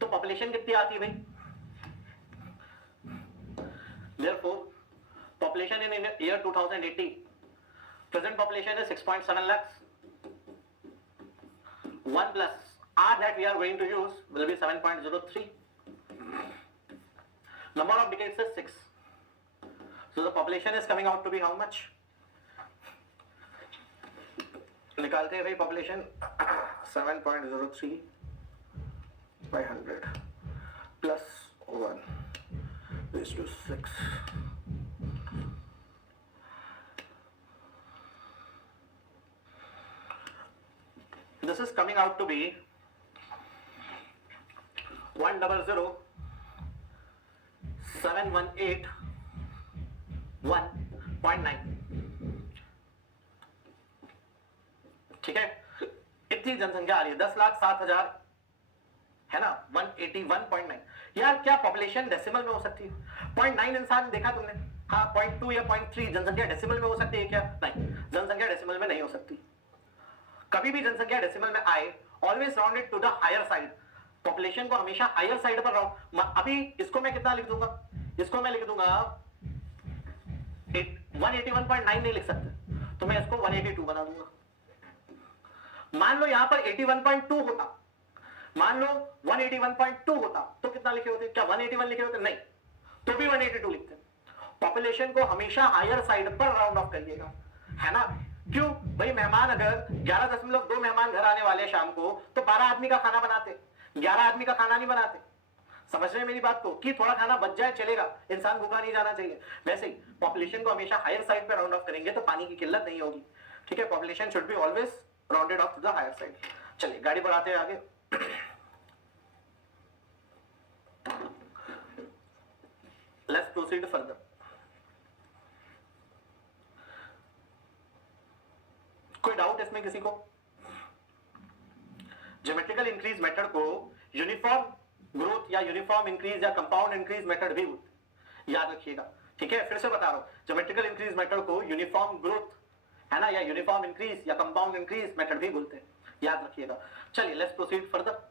तो population कितनी आती है भाई? Therefore, population in year 2080, present population is 6.7 lakhs. 1 plus R that we are going to use will be 7.03. Number of decades is 6. So the population is coming out to be how much? निकालते हैं भाई population 7.03 by 100 plus 1 is to 6. This is coming out to be 100,718.1.9. ठीक है? इतनी जनसंख्या आ रही है, 10,07,000 है ना, 181.9। यार क्या पॉपुलेशन डेसिमल में हो सकती है? 0.9 इंसान देखा तुमने? हाँ, 0.2 या 0.3 जनसंख्या डेसिमल में हो सकती है क्या? नहीं, जनसंख्या डेसिमल में नहीं हो सकती। कभी भी जनसंख्या डेसिमल में आए, always rounded to the higher side. Population को हमेशा हायर साइड पर राउंड। अभी इसको मैं कितना लिख दूंगा? इसको मैं लिख दूंगा 181.9 नहीं लिख सकते, तो मैं इसको 182 बना दूंगा। मान लो यहां पर 81.2 होता, मान लो 181.2 होता, तो कितना लिखे होते? क्या 181 लिखे होते? नहीं, तो भी 182 लिखते। पॉपुलेशन को हमेशा हायर साइड पर राउंड ऑफ करिएगा, है ना? क्यों भाई? मेहमान अगर 11.2 मेहमान घर आने वाले शाम को, तो 12 आदमी का खाना बनाते, 11 आदमी का खाना नहीं बनाते। समझ रहे हैं मेरी बात को, कि थोड़ा खाना बच जाए चलेगा, इंसान भूखा नहीं जाना चाहिए। वैसे ही पॉपुलेशन को हमेशा हायर साइड पे राउंड ऑफ करेंगे तो पानी की किल्लत नहीं होगी, ठीक है। Population should be always rounded off to the higher side. चलिए गाड़ी बढ़ाते हैं आगे। Let's proceed further. कोई डाउट इसमें किसी को? ज्योमेट्रिकल इंक्रीज मेथड को यूनिफॉर्म ग्रोथ या यूनिफॉर्म इंक्रीज या कंपाउंड इंक्रीज मेथड भी याद रखिएगा, ठीक है। फिर से बता रहा हूं, ज्योमेट्रिकल इंक्रीज मेथड को यूनिफॉर्म ग्रोथ है ना, या यूनिफॉर्म इंक्रीज या कंपाउंड इंक्रीज मेथड भी बोलते हैं, याद रखिएगा। चलिए लेट्स प्रोसीड फर्दर।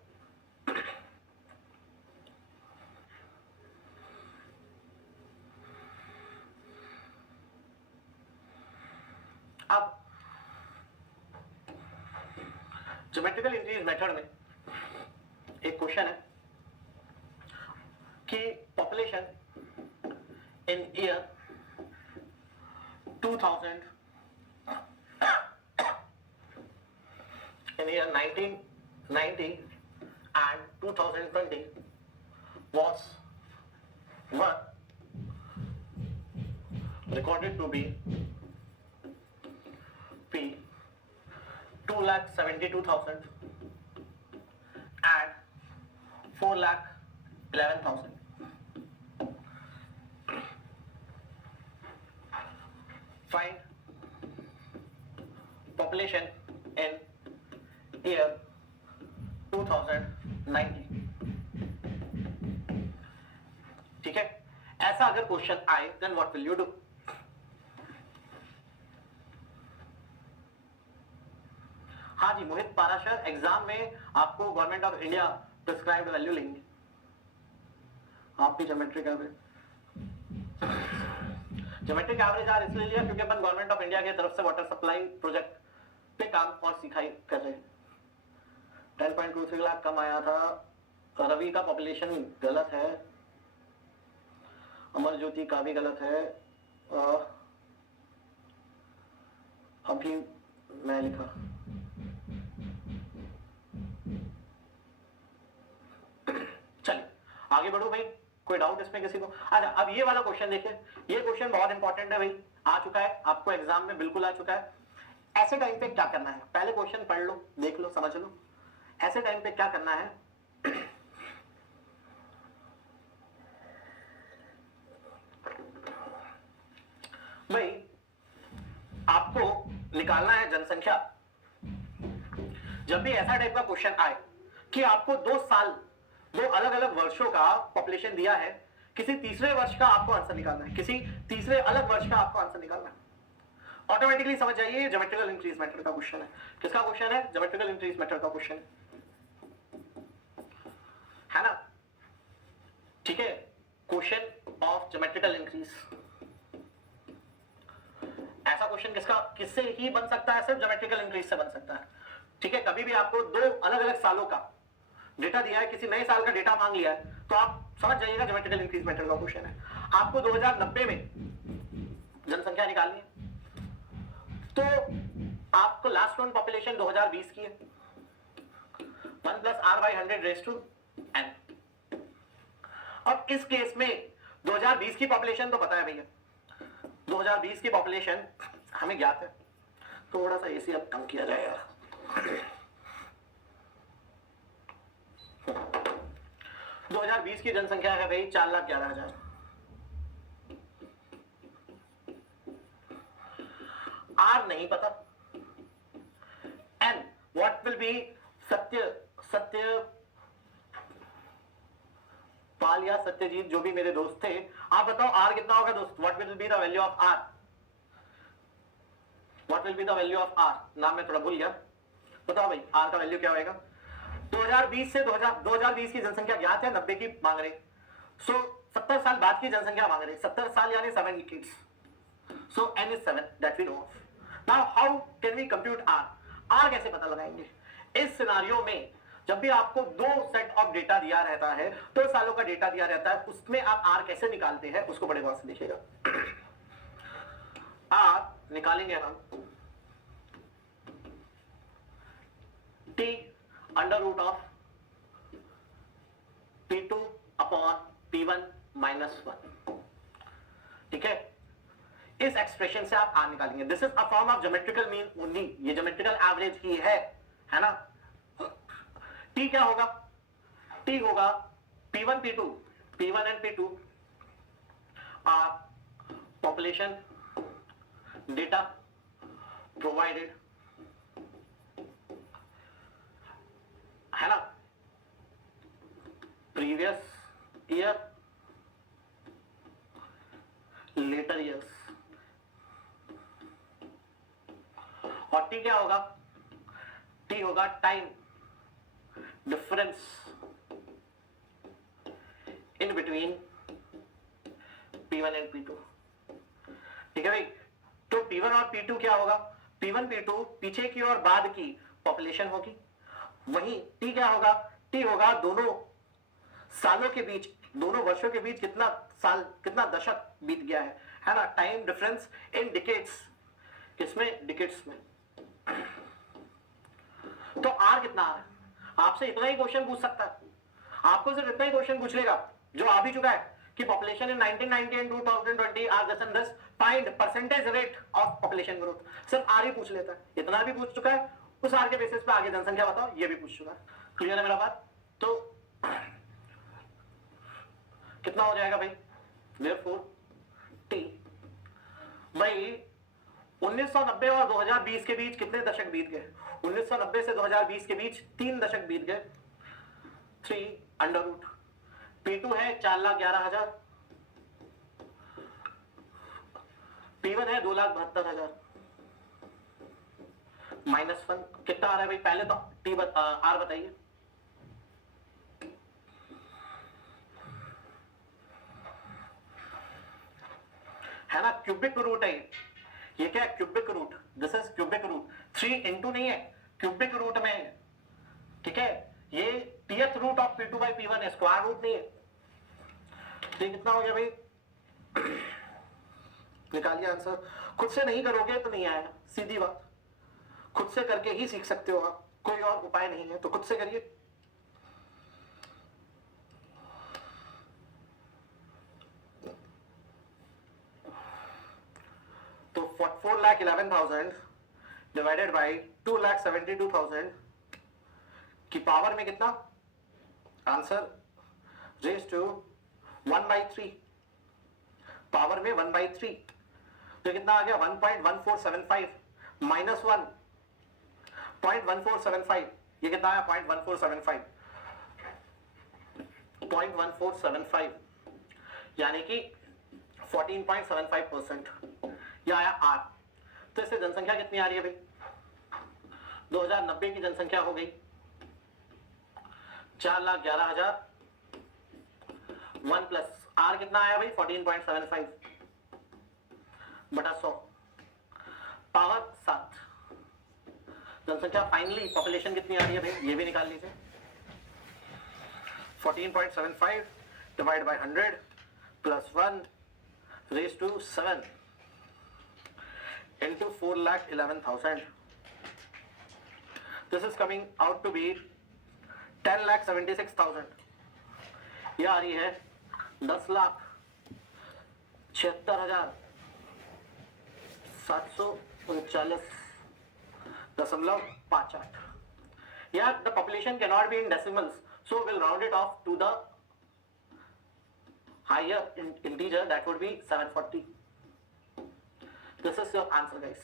अब ज्योमेट्रिकल इंक्रीज मेथड में एक क्वेश्चन है कि population in year 2000 in year 1990 and 2020 was recorded to be P 2,72,000 and 4,11,000. Find population in year 2090, ठीक है। ऐसा अगर क्वेश्चन आए then what will you do? हाँ जी मोहित पाराशर, एग्जाम में आपको government of India prescribed value लेंगे, आप भी geometric average. Geometric average R इसलिए लिया क्योंकि अपन गवर्नमेंट ऑफ इंडिया की तरफ से वाटर सप्लाई प्रोजेक्ट पे काम और सिखाई कर रहे हैं। 10.23 लाख कम आया था। रवि का पॉपुलेशन गलत है, अमर ज्योति का भी गलत है, अभी मैं लिखा। चलिए आगे बढ़ो भाई, कोई डाउट इसमें किसी को? अच्छा अब ये वाला क्वेश्चन देखिए, ये क्वेश्चन बहुत इंपॉर्टेंट है भाई, आ चुका है आपको एग्जाम में, बिल्कुल आ चुका है। ऐसे टाइम पे क्या करना है, पहले क्वेश्चन पढ़ लो, देख लो, समझ लो। ऐसे टाइम पे क्या करना है, भाई आपको निकालना है जनसंख्या। जब भी ऐसा टाइप का क्वेश्चन आए कि आपको 2 साल 2 अलग अलग वर्षों का पॉपुलेशन दिया है, किसी तीसरे वर्ष का आपको आंसर निकालना है, किसी तीसरे अलग वर्ष का आपको आंसर निकालना है, ऑटोमेटिकली समझ जाइए ज्योमेट्रिकल इंक्रीज मेथड का क्वेश्चन है। किसका क्वेश्चन है? ज्योमेट्रिकल इंक्रीज मेथड का क्वेश्चन है ना, ठीक है। क्वेश्चन ऑफ ज्योमेट्रिकल इंक्रीज, ऐसा क्वेश्चन किससे ही बन सकता है? सिर्फ ज्योमेट्रिकल इंक्रीज से बन सकता है, ठीक है। कभी भी आपको 2 अलग अलग सालों का डेटा दिया है, किसी नए साल का डेटा मांग लिया है, तो आप समझ जाइएगा ज्योमेट्रिकल इंक्रीज मेथड का क्वेश्चन है। आपको 2090 में जनसंख्या निकालनी है, तो आपको लास्ट नोन पॉपुलेशन 2020 की है, 1 + r/100 रेज़ टू n। अब इस केस में 2020 की पॉपुलेशन तो पता है भैया, 2020 की पॉपुलेशन हमें ज्ञात है। थोड़ा सा एसी अब कम किया जाएगा। 2020 की जनसंख्या है भाई 4,11,000। आर नहीं पता, N what will B Satya Pal या सत्यजीत, जो भी मेरे दोस्त थे, आप बताओ आर कितना होगा दोस्त? What will be the value of R? What will be the value of R? नाम मैं थोड़ा भूल गया, बताओ भाई आर का वैल्यू क्या होगा? 2020 से 2020 की जनसंख्या ज्ञात है, 90 की मांग रहे, सो 70 साल बाद की जनसंख्या मांग रहे, 70 साल यानी 7 decades, so n is 7 that we know of. Now how can we compute r? r कैसे पता लगाएंगे? इस सिनारियो में जब भी आपको 2 सेट ऑफ डेटा दिया रहता है, 2 सालों का डेटा दिया रहता है, उसमें आप r कैसे निकालते हैं उसको बड़े गौर से देखिएगा। r निकालेंगे हम t √(p2 / upon P1 minus 1। ठीक है, इस एक्सप्रेशन से आप आर निकालेंगे। This is a form of geometrical mean only, ये ज्योमेट्रिकल एवरेज ही है ना। टी क्या होगा, टी होगा P1 P2, P1 and P2 are population data provided, है ना, प्रीवियस ईयर, लेटर ईयर्स। और टी क्या होगा, टी होगा time difference in between P1 and P2। ठीक है भाई, तो P1 और P2 क्या होगा, P1 P2 पीछे की और बाद की पॉपुलेशन होगी, वहीं T क्या होगा, T होगा दोनों सालों के बीच, दोनों वर्षों के बीच कितना साल, कितना दशक बीत गया है ना, टाइम डिफरेंस इन डिकेड्स, किसमें, डिकेड्स में। तो R कितना आ रहा है, आपसे इतना ही क्वेश्चन पूछ सकता है, आपको सिर्फ इतना ही क्वेश्चन पूछ लेगा जो आ भी चुका है कि population in 1990 and 2020 are this and this, find percentage rate of population growth. सिर्फ आर ही पूछ लेता है, इतना भी पूछ चुका है, उस आर के बेसिस पे आगे जनसंख्या बताओ, ये भी पूछ चुका है। क्लियर है मेरा बात। तो कितना हो जाएगा भाई, देयरफॉर टी, भाई 1990 और 2020 के बीच कितने दशक बीत गए, 1990 से 2020 के बीच 3 दशक बीत गए, 3 अंडर रूट, P2 है 4,11,000, P1 है 2,72,000 माइनस 1 कितना आ रहा है भाई, पहले तो आर बताइए। है ना, क्यूबिक रूट है ये क्या है, cubic root, this is cubic root, 3 into नहीं है, क्यूबिक रूट में है। ठीक है, ये टीएथ root of P2 by P1 है, स्क्वायर रूट नहीं है। तो कितना हो गया भाई, निकालिए आंसर, खुद से नहीं करोगे तो नहीं आएगा, सीधी बात, खुद से करके ही सीख सकते हो आप, कोई और उपाय नहीं है, तो खुद से करिए। तो 4,11,000 डिवाइडेड बाई 2,72,000 की पावर में कितना, आंसर रेज टू 1/3, पावर में 1/3, तो कितना आ गया 1.1475 माइनस 1 0.1475, ये कितना आया 0.1475, 0.1475 यानी कि 14.75%, यह आया आर। तो इससे जनसंख्या कितनी आ रही है भाई, 2090 की जनसंख्या हो गई 4,11,000, 1 प्लस आर कितना आया भाई 14.75 बटा 100 पावर 7। जनसंख्या फाइनली पॉपुलेशन कितनी आ रही है भाई, ये भी निकाल लीजिए, 14.75 divide by 100 plus 1 raise to 7 into 4,11,000. This is coming out to be 10,76,000. ये आ रही है 10,76,739.58. Yeah, the population cannot be in decimals, so we'll round it off to the higher integer, that would be 740. This is your answer guys.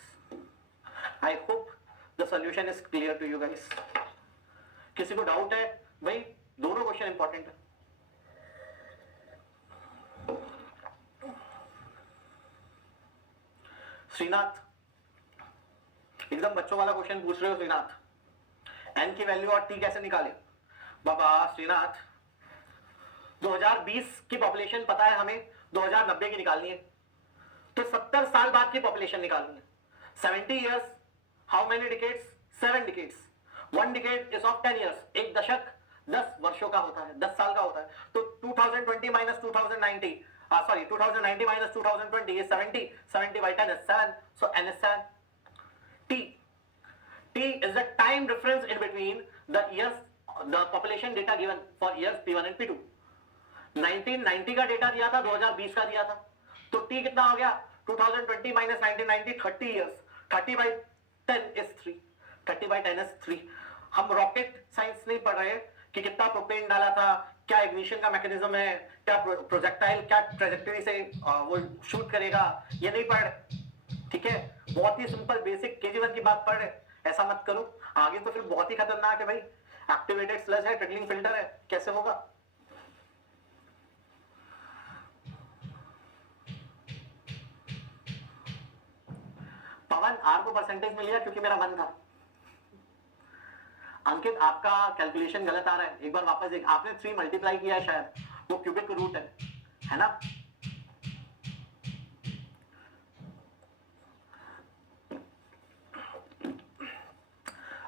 I hope the solution is clear to you guys. किसी को doubt है भाई, दोनों question important है। श्रीनाथ, एकदम बच्चों वाला question पूछ रहे हो श्रीनाथ, एन की वैल्यू और टी कैसे निकाले। बाबा श्रीनाथ, 2020 की पॉपुलेशन पता है हमें, 2090 की निकालनी है, तो 70 साल बाद की पॉपुलेशन निकालनी है। 70 years, how many decades? 7 decades. 1 decade is of 10 years. एक दशक 10 वर्षों का होता है, 10 साल का होता है। तो 2020 minus 2090, sorry, 2090 minus 2020 is 70. 70 by 10 is 7. So n is 7. T. T is the time difference in between the years, the population data given for years P1 and P2. 1990 का डेटा दिया था, 2020 का दिया था, तो टी कितना हो गया 2020 माइनस 1990, 30 इयर्स, 30/10 इज 3, 30/10 इज 3। हम रॉकेट साइंस नहीं पढ़ रहे कि कितना प्रोपेन डाला था, क्या इग्निशन का मैकेनिज्म है, क्या प्रोजेक्टाइल क्या ट्रेजेक्टरी से वो शूट करेगा, ये नहीं पढ़ रहे, ठीक है। बहुत ही सिंपल बेसिक केजी 1 की बात पढ़ रहे, ऐसा मत करो। आगे तो फिर बहुत ही खतरनाक है भाई, एक्टिवेटेड स्लज है, ट्रिकलिंग फिल्टर है, कैसे होगा। पवन आर को परसेंटेज मिल गया क्योंकि मेरा मन था। अंकित आपका कैलकुलेशन गलत आ रहा है, एक बार वापस देख, आपने 3 मल्टीप्लाई किया है शायद, वो क्यूबिक रूट है ना।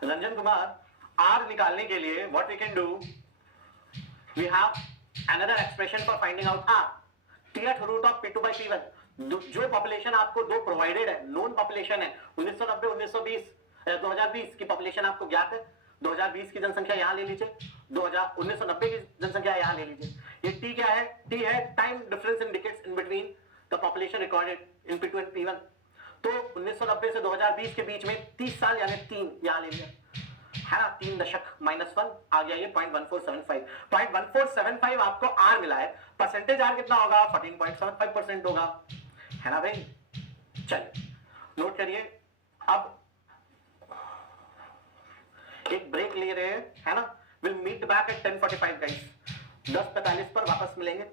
रंजन कुमार, आर निकालने के लिए what we can do, we have another expression for finding out r, tth root of P2/P1। जो पॉपुलेशन आपको दो प्रोवाइडेड है, नोन पॉपुलेशन है, 1990 1920 2020 की पॉपुलेशन आपको ज्ञात है, 2020 की जनसंख्या यहां ले लीजिए, 1990 की जनसंख्या यहां ले लीजिए। ये टी क्या है, टी है time difference in decades in between the population recorded in P2 and P1। तो 1990 से 2020 के बीच में 30 साल यानी 3 यहां ले लिया है ना, 3 दशक -1 आ गया, ये 0.1475 आपको आर मिला है। परसेंटेज आर कितना होगा, 14.75% होगा, है ना भाई। चलिए नोट करिए, अब एक ब्रेक ले रहे हैं, है ना। Will meet back at 10:45 guys, 10:45 पर वापस मिलेंगे।